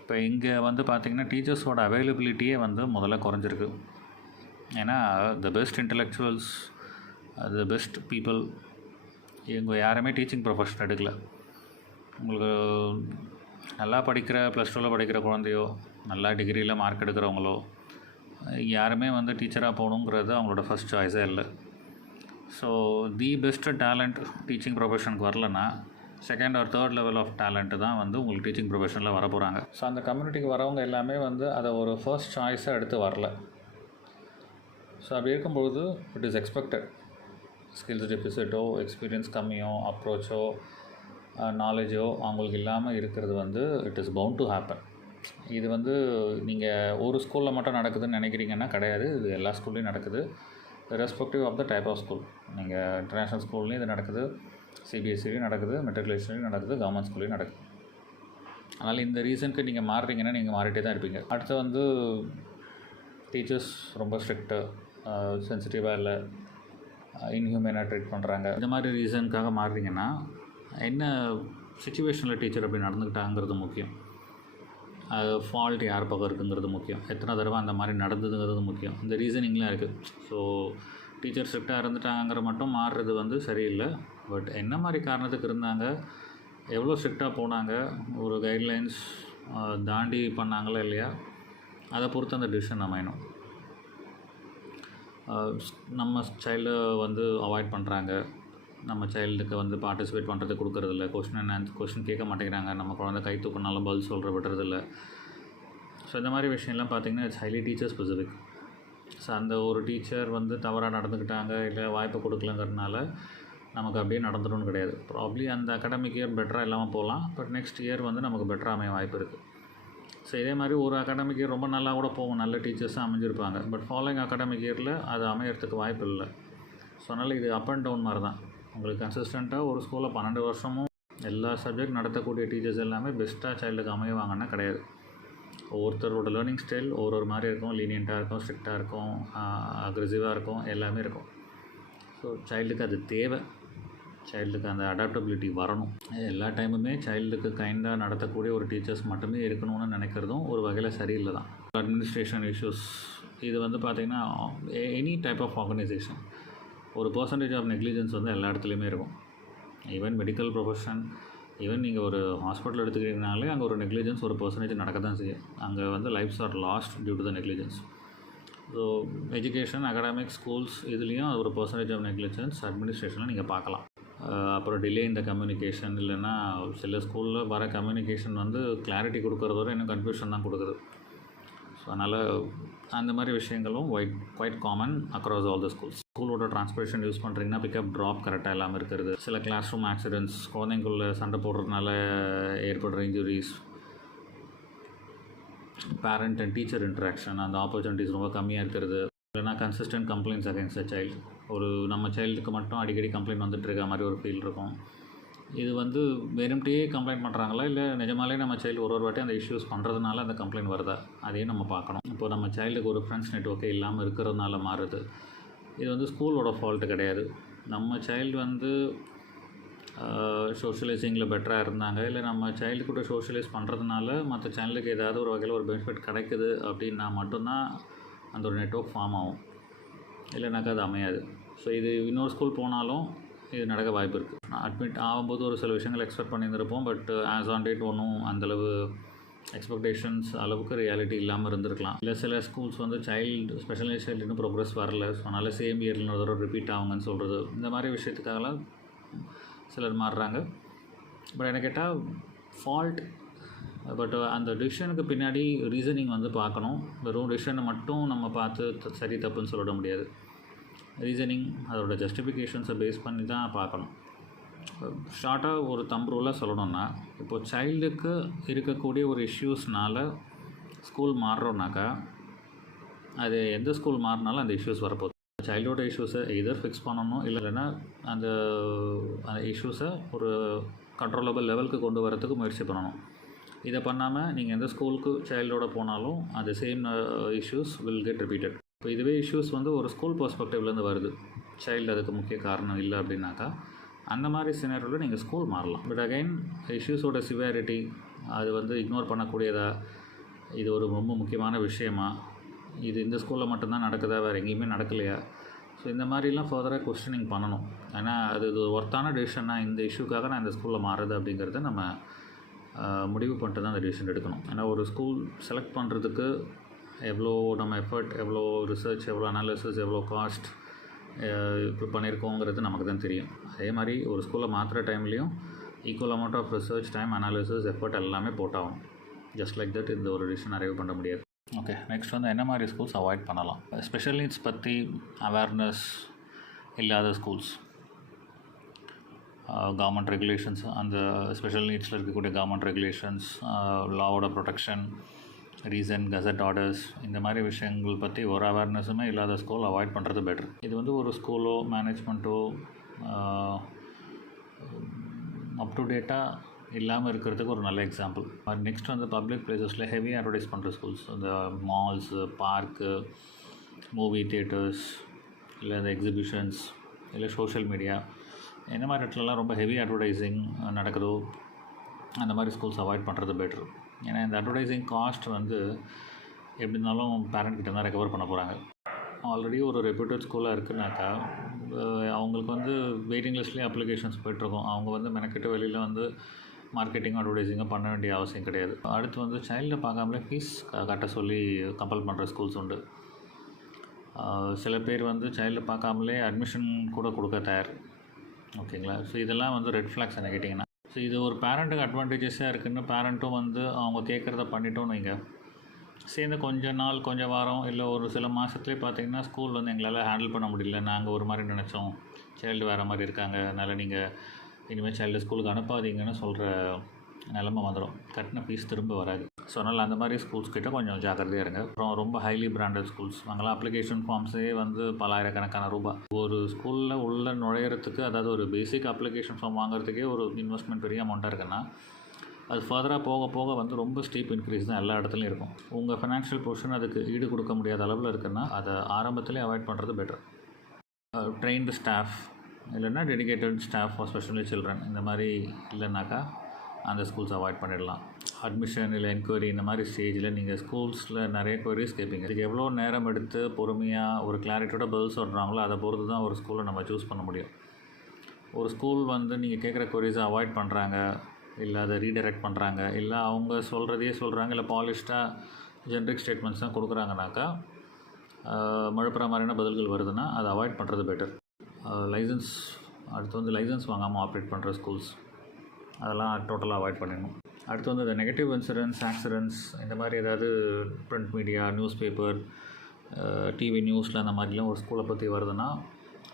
இப்போ இங்கே பார்த்திங்கன்னா டீச்சர்ஸோட அவைலபிலிட்டியே முதல்ல குறைஞ்சிருக்கு. ஏன்னா the best intellectuals, the best people இவங்க யாருமே டீச்சிங் ப்ரொஃபஷன் எடுக்கலை. உங்களுக்கு நல்லா படிக்கிற +2 படிக்கிற குழந்தையோ, நல்லா டிகிரியில் மார்க் எடுக்கிறவங்களோ யாருமே டீச்சராக போகணுங்கிறது அவங்களோட ஃபஸ்ட் சாய்ஸே இல்லை. So the best talent teaching ப்ரொஃபஷனுக்கு வரலன்னா second or third level of talent தான் உங்களுக்கு டீச்சிங் ப்ரொஃபஷனில் வர போகிறாங்க. ஸோ அந்த கம்யூனிட்டிக்கு வரவங்க எல்லாமே அதை ஒரு ஃபர்ஸ்ட் சாய்ஸாக எடுத்து வரல. ஸோ அப்படி இருக்கும்பொழுது இட் இஸ் எக்ஸ்பெக்டட். ஸ்கில்ஸ் டெபிசிட்டோ, எக்ஸ்பீரியன்ஸ் கம்மியோ, அப்ரோச்சோ, நாலேஜோ அவங்களுக்கு இல்லாமல் இருக்கிறது it is bound to happen. இது நீங்கள் ஒரு ஸ்கூலில் மட்டும் நடக்குதுன்னு நினைக்கிறீங்கன்னா கிடையாது. இது எல்லா ஸ்கூல்லையும் நடக்குது, respective of the type of school. நீங்கள் இன்டர்நேஷ்னல் ஸ்கூல்லையும் இது நடக்குது, சிபிஎஸ்சிலையும் நடக்குது, மெட்ரிகுலேஷன்லையும் நடக்குது, கவர்மெண்ட் ஸ்கூல்லையும் நடக்குது. அதனால் இந்த ரீசனுக்கு நீங்கள் மாறுறீங்கன்னா நீங்கள் மாறிட்டே தான் இருப்பீங்க. அடுத்து டீச்சர்ஸ் ரொம்ப ஸ்ட்ரிக்ட்டு, சென்சிட்டிவாக இல்லை, இன்ஹியூமனாக ட்ரீட் பண்ணுறாங்க, இந்த மாதிரி ரீசனுக்காக மாறுறீங்கன்னா என்ன சுச்சுவேஷனில் டீச்சர் அப்படி நடந்துக்கிட்டாங்கிறது முக்கியம். அது ஃபால்ட் யார் பக்கம் இருக்குங்கிறது முக்கியம். எத்தனை தடவை அந்த மாதிரி நடந்ததுங்கிறது முக்கியம். இந்த ரீசனிங்லாம் இருக்குது. ஸோ டீச்சர் ஸ்ட்ரிக்டாக இருந்துட்டாங்கிற மட்டும் மாறுறது சரியில்லை. பட் என்ன மாதிரி காரணத்துக்கு இருந்தாங்க, எவ்வளோ ஸ்ட்ரிக்டாக போனாங்க, ஒரு கைட்லைன்ஸ் தாண்டி பண்ணாங்களா இல்லையா, அதை பொறுத்து அந்த டிசிஷன் அமையணும். நம்ம சைல்டை அவாய்ட் பண்ணுறாங்க, நம்ம சைல்டுக்கு பார்ட்டிசிபேட் பண்ணுறது கொடுக்குறதில்ல, கொஷின் கேட்க மாட்டேங்கிறாங்க, நம்ம குழந்தை கை தூக்கினாலும் பதில் சொல்கிற விடுறதில்ல. ஸோ இந்த மாதிரி விஷயம்லாம் பார்த்திங்கன்னா it's highly teacher specific. So அந்த ஒரு டீச்சர் தவறாக நடந்துக்கிட்டாங்க இல்லை வாய்ப்பு கொடுக்கலங்கிறதுனால நமக்கு அப்படியே நடந்துடணும்னு கிடையாது. ப்ராப்ளி அந்த அகாடமிக் இயர் பெட்டராக இல்லாமல் போகலாம், பட் நெக்ஸ்ட் இயர் நமக்கு பெட்டராக அமைய வாய்ப்பு இருக்குது. ஸோ இதே மாதிரி ஒரு அகாடமிக் இயர் ரொம்ப நல்லா கூட போகும், நல்ல டீச்சர்ஸாக அமைஞ்சிருப்பாங்க, பட் ஃபாலோயிங் அகாடமிக் இயரில் அது அமையறதுக்கு வாய்ப்பு இல்லை. ஸோ அதனால் இது அப் அண்ட் டவுன் மாதிரி தான். உங்களுக்கு கன்சிஸ்டண்ட்டாக ஒரு ஸ்கூலில் 12 வருஷமும் எல்லா சப்ஜெக்ட் நடத்தக்கூடிய டீச்சர்ஸ் எல்லாமே பெஸ்ட்டாக சைல்டுக்கு அமைவாங்கன்னா கிடையாது. ஒவ்வொருத்தரோட லேர்னிங் ஸ்டைல் ஒரு மாதிரி இருக்கும், லீனியண்ட்டாக இருக்கும், ஸ்ட்ரிக்டாக இருக்கும், அக்ரெசிவாக இருக்கும், எல்லாமே இருக்கும். ஸோ சைல்டுக்கு அது தேவை, சைல்டுக்கு அந்த அடாப்டபிலிட்டி வரணும். எல்லா டைமுமே சைல்டுக்கு கைண்டாக நடத்தக்கூடிய ஒரு டீச்சர்ஸ் மட்டுமே இருக்கணும்னு நினைக்கிறதும் ஒரு வகையில் சரியில்லை தான். அட்மினிஸ்ட்ரேஷன் இஷ்யூஸ் இது பார்த்திங்கன்னா எனி டைப் ஆஃப் ஆர்கனைசேஷன் ஒரு பர்சன்டேஜ் ஆஃப் நெக்லிஜென்ஸ் எல்லா இடத்துலையுமே இருக்கும். ஈவன் மெடிக்கல் ப்ரொஃபஷன், ஈவன் நீங்கள் ஒரு ஹாஸ்பிட்டல் எடுத்துக்கிட்டீங்கனாலே அங்கே ஒரு நெக்லிஜென்ஸ் ஒரு பர்சன்டேஜ் நடக்க தான் செய்யும். அங்கே lives are lost due to the negligence. So education, academic, schools இதுலேயும் ஒரு பர்சன்டேஜ் ஆஃப் நெக்லிஜென்ஸ் அட்மினிஸ்ட்ரேஷனில் நீங்கள் பார்க்கலாம். அப்புறம் டிலே இந்த கம்யூனிகேஷன், இல்லைன்னா சில ஸ்கூலில் வர கம்யூனிகேஷன் கிளாரிட்டி கொடுக்குறதோட இன்னும் கன்ஃபியூஷன் தான் கொடுக்குது. ஸோ அதனால் அந்த மாதிரி விஷயங்களும் quite common across all the schools. ஸ்கூலோட டிரான்ஸ்போர்ட்டேஷன் யூஸ் பண்ணுறீங்கன்னா பிக்கப் ட்ராப் கரெக்டாக இல்லாமல் இருக்கிறது, சில கிளாஸ் ரூம் ஆக்சிடென்ட்ஸ், குழந்தைங்களுக்குள்ள சண்டை போடுறதுனால ஏற்படுற injuries, parent and teacher interaction அந்த ஆப்பர்ச்சுனிட்டிஸ் ரொம்ப கம்மியாக இருக்கிறது, இல்லைனா கன்சிஸ்டன்ட் கம்ப்ளைண்ட்ஸ் அகேன்ஸ்ட் அ சைல்டு. ஒரு நம்ம சைல்டுக்கு மட்டும் அடிக்கடி கம்ப்ளைண்ட் வந்துட்டு இருக்க மாதிரி ஒரு ஃபீல் இருக்கும். இது வந்து வெறும்ட்டே கம்ப்ளைண்ட் பண்ணுறாங்களா, இல்லை நிஜமாலே நம்ம சைல்டு ஒரு வாட்டி அந்த இஷ்யூஸ் பண்ணுறதுனால அந்த கம்ப்ளைண்ட் வருதா, அதையும் நம்ம பார்க்கணும். இப்போ நம்ம சைல்டுக்கு ஒரு ஃப்ரெண்ட்ஸ் நெட்வொர்க்கே இல்லாமல் இருக்கிறதுனால மாறுது. இது வந்து ஸ்கூலோட ஃபால்ட்டு கிடையாது. நம்ம சைல்டு வந்து சோஷியலைசிங்கில் பெட்டராக இருந்தாங்க, இல்லை நம்ம சைல்டு கூட சோஷியலைஸ் பண்ணுறதுனால மற்ற சைல்டுக்கு ஏதாவது ஒரு வகையில் ஒரு பெனிஃபிட் கிடைக்குது அப்படின்னா மட்டும்தான் அந்த ஒரு நெட்வொர்க் ஃபார்ம் ஆகும், இல்லைனாக்கா அது அமையாது. ஸோ இது இன்னொரு ஸ்கூல் போனாலும் இது நடக்க வாய்ப்பு இருக்குது. அட்மிட் ஆகும்போது ஒரு சில விஷயங்கள் எக்ஸ்பெக்ட் பண்ணியிருந்திருப்போம், பட் ஆஸ் ஆன் டேட் ஒன்றும் அந்தளவு எக்ஸ்பெக்டேஷன்ஸ் அளவுக்கு ரியாலிட்டி இல்லாமல் இருந்திருக்கலாம். இல்லை சில ஸ்கூல்ஸ் வந்து ஸ்பெஷல் நீட்ஸ் சைல்டு இன்னும் ப்ரோக்ரஸ் வரல, ஸோ அதனால் சேம் இயரில் ஒரு தடவை ரிப்பீட் ஆகுங்கன்னு சொல்கிறது, இந்த மாதிரி விஷயத்துக்காகலாம் சிலர் மாறுறாங்க. பட் என்ன கேட்டால் ஃபால்ட், பட் அந்த டிசிஷனுக்கு பின்னாடி ரீசனிங் வந்து பார்க்கணும். வெறும் டிசிஷனை மட்டும் நம்ம பார்த்து சரி தப்புன்னு சொல்லிட முடியாது. ரீசனிங் அதோட ஜஸ்டிஃபிகேஷன்ஸை பேஸ் பண்ணி தான் பார்க்கணும். ஷார்ட்டாக ஒரு தம்பு ரூலாக சொல்லணும்னா, இப்போது சைல்டுக்கு இருக்கக்கூடிய ஒரு இஷ்யூஸ்னால் ஸ்கூல் மாறுறோன்னாக்கா அது எந்த ஸ்கூல் மாறினாலும் அந்த இஷ்யூஸ் வரப்போகுது. சைல்டோட இஷ்யூஸை எதர் ஃபிக்ஸ் பண்ணணும், இல்லைன்னா அந்த இஷ்யூஸை ஒரு கண்ட்ரோலபிள் லெவலுக்கு கொண்டு வரத்துக்கு முயற்சி பண்ணணும். இதை பண்ணாமல் நீங்கள் எந்த ஸ்கூலுக்கு சைல்டோட போனாலும் அந்த same issues will get repeated. இப்போ இதுவே இஷ்யூஸ் வந்து ஒரு ஸ்கூல் பெர்ஸ்பெக்டிவ்லேருந்து வருது, சைல்டு அதுக்கு முக்கிய காரணம் இல்லை அப்படின்னாக்கா அந்த மாதிரி சினாரியோவில் நீங்கள் ஸ்கூல் மாறலாம். பட் அகைன் இஷ்யூஸோட சிவியாரிட்டி அது வந்து இக்னோர் பண்ணக்கூடியதா, இது ஒரு ரொம்ப முக்கியமான விஷயமா, இது இந்த ஸ்கூலில் மட்டும்தான் நடக்குதா, வேறு எங்கேயுமே நடக்கலையா, ஸோ இந்த மாதிரிலாம் ஃபர்தராக கொஸ்டினிங் பண்ணணும். ஏன்னா அது ஒரு ஒர்த்தான டிசிஷன்னா இந்த இஷ்யூக்காக நான் இந்த ஸ்கூலில் மாறுறது அப்படிங்கிறத நம்ம முடிவு பண்ணிட்டு தான் அந்த டிசிஷன் எடுக்கணும். ஏன்னா ஒரு ஸ்கூல் செலக்ட் பண்ணுறதுக்கு எவ்வளோ நம்ம எஃபர்ட், எவ்வளோ ரிசர்ச், எவ்வளோ அனாலிசிஸ், எவ்வளோ காஸ்ட் இப்போ பண்ணியிருக்கோங்கிறது நமக்கு தான் தெரியும். அதே மாதிரி ஒரு ஸ்கூலை மாற்றுற டைம்லேயும் equal amount of research, time, analysis, effort எல்லாமே போட்டாகும். ஜஸ்ட் லைக் தட் இந்த ஒரு டிசிஷன் அரைவ் பண்ண முடியாது. ஓகே, நெக்ஸ்ட் வந்து என்ன மாதிரி ஸ்கூல்ஸ் அவாய்ட் பண்ணலாம். ஸ்பெஷல் நீட்ஸ் பற்றி அவேர்னஸ் இல்லாத ஸ்கூல்ஸ், கவர்மெண்ட் ரெகுலேஷன்ஸ், அந்த ஸ்பெஷல் நீட்ஸில் இருக்கக்கூடிய கவர்மெண்ட் ரெகுலேஷன்ஸ், லாவோட ப்ரொடெக்ஷன், ரீசன், கசட் ஆர்டர்ஸ், இந்த மாதிரி விஷயங்கள் பற்றி ஒரு அவேர்னஸுமே இல்லாத ஸ்கூல் அவாய்ட் பண்ணுறது பெட்ரு. இது வந்து ஒரு ஸ்கூலோ மேனேஜ்மெண்ட்டோ அப் டு டேட்டாக இல்லாமல் இருக்கிறதுக்கு ஒரு நல்ல எக்ஸாம்பிள். நெக்ஸ்ட் வந்து பப்ளிக் பிளேசஸில் ஹெவி அட்வர்டைஸ் பண்ணுற ஸ்கூல்ஸ், இந்த மால்ஸு, பார்க்கு, மூவி தியேட்டர்ஸ், இல்லை இந்த எக்ஸிபிஷன்ஸ், இல்லை சோஷியல் மீடியா, இந்த மாதிரி இடத்துலலாம் ரொம்ப ஹெவி அட்வர்டைஸிங் நடக்குதோ அந்த மாதிரி ஸ்கூல்ஸ் அவாய்ட் பண்ணுறது பெட்ரு. ஏன்னா இந்த அட்வர்டைஸிங் காஸ்ட் வந்து எப்படி இருந்தாலும் பேரண்ட்கிட்ட தான் ரெக்கவர் பண்ண போகிறாங்க. ஆல்ரெடி ஒரு ரெப்யூட்டட் ஸ்கூலாக இருக்குனாக்கா அவங்களுக்கு வந்து வெயிட்டிங் லிஸ்ட்லேயே அப்ளிகேஷன்ஸ் போய்ட்டுருக்கோம். அவங்க வந்து மெனக்கிட்டு வெளியில் வந்து மார்க்கெட்டிங்கும் அட்வர்டைஸிங்கும் பண்ண வேண்டிய அவசியம் கிடையாது. அடுத்து வந்து சைல்டை பார்க்காமலே ஃபீஸ் கட்ட சொல்லி கம்பல் பண்ணுற ஸ்கூல்ஸ் உண்டு. சில பேர் வந்து சைல்டை பார்க்காமலே அட்மிஷன் கூட கொடுக்க தயார். ஓகேங்களா? ஸோ இதெல்லாம் வந்து ரெட் ஃப்ளாக்ஸ் என்ன கேட்டிங்கன்னா. ஸோ இது ஒரு பேரண்ட்டுக்கு அட்வான்டேஜஸாக இருக்குதுன்னு பேரண்ட்டும் வந்து அவங்க கேட்குறத பண்ணிட்டோன்னு வைங்க, சேர்ந்து கொஞ்ச நாள், கொஞ்சம் வாரம், இல்லை ஒரு சில மாதத்துலேயே பார்த்திங்கன்னா ஸ்கூல் வந்து எங்களால் ஹேண்டில் பண்ண முடியல, நாங்கள் ஒரு மாதிரி நினச்சோம், சைல்டு வேறு மாதிரி இருக்காங்க, அதனால் நீங்கள் இனிமேல் சைல்டு ஸ்கூலுக்கு அனுப்பாதீங்கன்னு சொல்கிற நிலமை வந்துடும். கட்டின ஃபீஸ் திரும்ப வராது. ஸோ அதனால் அந்த மாதிரி ஸ்கூல்ஸ் கிட்ட கொஞ்சம் ஜாக்கிரதையாக இருங்க. அப்புறம் ரொம்ப ஹைலி பிராண்டட் ஸ்கூல்ஸ், அங்கெல்லாம் அப்ளிகேஷன் ஃபார்ம்ஸே வந்து பலாயிரக்கணக்கான ரூபாய். ஒரு ஸ்கூலில் உள்ள நுழையிறதுக்கு, அதாவது ஒரு பேசிக் அப்ளிகேஷன் ஃபார்ம் வாங்குறதுக்கே ஒரு இன்வெஸ்ட்மெண்ட் பெரிய அமௌண்ட்டாக இருக்குன்னா, அது ஃபர்தராக போக போக வந்து ரொம்ப ஸ்டீப் இன்க்ரீஸ் தான் எல்லா இடத்துலையும் இருக்கும். உங்கள் ஃபினான்ஷியல் பொசிஷன் அதுக்கு ஈடு கொடுக்க முடியாத அளவில் இருக்குன்னா அதை ஆரம்பத்திலே அவாய்ட் பண்ணுறது பெட்டர். ட்ரெயின்டு ஸ்டாஃப் இல்லைன்னா dedicated staff for specially children இந்த மாதிரி இல்லைனாக்கா அந்த ஸ்கூல்ஸ் அவாய்ட் பண்ணிடலாம். அட்மிஷன் இல்லை என்கொயரி இந்த மாதிரி ஸ்டேஜில் நீங்கள் ஸ்கூல்ஸில் நிறைய கொயரிஸ் கேட்பீங்க. இதுக்கு எவ்வளோ நேரம் எடுத்து பொறுமையாக ஒரு கிளாரிட்டியோட பதில் சொல்கிறாங்களோ அதை பொறுத்து தான் ஒரு ஸ்கூலை நம்ம சூஸ் பண்ண முடியும். ஒரு ஸ்கூல் வந்து நீங்கள் கேட்குற கொயரிஸை அவாய்ட் பண்ணுறாங்க, இல்லை அதை ரீடைரக்ட் பண்ணுறாங்க, இல்லை அவங்க சொல்கிறதையே சொல்கிறாங்க, இல்லை பாலிஷ்டாக ஜென்ரிக் ஸ்டேட்மெண்ட்ஸ் தான் கொடுக்குறாங்கனாக்கா மழுப்புற மாதிரியான பதில்கள் வருதுன்னா அதை அவாய்ட் பண்ணுறது பெட்டர். லைசன்ஸ், அடுத்து வந்து லைசன்ஸ் வாங்காமல் ஆப்ரேட் பண்ணுற ஸ்கூல்ஸ், அதெல்லாம் டோட்டலாக அவாய்ட் பண்ணிடணும். அடுத்து வந்து இந்த நெகட்டிவ் இன்சிடென்ட்ஸ், ஆக்சிடென்ட்ஸ் இந்த மாதிரி ஏதாவது print media, news paper, TV நியூஸில் அந்த மாதிரிலாம் ஒரு ஸ்கூலை பற்றி வருதுன்னா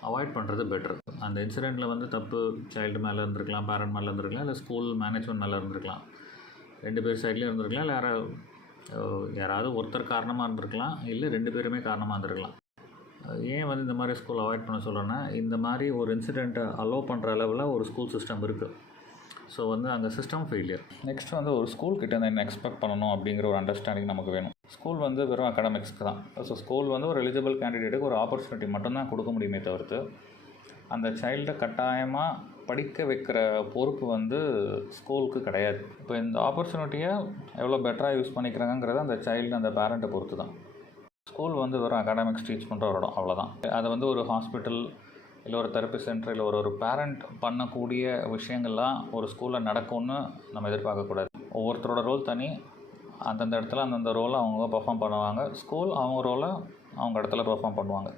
அவாய்ட் பண்ணுறது பெட்ரு. அந்த இன்சிடெண்ட்டில் வந்து தப்பு சைல்டு மேலே இருந்திருக்கலாம், பேரண்ட் மேலே இருந்திருக்கலாம், இல்லை ஸ்கூல் மேனேஜ்மெண்ட் மேலே இருந்திருக்கலாம், 2 பேர் சைட்லேயும் இருந்திருக்கலாம், இல்லை யாராவது ஒருத்தர் காரணமாக இருந்திருக்கலாம், இல்லை 2 பேருமே காரணமாக இருந்திருக்கலாம். ஏன் வந்து இந்த மாதிரி ஸ்கூல் அவாய்ட் பண்ண சொல்கிறேன்னா, இந்த மாதிரி ஒரு இன்சிடெண்ட்டை அலோவ் பண்ணுற அளவில் ஒரு ஸ்கூல் சிஸ்டம் இருக்குது. ஸோ வந்து அங்கே சிஸ்டம் ஃபெயிலியர். நெக்ஸ்ட் வந்து ஒரு ஸ்கூல்கிட்ட என்ன எக்ஸ்பெக்ட் பண்ணணும் அப்படிங்கிற ஒரு அண்டர்ஸ்டாண்டிங் நமக்கு வேணும். ஸ்கூல் வந்து வெறும் அகாடமிக்ஸ்க்கு தான். ஸோ ஸ்கூல் வந்து ஒரு எலிஜிபிள் கேண்டிடேட்டுக்கு ஒரு ஆப்பர்ச்சுனிட்டி மட்டும்தான் கொடுக்க முடியுமே தவிர்த்து அந்த சைல்டை கட்டாயமாக படிக்க வைக்கிற பொறுப்பு வந்து ஸ்கூலுக்கு கிடையாது. இப்போ இந்த ஆப்பர்ச்சுனிட்டியை எவ்வளோ பெட்டராக யூஸ் பண்ணிக்கிறாங்கிறத அந்த சைல்டு, அந்த பேரண்ட்டை பொறுத்து தான். ஸ்கூல் வந்து வெறும் அகாடமிக்ஸ் டீச் பண்ணுற ஒரு இடம், அவ்வளோதான். அதை வந்து ஒரு ஹாஸ்பிட்டல், இல்லை ஒரு தெரப்பி சென்டர், இல்லை ஒரு பேரண்ட் பண்ணக்கூடிய விஷயங்கள்லாம் ஒரு ஸ்கூலில் நடக்கும்னு நம்ம எதிர்பார்க்கக்கூடாது. ஒவ்வொருத்தரோட ரோல் தனி. அந்தந்த இடத்துல அந்தந்த ரோலை அவங்க பர்ஃபார்ம் பண்ணுவாங்க. ஸ்கூல் அவங்க ரோலை அவங்க இடத்துல பர்ஃபார்ம் பண்ணுவாங்க.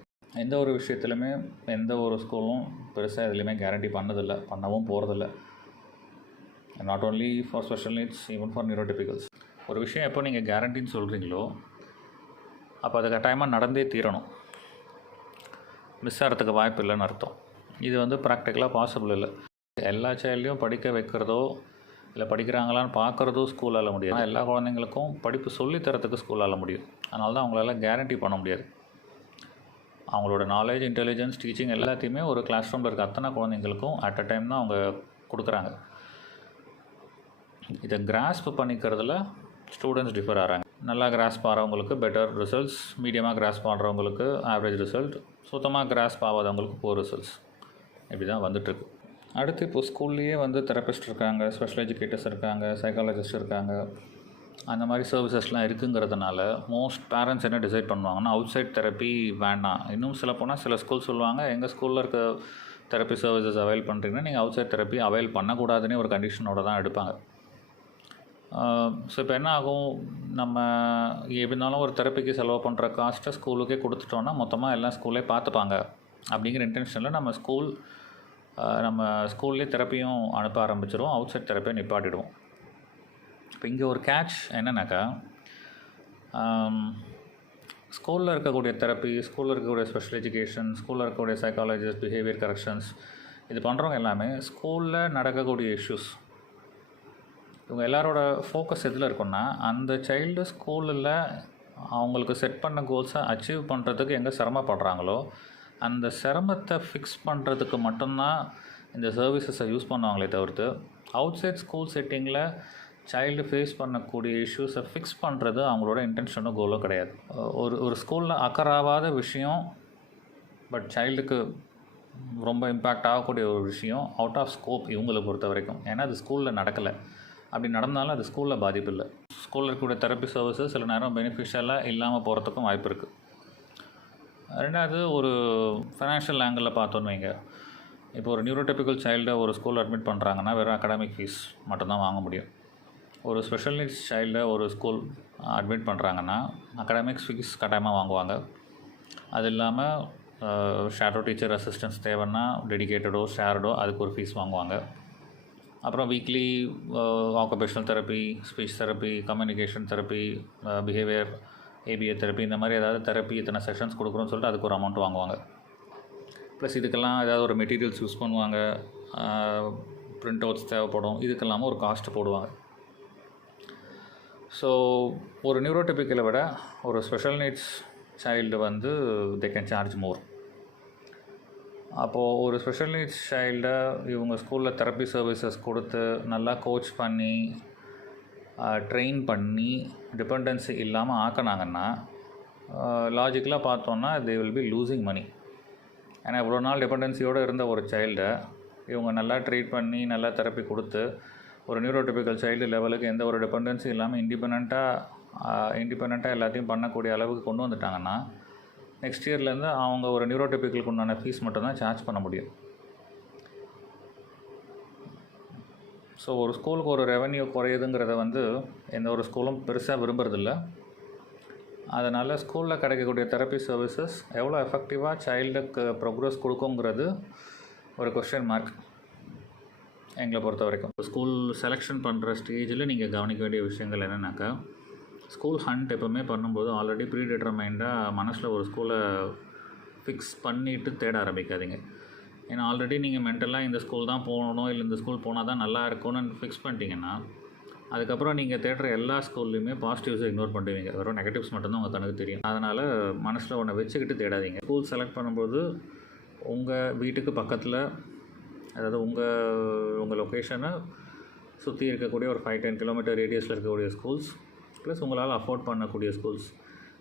எந்த ஒரு விஷயத்துலையுமே எந்த ஒரு ஸ்கூலும் பெருசாக எதுலேயுமே கேரண்டி பண்ணதில்லை, பண்ணவும் போகிறதில்ல. Not only for special needs, even for neurotypicals. ஒரு விஷயம் எப்போ நீங்கள் கேரண்டின்னு சொல்கிறீங்களோ அப்போ அது கட்டாயமாக நடந்தே தீரணும். மிஸ் ஆகிறதுக்கு வாய்ப்பு இல்லைன்னு அர்த்தம். இது வந்து ப்ராக்டிக்கலாக பாசிபிள் இல்லை. எல்லா சைல்டையும் படிக்க வைக்கிறதோ இல்லை படிக்கிறாங்களான்னு பார்க்குறதோ ஸ்கூலால் முடியாது. ஆனால் எல்லா குழந்தைங்களுக்கும் படிப்பு சொல்லித்தரத்துக்கு ஸ்கூலால் முடியும். அதனால தான் அவங்களால கேரண்டி பண்ண முடியாது. அவங்களோட நாலேஜ், இன்டெலிஜென்ஸ், டீச்சிங் எல்லாத்தையுமே ஒரு கிளாஸ் ரூமில் இருக்க அத்தனை குழந்தைங்களுக்கும் அட் அ டைம் தான் அவங்க கொடுக்குறாங்க. இதை கிராஸ்ப் பண்ணிக்கிறதுல ஸ்டூடெண்ட்ஸ் டிஃபர் ஆகிறாங்க. நல்லா கிராஸ்ப் ஆகிறவங்களுக்கு பெட்டர் ரிசல்ட்ஸ், மீடியமாக கிராஸ்ப் ஆகிறவங்களுக்கு ஆவரேஜ் ரிசல்ட், சுத்தமாக கிராஸ்ப் ஆகாதவங்களுக்கு போர் ரிசல்ட்ஸ். இப்படி தான் வந்துட்டுருக்கு. அடுத்து இப்போ ஸ்கூல்லேயே வந்து தெரபிஸ்ட் இருக்காங்க, ஸ்பெஷல் எஜுகேட்டர்ஸ் இருக்காங்க, சைக்காலஜிஸ்ட் இருக்காங்க. அந்த மாதிரி சர்வீசஸ்லாம் இருக்குங்கிறதுனால மோஸ்ட் பேரண்ட்ஸ் என்ன டிசைட் பண்ணுவாங்கன்னா, அவுட் சைட் தெரப்பி வேண்டாம். இன்னும் சில போனால் சில ஸ்கூல் சொல்லுவாங்க, எங்கள் ஸ்கூலில் இருக்க தெரப்பி சர்வீசஸ் அவைல் பண்ணுறீங்கன்னா நீங்கள் அவுட் சைட் தெரப்பி அவைல் பண்ணக்கூடாதுன்னு ஒரு கண்டிஷனோடு தான் எடுப்பாங்க. ஸோ இப்போ என்ன ஆகும், நம்ம எப்படி இருந்தாலும் ஒரு தெரப்பிக்கு செலவு பண்ணுற காஸ்ட்டை ஸ்கூலுக்கே கொடுத்துட்டோன்னா மொத்தமாக எல்லாம் ஸ்கூல்லே பார்த்துப்பாங்க அப்படிங்கிற இன்டென்ஷனில் நம்ம ஸ்கூல்லேயே தெரப்பியும் அனுப்ப ஆரம்பிச்சிடுவோம், அவுட் சைட் தெரப்பியை நிப்பாட்டிடுவோம். இப்போ இங்கே ஒரு கேட்ச் என்னன்னாக்கா, ஸ்கூலில் இருக்கக்கூடிய தெரப்பி, ஸ்கூலில் இருக்கக்கூடிய ஸ்பெஷல் எஜுகேஷன், ஸ்கூலில் இருக்கக்கூடிய சைக்காலஜிஸ்ட், பிஹேவியர் கரெக்ஷன்ஸ், இது பண்ணுறவங்க எல்லாமே ஸ்கூலில் நடக்கக்கூடிய இஷ்யூஸ். இவங்க எல்லாரோட ஃபோக்கஸ் எதில் இருக்குன்னா, அந்த சைல்டு ஸ்கூலில் அவங்களுக்கு செட் பண்ண கோல்ஸை அச்சீவ் பண்ணுறதுக்கு எங்கே சிரமப்படுறாங்களோ அந்த சிரமத்தை ஃபிக்ஸ் பண்ணுறதுக்கு மட்டும்தான் இந்த சர்வீசஸை யூஸ் பண்ணுவாங்களே தவிர்த்து அவுட் சைட் ஸ்கூல் செட்டிங்கில் சைல்டு ஃபேஸ் பண்ணக்கூடிய இஷ்யூஸை ஃபிக்ஸ் பண்ணுறது அவங்களோட இன்டென்ஷனோ கோலோ கிடையாது. ஒரு ஸ்கூலில் அக்கறாவாத விஷயம் பட் சைல்டுக்கு ரொம்ப இம்பேக்ட் ஆகக்கூடிய ஒரு விஷயம் அவுட் ஆஃப் ஸ்கோப் இவங்களை பொறுத்த வரைக்கும். ஏன்னா அது ஸ்கூலில் நடக்கலை. அப்படி நடந்தாலும் அது ஸ்கூலில் பாதிப்பு இல்லை. ஸ்கூலில் இருக்கக்கூடிய தெரப்பி சர்வீசஸ் சில நேரம் பெனிஃபிஷியலாக இல்லாமல் போகிறதுக்கும் வாய்ப்பு இருக்குது. ரெண்டாவது, ஒரு ஃபைனான்ஷியல் ஆங்கிளில் பார்த்தோன்னு வைங்க. இப்போ ஒரு நியூரோடிபிக்கல் சைல்டை ஒரு ஸ்கூலில் அட்மிட் பண்ணுறாங்கன்னா வெறும் அகாடமிக் ஃபீஸ் மட்டும்தான் வாங்க முடியும். ஒரு ஸ்பெஷல் நீட்ஸ் சைல்டை ஒரு ஸ்கூல் அட்மிட் பண்ணுறாங்கன்னா அகாடமிக்ஸ் ஃபீஸ் கட்டாயமாக வாங்குவாங்க. அது இல்லாமல் ஷேடோ டீச்சர் அசிஸ்டன்ஸ் தேவைன்னா டெடிகேட்டடோ ஷேர்டோ அதுக்கு ஒரு ஃபீஸ் வாங்குவாங்க. அப்புறம் weekly occupational therapy, speech therapy, communication therapy, behaviour ABA therapy, இந்த மாதிரி ஏதாவது தெரப்பி இத்தனை செஷன்ஸ் கொடுக்குறோன்னு சொல்லிட்டு அதுக்கு ஒரு அமௌண்ட் வாங்குவாங்க. ப்ளஸ் இதுக்கெல்லாம் ஏதாவது ஒரு மெட்டீரியல்ஸ் யூஸ் பண்ணுவாங்க, ப்ரிண்ட் அவுட்ஸ் தேவைப்படும், இதுக்கெல்லாமல் ஒரு காஸ்ட்டு போடுவாங்க. ஸோ ஒரு நியூரோடிபிக்கலை விட ஒரு ஸ்பெஷல் நீட்ஸ் சைல்டு வந்து தே கேன் சார்ஜ் மோர். அப்போது ஒரு ஸ்பெஷல் நீட்ஸ் சைல்டை இவங்க ஸ்கூலில் தெரப்பி சர்வீசஸ் கொடுத்து நல்லா கோச் பண்ணி ட்ரெயின் பண்ணி டிபெண்டன்சி இல்லாமல் ஆக்கினாங்கன்னா லாஜிக்கலாக பார்த்தோன்னா they will be losing money. ஏன்னா இவ்வளோ நாள் டிபெண்டன்சியோடு இருந்த ஒரு சைல்டை இவங்க நல்லா ட்ரீட் பண்ணி நல்லா தெரப்பி கொடுத்து ஒரு நியூரோடிபிக்கல் சைல்டு லெவலுக்கு எந்த ஒரு டிபெண்டன்சி இல்லாமல் இண்டிபெண்ட்டாக எல்லாத்தையும் பண்ணக்கூடிய அளவுக்கு கொண்டு வந்துட்டாங்கன்னா நெக்ஸ்ட் இயர்லேருந்து அவங்க ஒரு நியூரோடிபிக்கலுக்கு உண்டான ஃபீஸ் மட்டும்தான் சார்ஜ் பண்ண முடியும். ஸோ ஒரு ஸ்கூலுக்கு ஒரு ரெவன்யூ குறையுதுங்கிறத வந்து எந்த ஒரு ஸ்கூலும் பெருசாக விரும்புறதில்ல. அதனால் ஸ்கூலில் கிடைக்கக்கூடிய தெரப்பி சர்வீசஸ் எவ்வளோ எஃபெக்டிவாக சைல்டுக்கு ப்ரோக்ரஸ் கொடுக்குங்கிறது ஒரு கொஸ்டின் மார்க். எங்களை பொறுத்த வரைக்கும் ஸ்கூல் செலெக்ஷன் பண்ணுற ஸ்டேஜில் நீங்கள் கவனிக்க வேண்டிய விஷயங்கள் என்னென்னாக்கா, ஸ்கூல் ஹண்ட் எப்போவுமே பண்ணும்போது ஆல்ரெடி ப்ரீ டிட்டர்மைண்டாக மனசில் ஒரு ஸ்கூலை ஃபிக்ஸ் பண்ணிவிட்டு தேட ஆரம்பிக்காதீங்க. ஏன்னா ஆல்ரெடி நீங்கள் மென்டலாக இந்த ஸ்கூல் தான் போகணும், இல்லை இந்த ஸ்கூல் போனால் தான் நல்லா இருக்கும்னு ஃபிக்ஸ் பண்ணிட்டீங்கன்னா, அதுக்கப்புறம் நீங்கள் தேடுற எல்லா ஸ்கூல்லையுமே பாசிட்டிவ்ஸை இக்னோர் பண்ணுவீங்க. வெறும் நெகட்டிவ்ஸ் மட்டும்தான் உங்கள் கணக்கு தெரியும். அதனால் மனசில் ஒன்று வச்சுக்கிட்டு தேடாதீங்க. ஸ்கூல் செலக்ட் பண்ணும்போது உங்கள் வீட்டுக்கு பக்கத்தில், அதாவது உங்கள் லொக்கேஷனை சுற்றி இருக்கக்கூடிய ஒரு 5-10 கிலோமீட்டர் ரேடியஸில் இருக்கக்கூடிய ஸ்கூல்ஸ், ப்ளஸ் உங்களால் அஃபோர்ட் பண்ணக்கூடிய ஸ்கூல்ஸ்,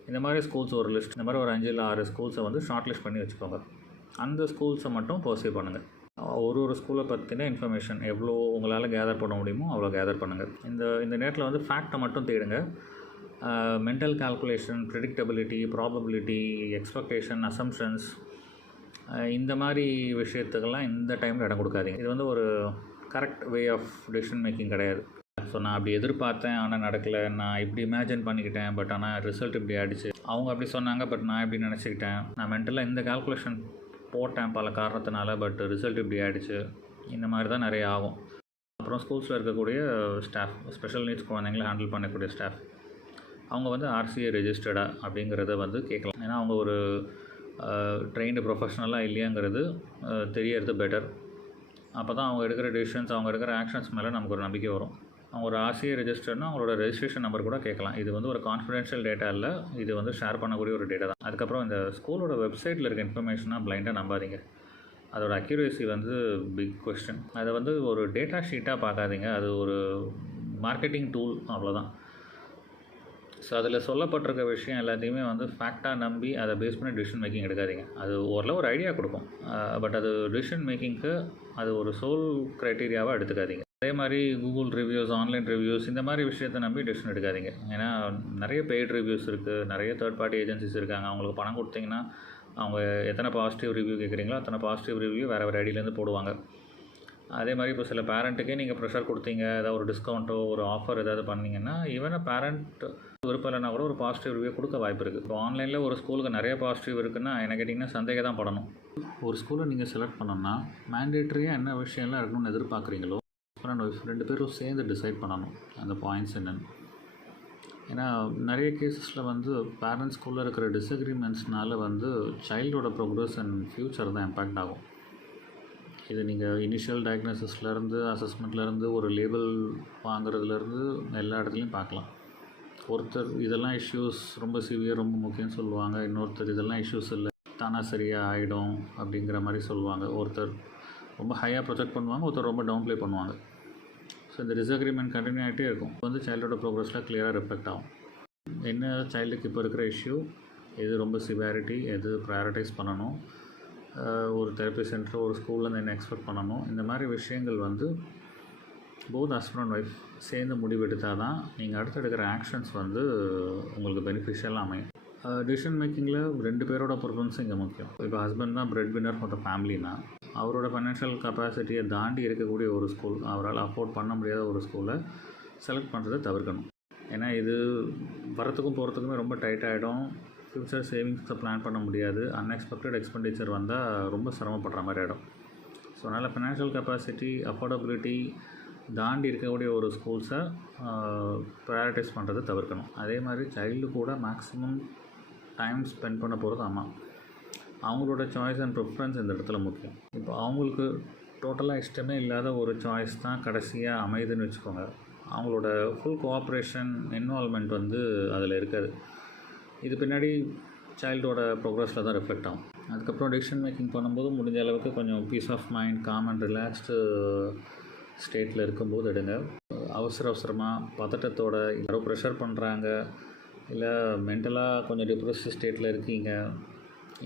இந்த மாதிரி ஸ்கூல்ஸ் ஒரு லிஸ்ட், இந்த மாதிரி ஒரு 5 இல்லை 6 ஸ்கூல்ஸை வந்து ஷார்ட் லிஸ்ட் பண்ணி வச்சுக்கோங்க. அந்த ஸ்கூல்ஸை மட்டும் பர்சீவ் பண்ணுங்கள். ஒரு ஸ்கூலை பற்றின இன்ஃபர்மேஷன் எவ்வளோ உங்களால் கேதர் பண்ண முடியுமோ அவ்வளோ கேதர் பண்ணுங்கள். இந்த நேரத்தில் வந்து ஃபேக்டை மட்டும் தேடுங்க. Mental calculation, predictability, probability, expectation, assumptions, இந்த மாதிரி விஷயத்துக்கெல்லாம் இந்த டைமில் இடம் கொடுக்காதீங்க. இது வந்து ஒரு correct way of decision making கிடையாது. ஸோ நான் அப்படி எதிர்பார்த்தேன் ஆனால் நடக்கலை, நான் இப்படி இமேஜின் பண்ணிக்கிட்டேன் பட் ஆனால் ரிசல்ட் இப்படி ஆகிடுச்சு, அவங்க அப்படி சொன்னாங்க பட் நான் இப்படி நினச்சிக்கிட்டேன், நான் மென்டலாக இந்த கால்குலேஷன் போட்டேன் பல காரணத்தினால பட் ரிசல்ட் இப்படி ஆகிடுச்சு, இந்த மாதிரி தான் நிறைய ஆகும். அப்புறம் ஸ்கூல்ஸில் இருக்கக்கூடிய ஸ்டாஃப், ஸ்பெஷல் நீட்ஸ் குழந்தைங்களை ஹேண்டில் பண்ணக்கூடிய ஸ்டாஃப், அவங்க வந்து RCA ரெஜிஸ்டர்டா அப்படிங்கிறத வந்து கேட்கலாம். ஏன்னா அவங்க ஒரு ட்ரெயின்டு ப்ரொஃபஷ்னலாக இல்லையாங்கிறது தெரியறது பெட்டர். அப்போ தான் அவங்க எடுக்கிற டெசிஷன்ஸ், அவங்க எடுக்கிற ஆக்ஷன்ஸ் மேலே நமக்கு ஒரு நம்பிக்கை வரும். அவங்க ஒரு RCA ரெஜிஸ்டர்னா அவங்களோட ரெஜிஸ்ட்ரேஷன் நம்பர் கூட கேட்கலாம். இது வந்து ஒரு கான்ஃபிடென்ஷியல் டேட்டா இல்லை, இது வந்து ஷேர் பண்ணக்கூடிய ஒரு டேட்டா தான். அதுக்கப்புறம் இந்த ஸ்கூலோட வெப்சைட்டில் இருக்க இன்ஃபர்மேஷனாக பிளைண்டாக நம்பாதீங்க. அதோட அக்யூரேசி வந்து பிக் கொஸ்டின். அதை வந்து ஒரு டேட்டா ஷீட்டாக பார்க்காதீங்க, அது ஒரு மார்க்கெட்டிங் டூல், அவ்வளோதான். ஸோ அதில் சொல்லப்பட்டிருக்க விஷயம் எல்லாத்தையுமே வந்து ஃபேக்டாக நம்பி அதை பேஸ் பண்ணி டிசிஷன் மேக்கிங் எடுக்காதீங்க. அது ஓரளவு ஒரு ஐடியா கொடுக்கும், பட் அது டிசிஷன் மேக்கிங்க்கு அது ஒரு சோல் க்ரைட்டீரியாவாக எடுத்துக்காதீங்க. அதே மாதிரி கூகுள் ரிவ்யூஸ், ஆன்லைன் ரிவ்யூஸ், இந்த மாதிரி விஷயத்தை நம்பி டிசிஷன் எடுக்காதீங்க. ஏன்னா நிறைய பெய்ட் ரிவ்யூஸ் இருக்குது, நிறைய தேர்ட் பார்ட்டி ஏஜென்சிஸ் இருக்காங்க. அவங்களுக்கு பணம் கொடுத்தீங்கன்னா அவங்க எத்தனை பாசிட்டிவ் ரிவ்யூ கேட்குறீங்களோ அத்தனை பாசிட்டிவ் ரிவ்யூ வேறு ஐடியிலேருந்து போடுவாங்க. அதே மாதிரி இப்போ சில பேரண்ட்டுக்கே நீங்கள் ப்ரெஷர் கொடுத்தீங்க, ஏதாவது ஒரு டிஸ்கவுண்ட்டோ ஒரு ஆஃபர் ஏதாவது பண்ணிங்கன்னா, ஈவன் பேரண்ட் விருப்பம் இல்லைனா கூட ஒரு பாசிட்டிவ் ரிவ்யூ கொடுக்க வாய்ப்பு இருக்குது. இப்போ ஆன்லைனில் ஒரு ஸ்கூலுக்கு நிறைய பாசிட்டிவ் இருக்குன்னா என்ன கேட்டிங்கன்னா சந்தேகம் தான் படணும். ஒரு ஸ்கூலை நீங்கள் செலக்ட் பண்ணணும்னா மேண்டேட்ரியாக என்ன விஷயம்லாம் இருக்கணும்னு எதிர்பார்க்குறீங்களோ அப்புறம் 2 பேரும் சேர்ந்து டிசைட் பண்ணணும் அந்த பாயிண்ட்ஸ் என்னென்னு. ஏன்னா நிறைய கேசஸில் வந்து பேரண்ட்ஸ் ஸ்கூலில் இருக்கிற டிஸ்அக்ரிமெண்ட்ஸ்னால வந்து சைல்டோட ப்ரோக்ரஸ் அண்ட் ஃப்யூச்சர் தான் இம்பேக்ட் ஆகும். இது நீங்கள் இனிஷியல் டயக்னோசிஸ்லேருந்து, அசஸ்மெண்ட்லேருந்து, ஒரு லேபிள் வாங்குறதுலேருந்து எல்லா இடத்துலையும் பார்க்கலாம். ஒருத்தர் இதெல்லாம் இஷ்யூஸ் ரொம்ப சிவியர், ரொம்ப முக்கியம்னு சொல்லுவாங்க. இன்னொருத்தர் இதெல்லாம் இஷ்யூஸ் இல்லை, தானாக சரியாக ஆகிடும் அப்படிங்கிற மாதிரி சொல்லுவாங்க. ஒருத்தர் ரொம்ப ஹையாக ப்ரொஜெக்ட் பண்ணுவாங்க, ஒருத்தர் ரொம்ப டவுன் ப்ளே பண்ணுவாங்க. ஸோ இந்த டிஸ்அக்ரிமெண்ட் கண்டினியூ ஆகிட்டே இருக்கும். வந்து சைல்டோட ப்ரோக்ரஸில் கிளியராக ரிஃப்ளெக்ட் ஆகும். என்ன சைல்டுக்கு இப்போ இருக்கிற இஷ்யூ, எது ரொம்ப சிவியாரிட்டி, எது ப்ரையாரிட்டைஸ் பண்ணணும், ஒரு தெரப்பி சென்டர், ஒரு ஸ்கூல்லேருந்து என்ன எக்ஸ்பெக்ட் பண்ணணும், இந்த மாதிரி விஷயங்கள் வந்து போத் ஹஸ்பண்ட் அண்ட் ஒய்ஃப் சேர்ந்து முடிவெடுத்தால் தான் நீங்கள் அடுத்து எடுக்கிற ஆக்ஷன்ஸ் வந்து உங்களுக்கு பெனிஃபிஷியலாக அமையும். டிசிஷன் மேக்கிங்கில் 2 பேரோட ப்ரிஃபரன்ஸும் இங்கே முக்கியம். இப்போ ஹஸ்பண்ட் தான் பிரெட் வின்னர் ஃபார் த ஃபேமிலினா, அவரோட ஃபைனான்ஷியல் கெப்பாசிட்டியை தாண்டி இருக்கக்கூடிய ஒரு ஸ்கூல், அவரால் அஃபோர்ட் பண்ண முடியாத ஒரு ஸ்கூலை செலக்ட் பண்ணுறதை தவிர்க்கணும். ஏன்னா இது வரத்துக்கும் போகிறதுக்குமே ரொம்ப டைட் ஆகிடும். ஃப்யூச்சர் சேவிங்ஸை பிளான் பண்ண முடியாது. அன்எக்ஸ்பெக்டட் எக்ஸ்பெண்டிச்சர் வந்தால் ரொம்ப சிரமப்படுற மாதிரி ஆகிடும். ஸோ அதனால் ஃபினான்ஷியல் கெப்பாசிட்டி, அஃபோர்டபிலிட்டி தாண்டி இருக்கக்கூடிய ஒரு ஸ்கூல்ஸை ப்ரையாரிட்டைஸ் பண்ணுறதை தவிர்க்கணும். அதே மாதிரி சைல்டு கூட மேக்ஸிமம் டைம் ஸ்பெண்ட் பண்ண போகிறது அம்மா. அவங்களோட சாய்ஸ் அண்ட் ப்ரிஃபரன்ஸ் இந்த இடத்துல முக்கியம். இப்போ அவங்களுக்கு டோட்டலாக இஷ்டமே இல்லாத ஒரு சாய்ஸ் தான் கடைசியாக அமையுதுன்னு வச்சுக்கோங்க, அவங்களோட ஃபுல் கோஆப்ரேஷன், இன்வால்மெண்ட் வந்து அதில் இருக்காது. இது பின்னாடி சைல்டோட ப்ரோக்ரஸில் தான் ரிஃப்ளெக்ட் ஆகும். அதுக்கப்புறம் டிசிஷன் மேக்கிங் பண்ணும்போது முடிஞ்ச அளவுக்கு கொஞ்சம் peace of mind, calm and relaxed ஸ்டேட்டில் இருக்கும்போது எடுங்க. அவசரமாக பதட்டத்தோட யாரோ ப்ரெஷர் பண்ணுறாங்க, இல்லை மென்டலாக கொஞ்சம் டிப்ரெஸ்ட் ஸ்டேட்டில் இருக்கீங்க,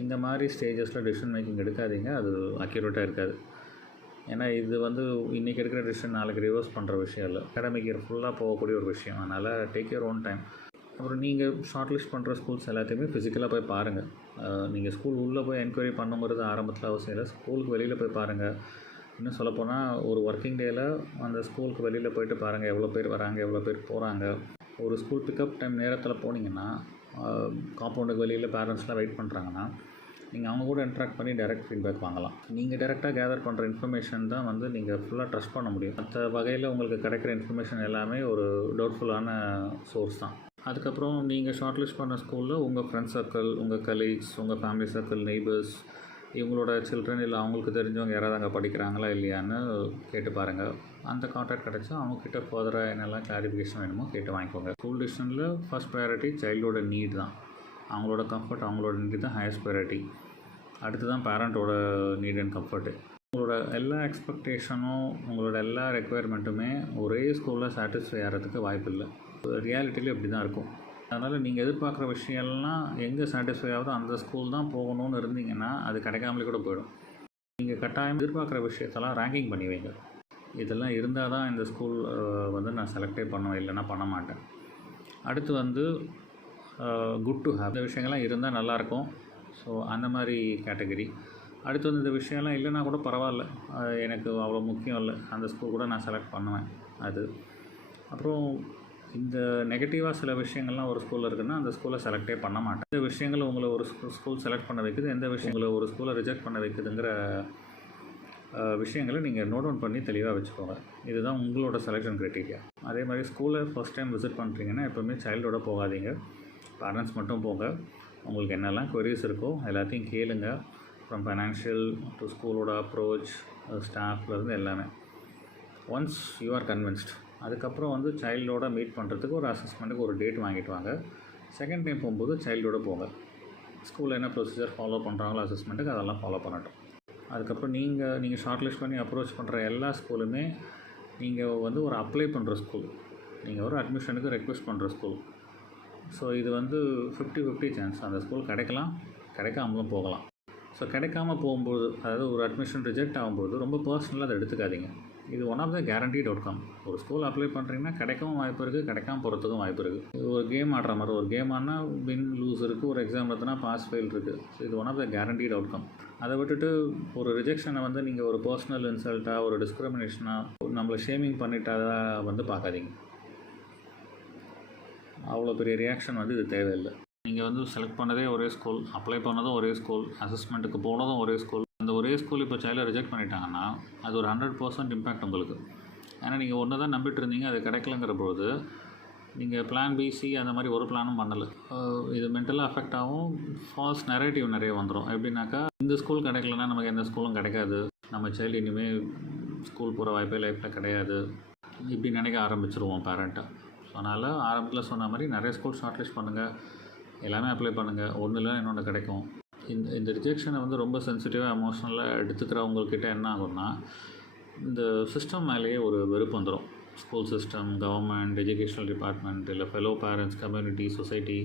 இந்த மாதிரி ஸ்டேஜஸில் டிசிஷன் மேக்கிங் எடுக்காதீங்க. அது அக்யூரேட்டாக இருக்காது. ஏன்னா இது வந்து இன்றைக்கி எடுக்கிற டிசிஷன் நாளைக்கு ரிவர்ஸ் பண்ணுற விஷயம் இல்லை, அகாடமிக் இயர் ஃபுல்லாக போகக்கூடிய ஒரு விஷயம். அதனால் டேக் யுவர் ஓன் டைம். அப்புறம் நீங்கள் ஷார்ட் லிஸ்ட் பண்ணுற ஸ்கூல்ஸ் எல்லாத்தையுமே ஃபிசிக்கலாக போய் பாருங்கள். நீங்கள் ஸ்கூல் உள்ளே போய் என்கொயரி பண்ணுங்கிறது ஆரம்பத்தில் அவசியம் இல்லை, ஸ்கூலுக்கு வெளியில் போய் பாருங்கள். இன்னும் சொல்லப்போனால் ஒரு ஒர்க்கிங் டேயில் அந்த ஸ்கூலுக்கு வெளியில் போயிட்டு பாருங்கள், எவ்வளோ பேர் வராங்க, எவ்வளோ பேர் போகிறாங்க. ஒரு ஸ்கூல் பிக்கப் டைம் நேரத்தில் போனீங்கன்னா, காம்பவுண்டுக்கு வெளியில் பேரண்ட்ஸ்லாம் வெயிட் பண்ணுறாங்கன்னா, நீங்கள் அவங்க கூட இன்ட்ராக்ட் பண்ணி டைரக்ட் ஃபீட்பேக் வாங்கலாம். நீங்கள் டைரெக்டாக கேதர் பண்ணுற இன்ஃபர்மேஷன் தான் வந்து நீங்கள் ஃபுல்லாக ட்ரஸ்ட் பண்ண முடியும். மற்ற வகையில் உங்களுக்கு கிடைக்கிற இன்ஃபர்மேஷன் எல்லாமே ஒரு டவுட்ஃபுல்லான சோர்ஸ் தான். அதுக்கப்புறம் நீங்கள் ஷார்ட் லிஸ்ட் பண்ண ஸ்கூலில் உங்கள் ஃப்ரெண்ட்ஸ் சர்க்கிள், உங்கள் கலீக்ஸ், உங்கள் ஃபேமிலி சர்க்கிள், நெய்பர்ஸ், இவங்களோட சில்ட்ரன் இல்லை அவங்களுக்கு தெரிஞ்சவங்க யாராவது அங்கே படிக்கிறாங்களா இல்லையான்னு கேட்டு பாருங்கள். அந்த கான்டாக்ட் கிடச்சா அவங்கக்கிட்ட ஃபர்தராக என்னெல்லாம் கிளாரிஃபிகேஷன் வேணுமோ கேட்டு வாங்கிக்கோங்க. ஸ்கூல் டிசிஷனில் ஃபஸ்ட் ப்ரையாரிட்டி சைல்டோட நீட் தான். அவங்களோட கம்ஃபர்ட், அவங்களோட நீட் தான் ஹையஸ்ட் ப்ரையாரிட்டி. அடுத்து தான் பேரண்ட்டோட நீட் அண்ட் கம்ஃபர்ட்டு. உங்களோட எல்லா எக்ஸ்பெக்டேஷனும், உங்களோட எல்லா ரெக்குயர்மெண்ட்டுமே ஒரே ஸ்கூலில் சாட்டிஸ்ஃபை ஆகிறதுக்கு வாய்ப்பு இல்லை. ரியாலிட்டியில் இப்படி தான் இருக்கும். அதனால் நீங்கள் எதிர்பார்க்குற விஷயம்லாம் எங்கே சாட்டிஸ்ஃபை ஆகுதோ அந்த ஸ்கூல் தான் போகணும்னு இருந்தீங்கன்னா அது கிடைக்காமலே கூட போயிடும். நீங்கள் கட்டாயம் எதிர்பார்க்குற விஷயத்தெல்லாம் ரேங்கிங் பண்ணி வைங்க. இதெல்லாம் இருந்தால் தான் இந்த ஸ்கூல் வந்து நான் செலக்டே பண்ணுவேன், இல்லைன்னா பண்ண மாட்டேன். அடுத்து வந்து குட் டு ஹேவ், இந்த விஷயங்கள்லாம் இருந்தால் நல்லாயிருக்கும். ஸோ அந்த மாதிரி கேட்டகரி. அடுத்து வந்து இந்த விஷயம்லாம் இல்லைன்னா கூட பரவாயில்ல, எனக்கு அவ்வளோ முக்கியம் இல்லை, அந்த ஸ்கூல் கூட நான் செலக்ட் பண்ணுவேன். அது அப்புறம் இந்த நெகட்டிவாக சில விஷயங்கள்லாம் ஒரு ஸ்கூலில் இருக்குதுன்னா அந்த ஸ்கூலை செலக்டே பண்ண மாட்டேன். இந்த விஷயங்கள் உங்களை ஒரு ஸ்கூல் செலக்ட் பண்ண வைக்குது, எந்த விஷயங்களை ஒரு ஸ்கூலை ரிஜெக்ட் பண்ண வைக்குதுங்கிற விஷயங்களை நீங்கள் நோட் டவுன் பண்ணி தெளிவாக வச்சுக்கோங்க. இதுதான் உங்களோட செலெக்ஷன் க்ரைட்டீரியா. அதே மாதிரி ஸ்கூலை ஃபஸ்ட் டைம் விசிட் பண்ணுறீங்கன்னா எப்போவுமே சைல்டோட போகாதீங்க, பேரண்ட்ஸ் மட்டும் போங்க. உங்களுக்கு என்னெல்லாம் queries இருக்கோ எல்லாத்தையும் கேளுங்க. ஃப்ரம் ஃபைனான்ஷியல் டு ஸ்கூலோட அப்ரோச், ஸ்டாஃப்லேருந்து எல்லாமே. ஒன்ஸ் யூ ஆர் கன்வின்ஸ்ட், அதுக்கப்புறம் வந்து சைல்டோட மீட் பண்ணுறதுக்கு ஒரு அசஸ்மெண்ட்டுக்கு ஒரு டேட் வாங்கிட்டு வாங்க. செகண்ட் டைம் போகும்போது சைல்டோட போங்க. ஸ்கூலில் என்ன ப்ரொசீஜர் ஃபாலோ பண்ணுறாங்களோ அசஸ்மெண்ட்டுக்கு அதெல்லாம் ஃபாலோ பண்ணட்டும். அதுக்கப்புறம் நீங்கள் ஷார்ட் லிஸ்ட் பண்ணி அப்ரோச் பண்ணுற எல்லா ஸ்கூலுமே நீங்கள் வந்து ஒரு அப்ளை பண்ணுற ஸ்கூல், நீங்கள் ஒரு அட்மிஷனுக்கு ரெக்வெஸ்ட் பண்ணுற ஸ்கூல். ஸோ இது வந்து 50-50 சான்ஸ். அந்த ஸ்கூல் கிடைக்கலாம், கிடைக்காமலும் போகலாம். ஸோ கிடைக்காம போகும்போது, அதாவது ஒரு அட்மிஷன் ரிஜெக்ட் ஆகும்போது ரொம்ப பர்சனலாக அதை எடுத்துக்காதீங்க. இது one of the guaranteed outcome. ஒரு ஸ்கூல் அப்ளை பண்ணுறீங்கன்னா கிடைக்கவும் வாய்ப்பு இருக்குது, கிடைக்காம போகிறதுக்கும் வாய்ப்பு இருக்குது. இது ஒரு கேம் ஆடுற மாதிரி. ஒரு கேம் ஆடினா வின் லூஸ் இருக்குது, ஒரு எக்ஸாம் எடுத்தனா பாஸ் ஃபெயில் இருக்குது. ஸோ இது one of the guaranteed outcome. அதை விட்டுட்டு ஒரு ரிஜெக்ஷனை வந்து நீங்கள் ஒரு பர்சனல் இன்சல்ட்டாக, ஒரு டிஸ்கிரிமினேஷனாக, நம்மளை ஷேமிங் பண்ணிட்டாதான் வந்து பார்க்காதீங்க. அவ்வளோ பெரிய ரியாக்ஷன் வந்து இது தேவையில்லை. நீங்கள் வந்து செலக்ட் பண்ணதே ஒரே ஸ்கூல், அப்ளை பண்ணதும் ஒரே ஸ்கூல், அசஸ்மெண்ட்டுக்கு போனதும் ஒரே ஸ்கூல். அந்த ஒரே ஸ்கூல் இப்போ சைல்டை ரிஜெக்ட் பண்ணிட்டாங்கன்னா அது ஒரு 100% இம்பேக்ட் உங்களுக்கு. ஏன்னா நீங்கள் ஒன்று தான் நம்பிட்டு இருந்தீங்க, அது கிடைக்கலங்கிற போது நீங்கள் பிளான் பி, சி அந்த மாதிரி ஒரு பிளானும் பண்ணலை. இது மென்டலாக அஃபெக்ட் ஆகும். ஃபால்ஸ் நரேட்டிவ் நிறைய வந்துடும். எப்படின்னாக்கா, இந்த ஸ்கூல் கிடைக்கலன்னா நமக்கு எந்த ஸ்கூலும் கிடைக்காது, நம்ம சைல்டு இனிமேல் ஸ்கூல் போகிற வாய்ப்பே லைஃப்பில் கிடையாது, இப்படி நினைக்க ஆரம்பிச்சிருவோம் பேரண்ட்டாக. ஸோ அதனால் ஆரம்பத்தில் சொன்ன மாதிரி நிறைய ஸ்கூல் ஷார்ட் லிஸ்ட் பண்ணுங்கள், எல்லாமே அப்ளை பண்ணுங்கள், ஒன்று இல்லை இன்னொன்று கிடைக்கும். இந்த ரிஜெக்ஷனை வந்து ரொம்ப சென்சிட்டிவாக எமோஷ்னலாக எடுத்துக்கிறவங்கக்கிட்ட என்ன ஆகும்னா, இந்த சிஸ்டம் மேலேயே ஒரு வெறுப்பு வந்துடும். School system, government, educational department, இல்லை ஃபெலோ பேரண்ட்ஸ், கம்யூனிட்டி, சொசைட்டி,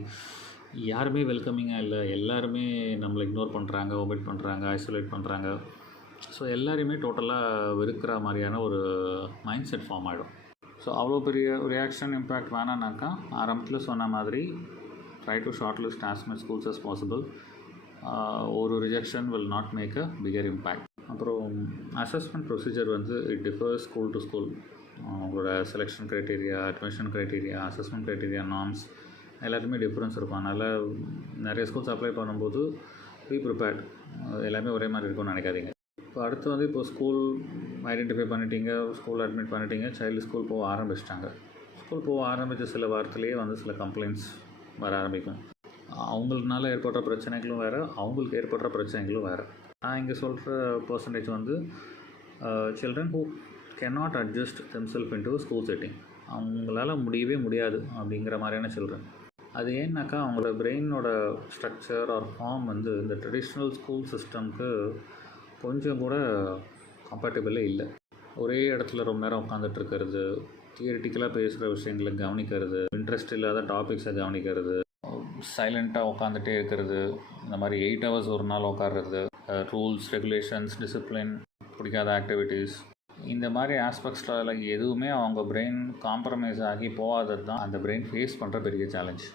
யாருமே வெல்கமிங்காக இல்லை, எல்லாருமே நம்மளை இக்னோர் பண்ணுறாங்க, ஒமிட் பண்ணுறாங்க, ஐசோலேட் பண்ணுறாங்க. ஸோ எல்லாரையுமே டோட்டலாக வெறுக்கிற மாதிரியான ஒரு மைண்ட் செட் ஃபார்ம் ஆகிடும். ஸோ அவ்வளோ பெரிய ரியாக்ஷன் இம்பேக்ட் வேணான்னாக்கா, ஆரம்பத்தில் சொன்ன மாதிரி try to shortlist as many schools as possible. ஒரு rejection will not make a bigger impact. அப்புறம் அசஸ்மெண்ட் ப்ரொசீஜர் வந்து it differs school to school. உங்களோட selection criteria, admission criteria, assessment criteria, norms எல்லாத்துக்குமே டிஃப்ரென்ஸ் இருக்கும். அதனால் நிறைய ஸ்கூல்ஸ் அப்ளை பண்ணும்போது பி ப்ரிப்பேர்ட், எல்லாமே ஒரே மாதிரி இருக்கும்னு நினைக்காதீங்க. இப்போ அடுத்து வந்து இப்போ ஸ்கூல் ஐடென்டிஃபை பண்ணிட்டீங்க, ஸ்கூல் அட்மிட் பண்ணிட்டீங்க, சைல்டு ஸ்கூல் போக ஆரம்பிச்சிட்டாங்க. ஸ்கூல் போக ஆரம்பித்த சில வாரத்திலேயே வந்து சில கம்ப்ளைண்ட்ஸ் வர ஆரம்பிக்கும். அவங்களுக்குனால ஏற்படுற பிரச்சனைகளும் வேறு, அவங்களுக்கு ஏற்படுற பிரச்சனைகளும் வேறு. நான் இங்கே சொல்கிற பர்சன்டேஜ் வந்து children who cannot adjust themselves into a school setting, அவங்களால முடியவே முடியாது அப்படிங்கிற மாதிரியான சில்ட்ரன். அது ஏன்னாக்கா அவங்களோட பிரெயினோட ஸ்ட்ரக்சர் ஆர் ஃபார்ம் வந்து இந்த ட்ரெடிஷ்னல் ஸ்கூல் சிஸ்டம்க்கு கொஞ்சம் கூட கம்பேட்டபிளே இல்லை. ஒரே இடத்துல ரொம்ப நேரம் உட்காந்துட்ருக்கிறது, தியரிட்டிக்கலாக பேசுகிற விஷயங்களை கவனிக்கிறது, இன்ட்ரெஸ்ட் இல்லாத டாபிக்ஸை கவனிக்கிறது, சைலண்ட்டாக உட்காந்துட்டே இருக்கிறது, இந்த மாதிரி 8 hours ஒரு நாள் உட்காடுறது, ரூல்ஸ், ரெகுலேஷன்ஸ், டிசிப்ளின், பிடிக்காத ஆக்டிவிட்டீஸ், இந்த மாதிரி ஆஸ்பெக்ட்ஸில் எதுவுமே அவங்க பிரெயின் காம்ப்ரமைஸ் ஆகி போகாதது தான் அந்த பிரெயின் ஃபேஸ் பண்ணுற பெரிய சேலஞ்ச்.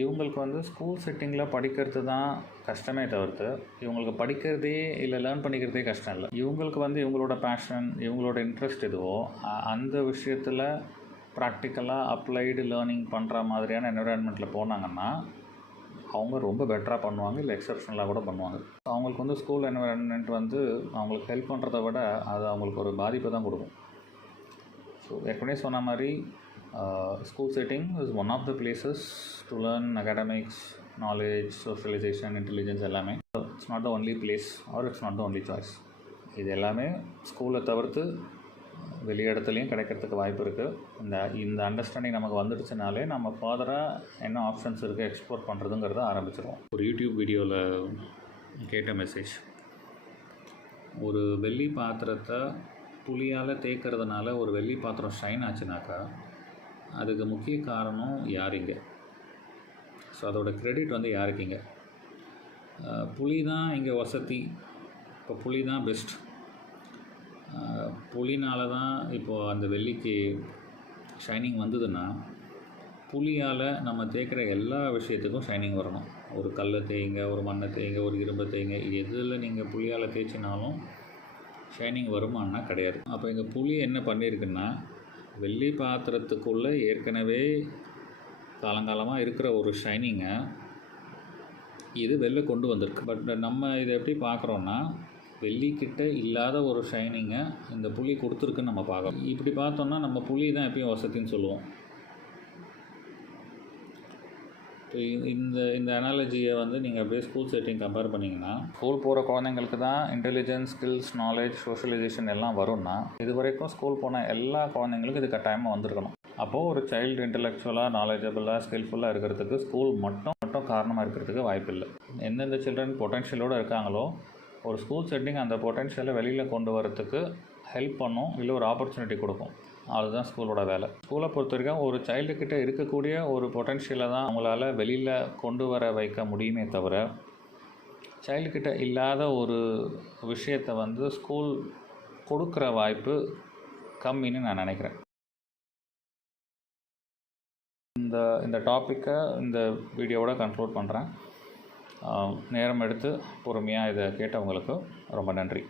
இவங்களுக்கு வந்து ஸ்கூல் செட்டிங்கில் படிக்கிறது தான் கஷ்டமே தவிர்த்து இவங்களுக்கு படிக்கிறதே இல்லை லேர்ன் பண்ணிக்கிறதே கஷ்டம் இல்லை. இவங்களுக்கு வந்து இவங்களோட பேஷன், இவங்களோட இன்ட்ரெஸ்ட் எதுவோ அந்த விஷயத்தில் ப்ராக்டிக்கலாக அப்ளைடு லேர்னிங் பண்ணுற மாதிரியான என்விரான்மெண்ட்டில் போனாங்கன்னா அவங்க ரொம்ப பெட்டராக பண்ணுவாங்க, இல்லை எக்ஸப்ஷனலாக கூட பண்ணுவாங்க. அவங்களுக்கு வந்து ஸ்கூல் என்விரான்மெண்ட் வந்து அவங்களுக்கு ஹெல்ப் பண்ணுறத விட அது அவங்களுக்கு ஒரு பாதிப்பை தான் கொடுக்கும். ஸோ ஏற்கனவே சொன்ன மாதிரி school setting is one of the places to learn academics, knowledge, socialisation, intelligence எல்லாமே. It's not the only place or it's not the only choice. இது எல்லாமே ஸ்கூலை தவிர்த்து வெளி இடத்துலையும் கிடைக்கிறதுக்கு வாய்ப்பு இருக்குது. இந்த அண்டர்ஸ்டாண்டிங் நமக்கு வந்துடுச்சுனாலே நம்ம ஃபர்தராக என்ன ஆப்ஷன்ஸ் இருக்குது எக்ஸ்ப்ளோர் பண்ணுறதுங்கிறத ஆரம்பிச்சிடுவோம். ஒரு யூடியூப் வீடியோவில் கேட்ட மெசேஜ், ஒரு வெள்ளி பாத்திரத்தை புளியால் தேய்க்கிறதுனால ஒரு வெள்ளி பாத்திரம் ஷைன் ஆச்சுனாக்கா அதுக்கு முக்கிய காரணம் யாருங்க? ஸோ அதோடய க்ரெடிட் வந்து யாருக்குங்க? புளி தான் இங்கே வசதி, இப்போ புளி தான் பெஸ்ட். புளினால தான் இப்போது அந்த வெள்ளிக்கு ஷைனிங் வந்ததுன்னா புளியால் நம்ம தேய்க்கிற எல்லா விஷயத்துக்கும் ஷைனிங் வரணும். ஒரு கல்லை தேய்ங்க, ஒரு மண்ணை தேய்ங்க, ஒரு இரும்பை தேய்ங்க, எதில் நீங்கள் புளியால் தேய்ச்சினாலும் ஷைனிங் வருமானா கிடையாது. அப்போ இங்கே புளி என்ன பண்ணியிருக்குன்னா வெள்ளி பாத்திரத்துக்குள்ளே ஏற்கனவே காலங்காலமாக இருக்கிற ஒரு ஷைனிங்கை இது வெளில கொண்டு வந்திருக்கு. பட் நம்ம இதை எப்படி பார்க்குறோன்னா வெள்ளிக்கிட்ட இல்லாத ஒரு ஷைனிங்கை இந்த புளி கொடுத்துருக்குன்னு நம்ம பார்க்குறோம். இப்படி பார்த்தோன்னா நம்ம புளி தான் எப்பயும் வசதின்னு சொல்லுவோம். இப்போ இந்த அனாலஜியை வந்து நீங்கள் அப்படியே ஸ்கூல் செட்டிங் கம்பேர் பண்ணிங்கன்னா, ஸ்கூல் போகிற குழந்தைங்களுக்கு தான் இன்டெலிஜென்ஸ், ஸ்கில்ஸ், நாலேஜ், சோஷியலைசேஷன் எல்லாம் வரும்னா இது வரைக்கும் ஸ்கூல் போன எல்லா குழந்தைங்களுக்கும் இது கட்டாயமாக வந்திருக்கணும். அப்போது ஒரு சைல்டு இன்டெலெக்சுவலாக, நாலேஜபிளாக, ஸ்கில்ஃபுல்லாக இருக்கிறதுக்கு ஸ்கூல் மட்டும் காரணமாக இருக்கிறதுக்கு வாய்ப்பில்லை. எந்தெந்த சில்ட்ரன் பொட்டென்ஷியலோடு இருக்காங்களோ ஒரு ஸ்கூல் செட்டிங் அந்த பொட்டென்ஷியலை வெளியில் கொண்டு வரத்துக்கு ஹெல்ப் பண்ணும், இல்லை ஒரு ஆப்பர்ச்சுனிட்டி கொடுக்கும். அதுதான் ஸ்கூலோட வேலை. ஸ்கூலை பொறுத்த வரைக்கும் ஒரு சைல்டுக்கிட்ட இருக்கக்கூடிய ஒரு பொட்டென்ஷியலை தான் அவங்களால வெளியில் கொண்டு வர வைக்க முடியுமே தவிர சைல்டுக்கிட்ட இல்லாத ஒரு விஷயத்தை வந்து ஸ்கூல் கொடுக்குற வாய்ப்பு கம்மின்னு நான் நினைக்கிறேன். இந்த டாப்பிக்கை இந்த வீடியோவோட கன்க்ளூட் பண்ணுறேன். நேரம் எடுத்து பொறுமையாக இதை கேட்டவங்களுக்கு ரொம்ப நன்றி.